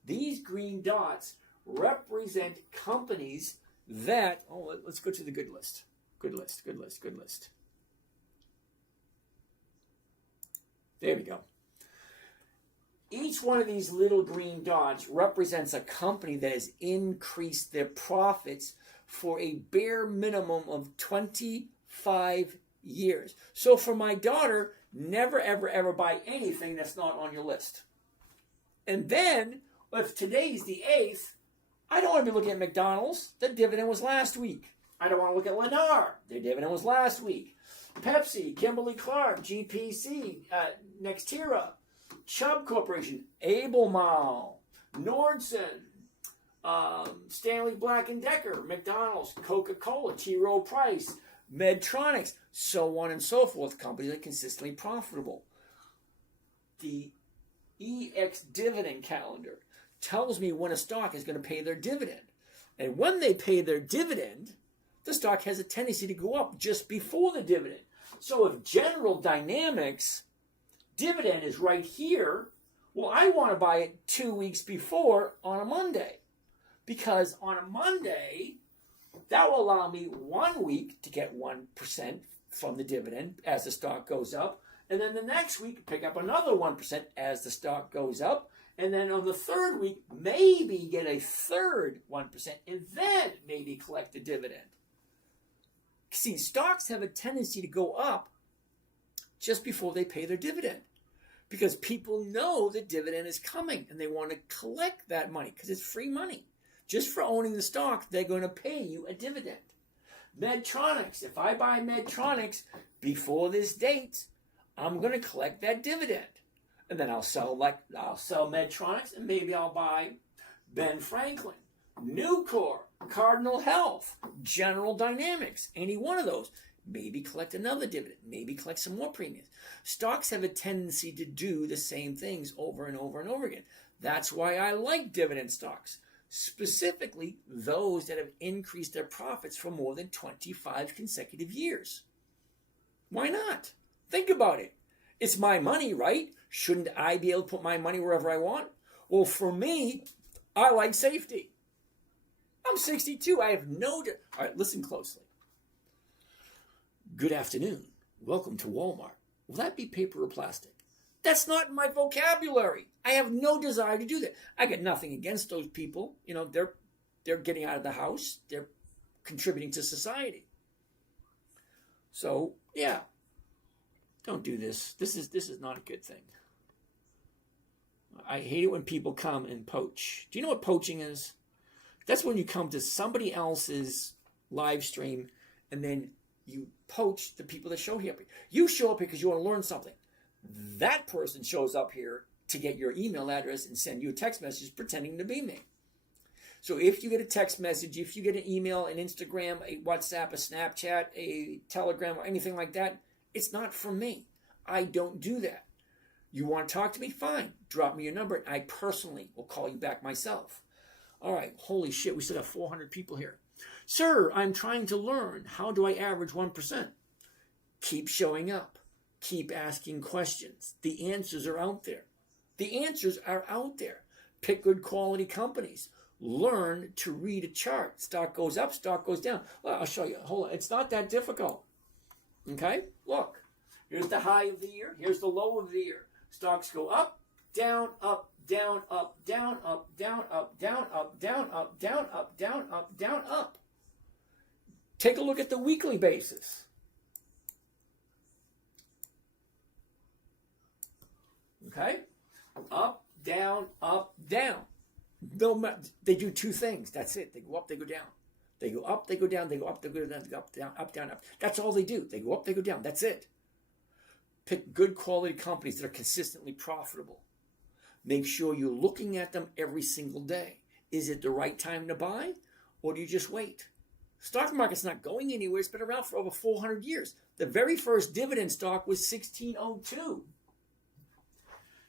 These green dots represent companies that, let's go to the good list. Good list. There we go. Each one of these little green dots represents a company that has increased their profits for a bare minimum of 25 years. So for my daughter, never, ever buy anything that's not on your list. And then, if today's the 8th, I don't want to be looking at McDonald's. The dividend was last week. I don't want to look at Lennar. Their dividend was last week. Pepsi, Kimberly-Clark, GPC, Nextera, Chubb Corporation, Albemarle, Nordson, Stanley Black & Decker, McDonald's, Coca-Cola, T. Rowe Price, Medtronic, so on and so forth. Companies are consistently profitable. The EX dividend calendar tells me when a stock is going to pay their dividend. And when they pay their dividend, the stock has a tendency to go up just before the dividend. So if General Dynamics dividend is right here, well, I want to buy it 2 weeks before on a Monday. Because on a Monday, that will allow me 1 week to get 1% from the dividend as the stock goes up. And then the next week, pick up another 1% as the stock goes up. And then on the third week, maybe get a third 1%, and then maybe collect the dividend. See, stocks have a tendency to go up just before they pay their dividend because people know the dividend is coming and they want to collect that money because it's free money. Just for owning the stock, they're going to pay you a dividend. Medtronics, if I buy Medtronics before this date, I'm going to collect that dividend. And then I'll sell Medtronics, and maybe I'll buy Ben Franklin, Nucor, Cardinal Health, General Dynamics, any one of those. Maybe collect another dividend, maybe collect some more premiums. Stocks have a tendency to do the same things over and over and over again. That's why I like dividend stocks, specifically those that have increased their profits for more than 25 consecutive years. Why not? Think about it. It's my money, right? Shouldn't I be able to put my money wherever I want? Well, for me, I like safety. I'm 62. I have no... All right, listen closely. Good afternoon. Welcome to Walmart. Will that be paper or plastic? That's not in my vocabulary. I have no desire to do that. I got nothing against those people. You know, they're getting out of the house. They're contributing to society. So, yeah. Don't do this. This is not a good thing. I hate it when people come and poach. Do you know what poaching is? That's when you come to somebody else's live stream and then you poach the people that show up here. You show up here because you want to learn something. That person shows up here to get your email address and send you a text message pretending to be me. So if you get a text message, if you get an email, an Instagram, a WhatsApp, a Snapchat, a Telegram, or anything like that, it's not from me. I don't do that. You want to talk to me? Fine. Drop me your number. And I personally will call you back myself. All right. Holy shit. We still have 400 people here. Sir, I'm trying to learn. How do I average 1%? Keep showing up. Keep asking questions. The answers are out there. The answers are out there. Pick good quality companies. Learn to read a chart. Stock goes up, stock goes down. Well, I'll show you. Hold on. It's not that difficult. Okay? Look. Here's the high of the year. Here's the low of the year. Stocks go up, down, up, down, up, down, up, down, up, down, up, down, up, down, up, down, up, down, up. Take a look at the weekly basis. Okay? Up, down, up, down. They do two things. That's it. They go up, they go down. They go up, they go down, they go up, they go down, they go up, down, up, down, up. That's all they do. They go up, they go down. That's it. Pick good quality companies that are consistently profitable. Make sure you're looking at them every single day. Is it the right time to buy, or do you just wait? Stock market's not going anywhere. It's been around for over 400 years. The very first dividend stock was 1602.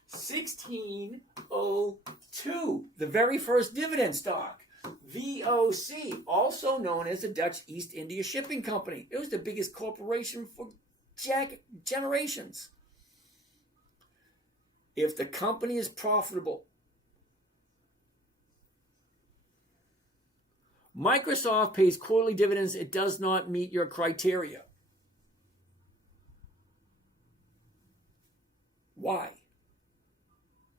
1602. The very first dividend stock. VOC, also known as the Dutch East India Shipping Company. It was the biggest corporation for generations. If the company is profitable, Microsoft pays quarterly dividends. It does not meet your criteria. Why?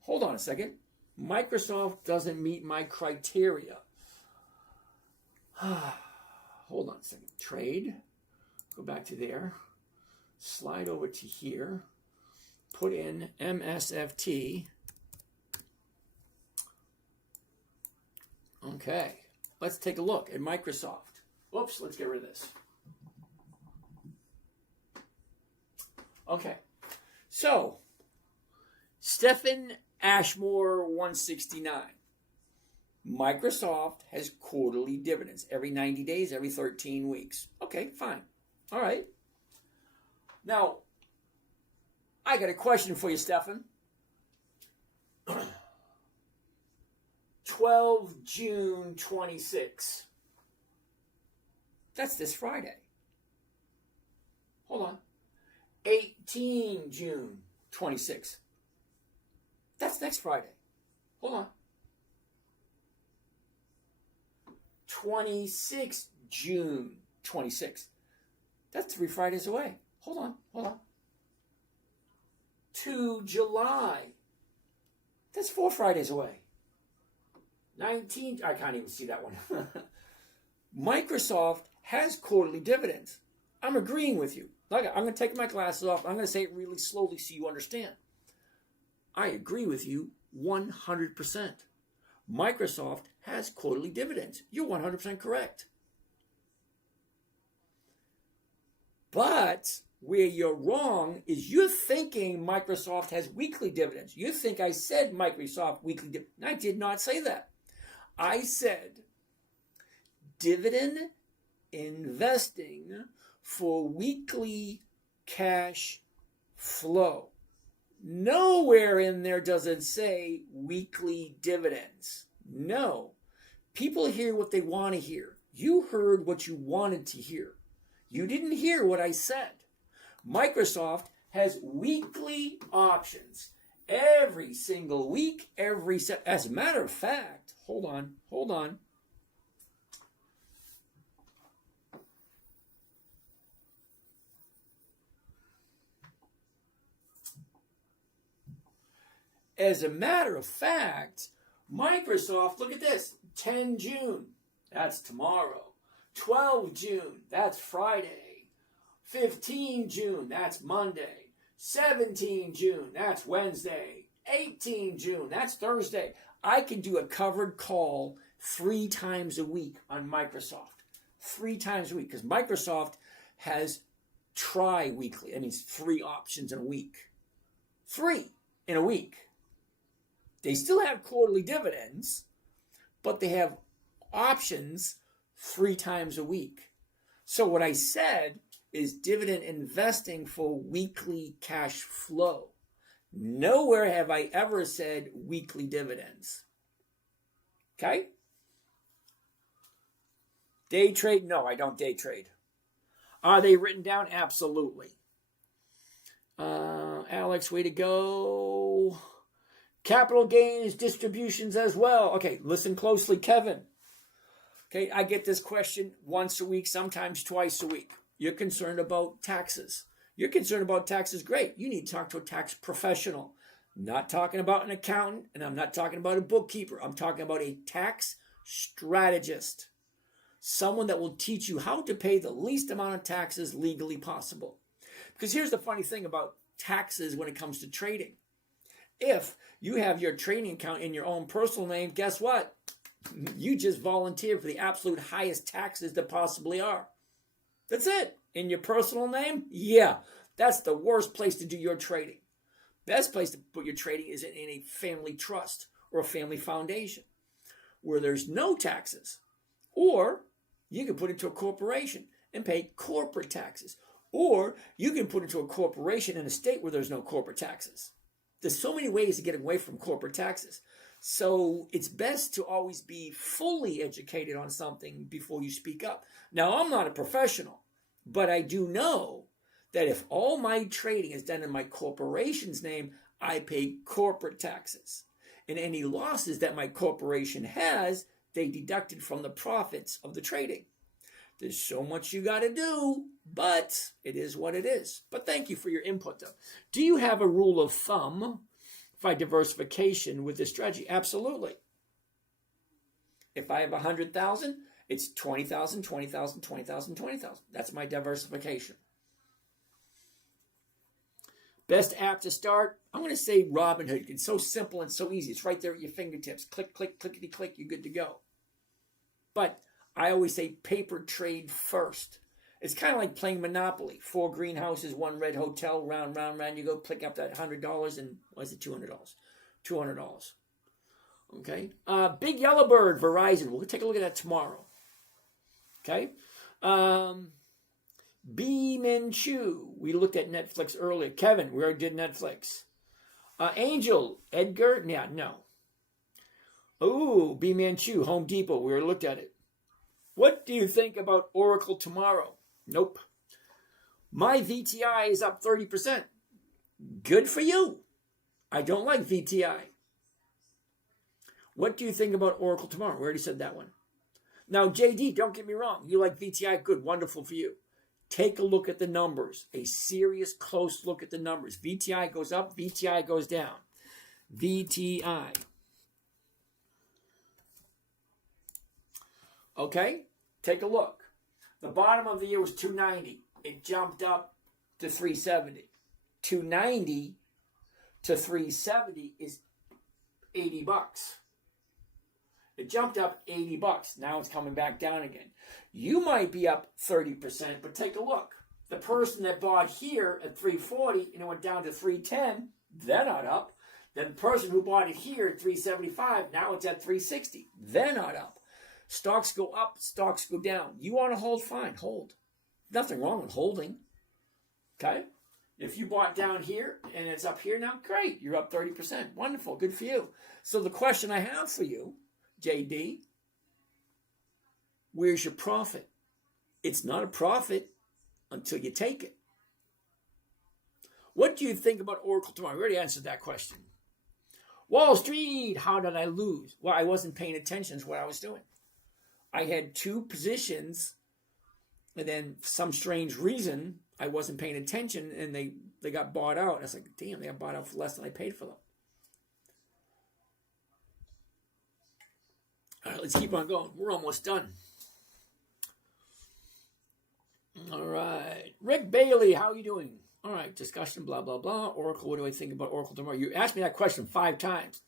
Hold on a second. Microsoft doesn't meet my criteria. Hold on a second. Trade. Go back to there. Slide over to here. Put in MSFT. Okay. Let's take a look at Microsoft. Whoops, let's get rid of this. Okay. So, Stephen Ashmore 169. Microsoft has quarterly dividends every 90 days, every 13 weeks. Okay, fine. All right. Now, I got a question for you, Stephen. 12 June 26. That's this Friday. Hold on. 18 June 26. That's next Friday. Hold on. 26 June 26. That's 3 Fridays away. Hold on. 2 July. That's 4 Fridays away. 19, I can't even see that one. Microsoft has quarterly dividends. I'm agreeing with you. I'm going to take my glasses off. I'm going to say it really slowly so you understand. I agree with you 100%. Microsoft has quarterly dividends. You're 100% correct. But where you're wrong is you're thinking Microsoft has weekly dividends. You think I said Microsoft weekly dividends. I did not say that. I said dividend investing for weekly cash flow. Nowhere in there does it say weekly dividends. No. People hear what they want to hear. You heard what you wanted to hear. You didn't hear what I said. Microsoft has weekly options every single week, as a matter of fact, hold on. As a matter of fact, Microsoft, look at this, 10 June, that's tomorrow. 12 June, that's Friday. 15 June, that's Monday. 17 June, that's Wednesday. 18 June, that's Thursday. I can do a covered call 3 times a week on Microsoft. 3 times a week, because Microsoft has tri-weekly. That means 3 options in a week. 3 in a week. They still have quarterly dividends, but they have options 3 times a week. So what I said is dividend investing for weekly cash flow. Nowhere have I ever said weekly dividends. Okay? Day trade? No, I don't day trade. Are they written down? Absolutely. Alex, way to go. Capital gains distributions as well. Okay, listen closely, Kevin. Okay, I get this question once a week, sometimes twice a week. You're concerned about taxes. You're concerned about taxes, great. You need to talk to a tax professional. I'm not talking about an accountant, and I'm not talking about a bookkeeper. I'm talking about a tax strategist. Someone that will teach you how to pay the least amount of taxes legally possible. Because here's the funny thing about taxes when it comes to trading. If you have your trading account in your own personal name, guess what? You just volunteered for the absolute highest taxes that possibly are. That's it. In your personal name? Yeah, that's the worst place to do your trading. Best place to put your trading is in a family trust or a family foundation where there's no taxes. Or you can put it into a corporation and pay corporate taxes. Or you can put it into a corporation in a state where there's no corporate taxes. There's so many ways to get away from corporate taxes. So it's best to always be fully educated on something before you speak up. Now, I'm not a professional, but I do know that if all my trading is done in my corporation's name, I pay corporate taxes. And any losses that my corporation has, they deducted from the profits of the trading. There's so much you got to do, but it is what it is. But thank you for your input, though. Do you have a rule of thumb for diversification with this strategy? Absolutely. If I have 100,000, it's 20,000, 20,000, 20,000, 20,000. That's my diversification. Best app to start? I'm going to say Robinhood. It's so simple and so easy. It's right there at your fingertips. Click, click, clickety, click. You're good to go. But I always say paper trade first. It's kind of like playing Monopoly. 4 greenhouses, 1 red hotel, round, round, round. You go pick up that $100 and, what is it, $200? $200. Okay. Big Yellow Bird, Verizon. We'll take a look at that tomorrow. Okay. Beam Chu. We looked at Netflix earlier. Kevin, we already did Netflix. Angel, Edgar. Yeah, no. Ooh, B Manchu, Home Depot. We already looked at it. What do you think about Oracle tomorrow? Nope. My VTI is up 30%. Good for you. I don't like VTI. What do you think about Oracle tomorrow? We already said that one. Now, JD, don't get me wrong. You like VTI, good, wonderful for you. Take a look at the numbers. A serious, close look at the numbers. VTI goes up, VTI goes down. VTI. Okay, take a look. The bottom of the year was 290. It jumped up to 370. 290 to 370 is 80 bucks. It jumped up 80 bucks. Now it's coming back down again. You might be up 30%, but take a look. The person that bought here at 340 and it went down to 310, they're not up. Then the person who bought it here at 375, now it's at 360. They're not up. Stocks go up, stocks go down. You want to hold, fine, hold. Nothing wrong with holding. Okay? If you bought down here and it's up here now, great. You're up 30%. Wonderful. Good for you. So the question I have for you, JD, where's your profit? It's not a profit until you take it. What do you think about Oracle tomorrow? We already answered that question. Wall Street, how did I lose? Well, I wasn't paying attention to what I was doing. I had two positions, and then for some strange reason, I wasn't paying attention, and they got bought out. I was like, damn, they got bought out for less than I paid for them. All right, let's keep on going. We're almost done. All right. Rick Bailey, how are you doing? All right, discussion, blah, blah, blah. Oracle, what do I think about Oracle tomorrow? You asked me that question 5 times.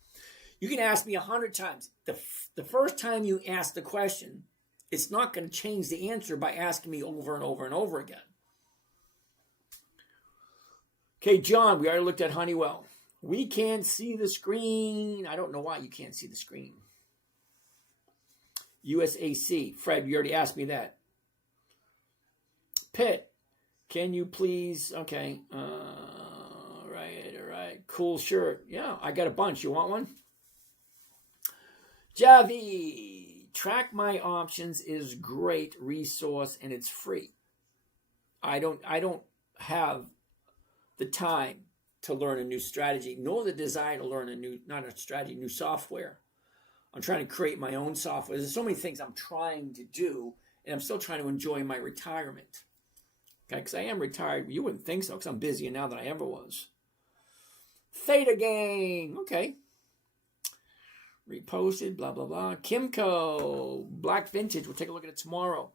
You can ask me 100 times. The first time you ask the question, it's not going to change the answer by asking me over and over and over again. Okay, John, we already looked at Honeywell. We can't see the screen. I don't know why you can't see the screen. USAC. Fred, you already asked me that. Pitt, can you please? Okay. All right. Cool shirt. Yeah, I got a bunch. You want one? Javi, Track My Options is great resource and it's free. I don't have the time to learn a new strategy, nor the desire to learn new software. I'm trying to create my own software. There's so many things I'm trying to do, and I'm still trying to enjoy my retirement. Okay, because I am retired. You wouldn't think so, because I'm busier now than I ever was. Theta Gang. Okay. Reposted, blah, blah, blah. Kimco. Black Vintage. We'll take a look at it tomorrow.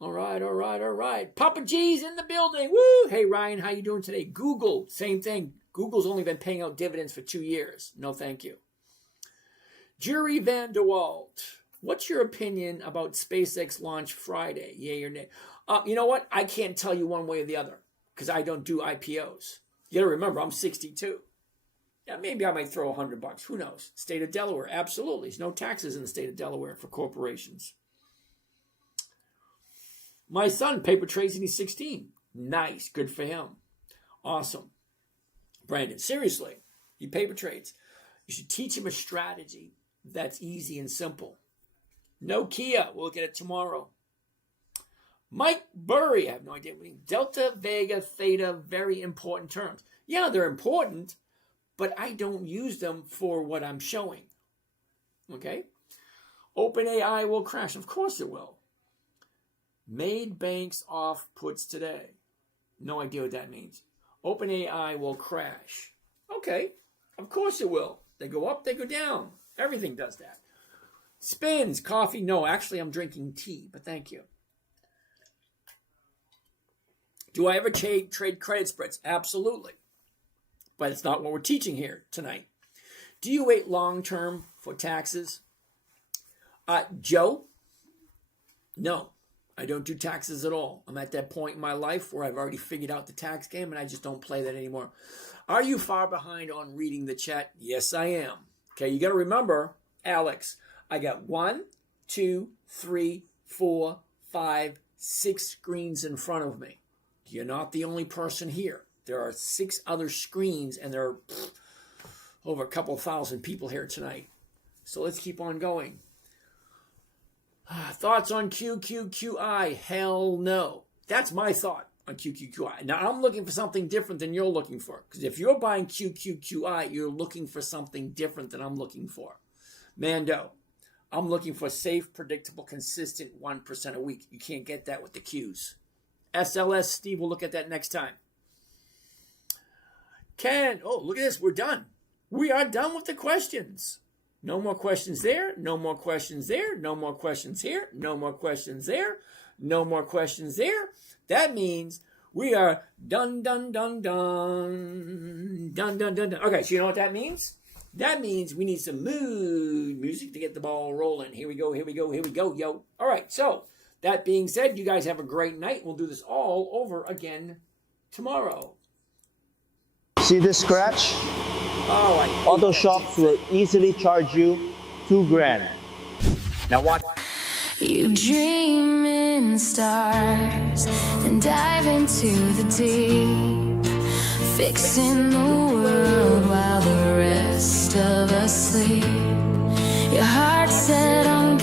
All right. Papa G's in the building. Woo! Hey, Ryan, how you doing today? Google, same thing. Google's only been paying out dividends for 2 years. No, thank you. Jury Vanderwalt. What's your opinion about SpaceX launch Friday? Yay or nay? You know what? I can't tell you one way or the other because I don't do IPOs. You got to remember, I'm 62. Yeah, maybe I might throw $100. Who knows? State of Delaware, absolutely. There's no taxes in the state of Delaware for corporations. My son paper trades and he's 16. Nice, good for him. Awesome. Brandon, seriously, he paper trades. You should teach him a strategy that's easy and simple. Nokia, we'll look at it tomorrow. Mike Burry, I have no idea. Delta, Vega, Theta, very important terms. Yeah, they're important, but I don't use them for what I'm showing. Okay? OpenAI will crash. Of course it will. Made banks off puts today. No idea what that means. OpenAI will crash. Okay, of course it will. They go up, they go down. Everything does that. Spins, coffee. No, actually I'm drinking tea, but thank you. Do I ever trade credit spreads? Absolutely. But it's not what we're teaching here tonight. Do you wait long term for taxes? Joe? No, I don't do taxes at all. I'm at that point in my life where I've already figured out the tax game and I just don't play that anymore. Are you far behind on reading the chat? Yes, I am. Okay, you got to remember, Alex, I got 1, 2, 3, 4, 5, 6 screens in front of me. You're not the only person here. There are 6 other screens, and there are over a couple thousand people here tonight. So let's keep on going. Thoughts on QQQI? Hell no. That's my thought on QQQI. Now, I'm looking for something different than you're looking for. Because if you're buying QQQI, you're looking for something different than I'm looking for. Mando, I'm looking for safe, predictable, consistent 1% a week. You can't get that with the Qs. SLS, Steve, we'll look at that next time. Ken, oh, look at this. We're done. We are done with the questions. No more questions there. No more questions there. No more questions here. No more questions there. No more questions there. That means we are done, done, done, done. Done, done, done, done. Okay, so you know what that means? That means we need some mood music to get the ball rolling. Here we go, here we go, here we go, yo. All right, so that being said, you guys have a great night. We'll do this all over again tomorrow. See this scratch? Oh, I hate Auto that. shops will easily charge you $2,000. Now watch. You dream in stars and dive into the deep, fixing the world while the rest of us sleep. Your heart set on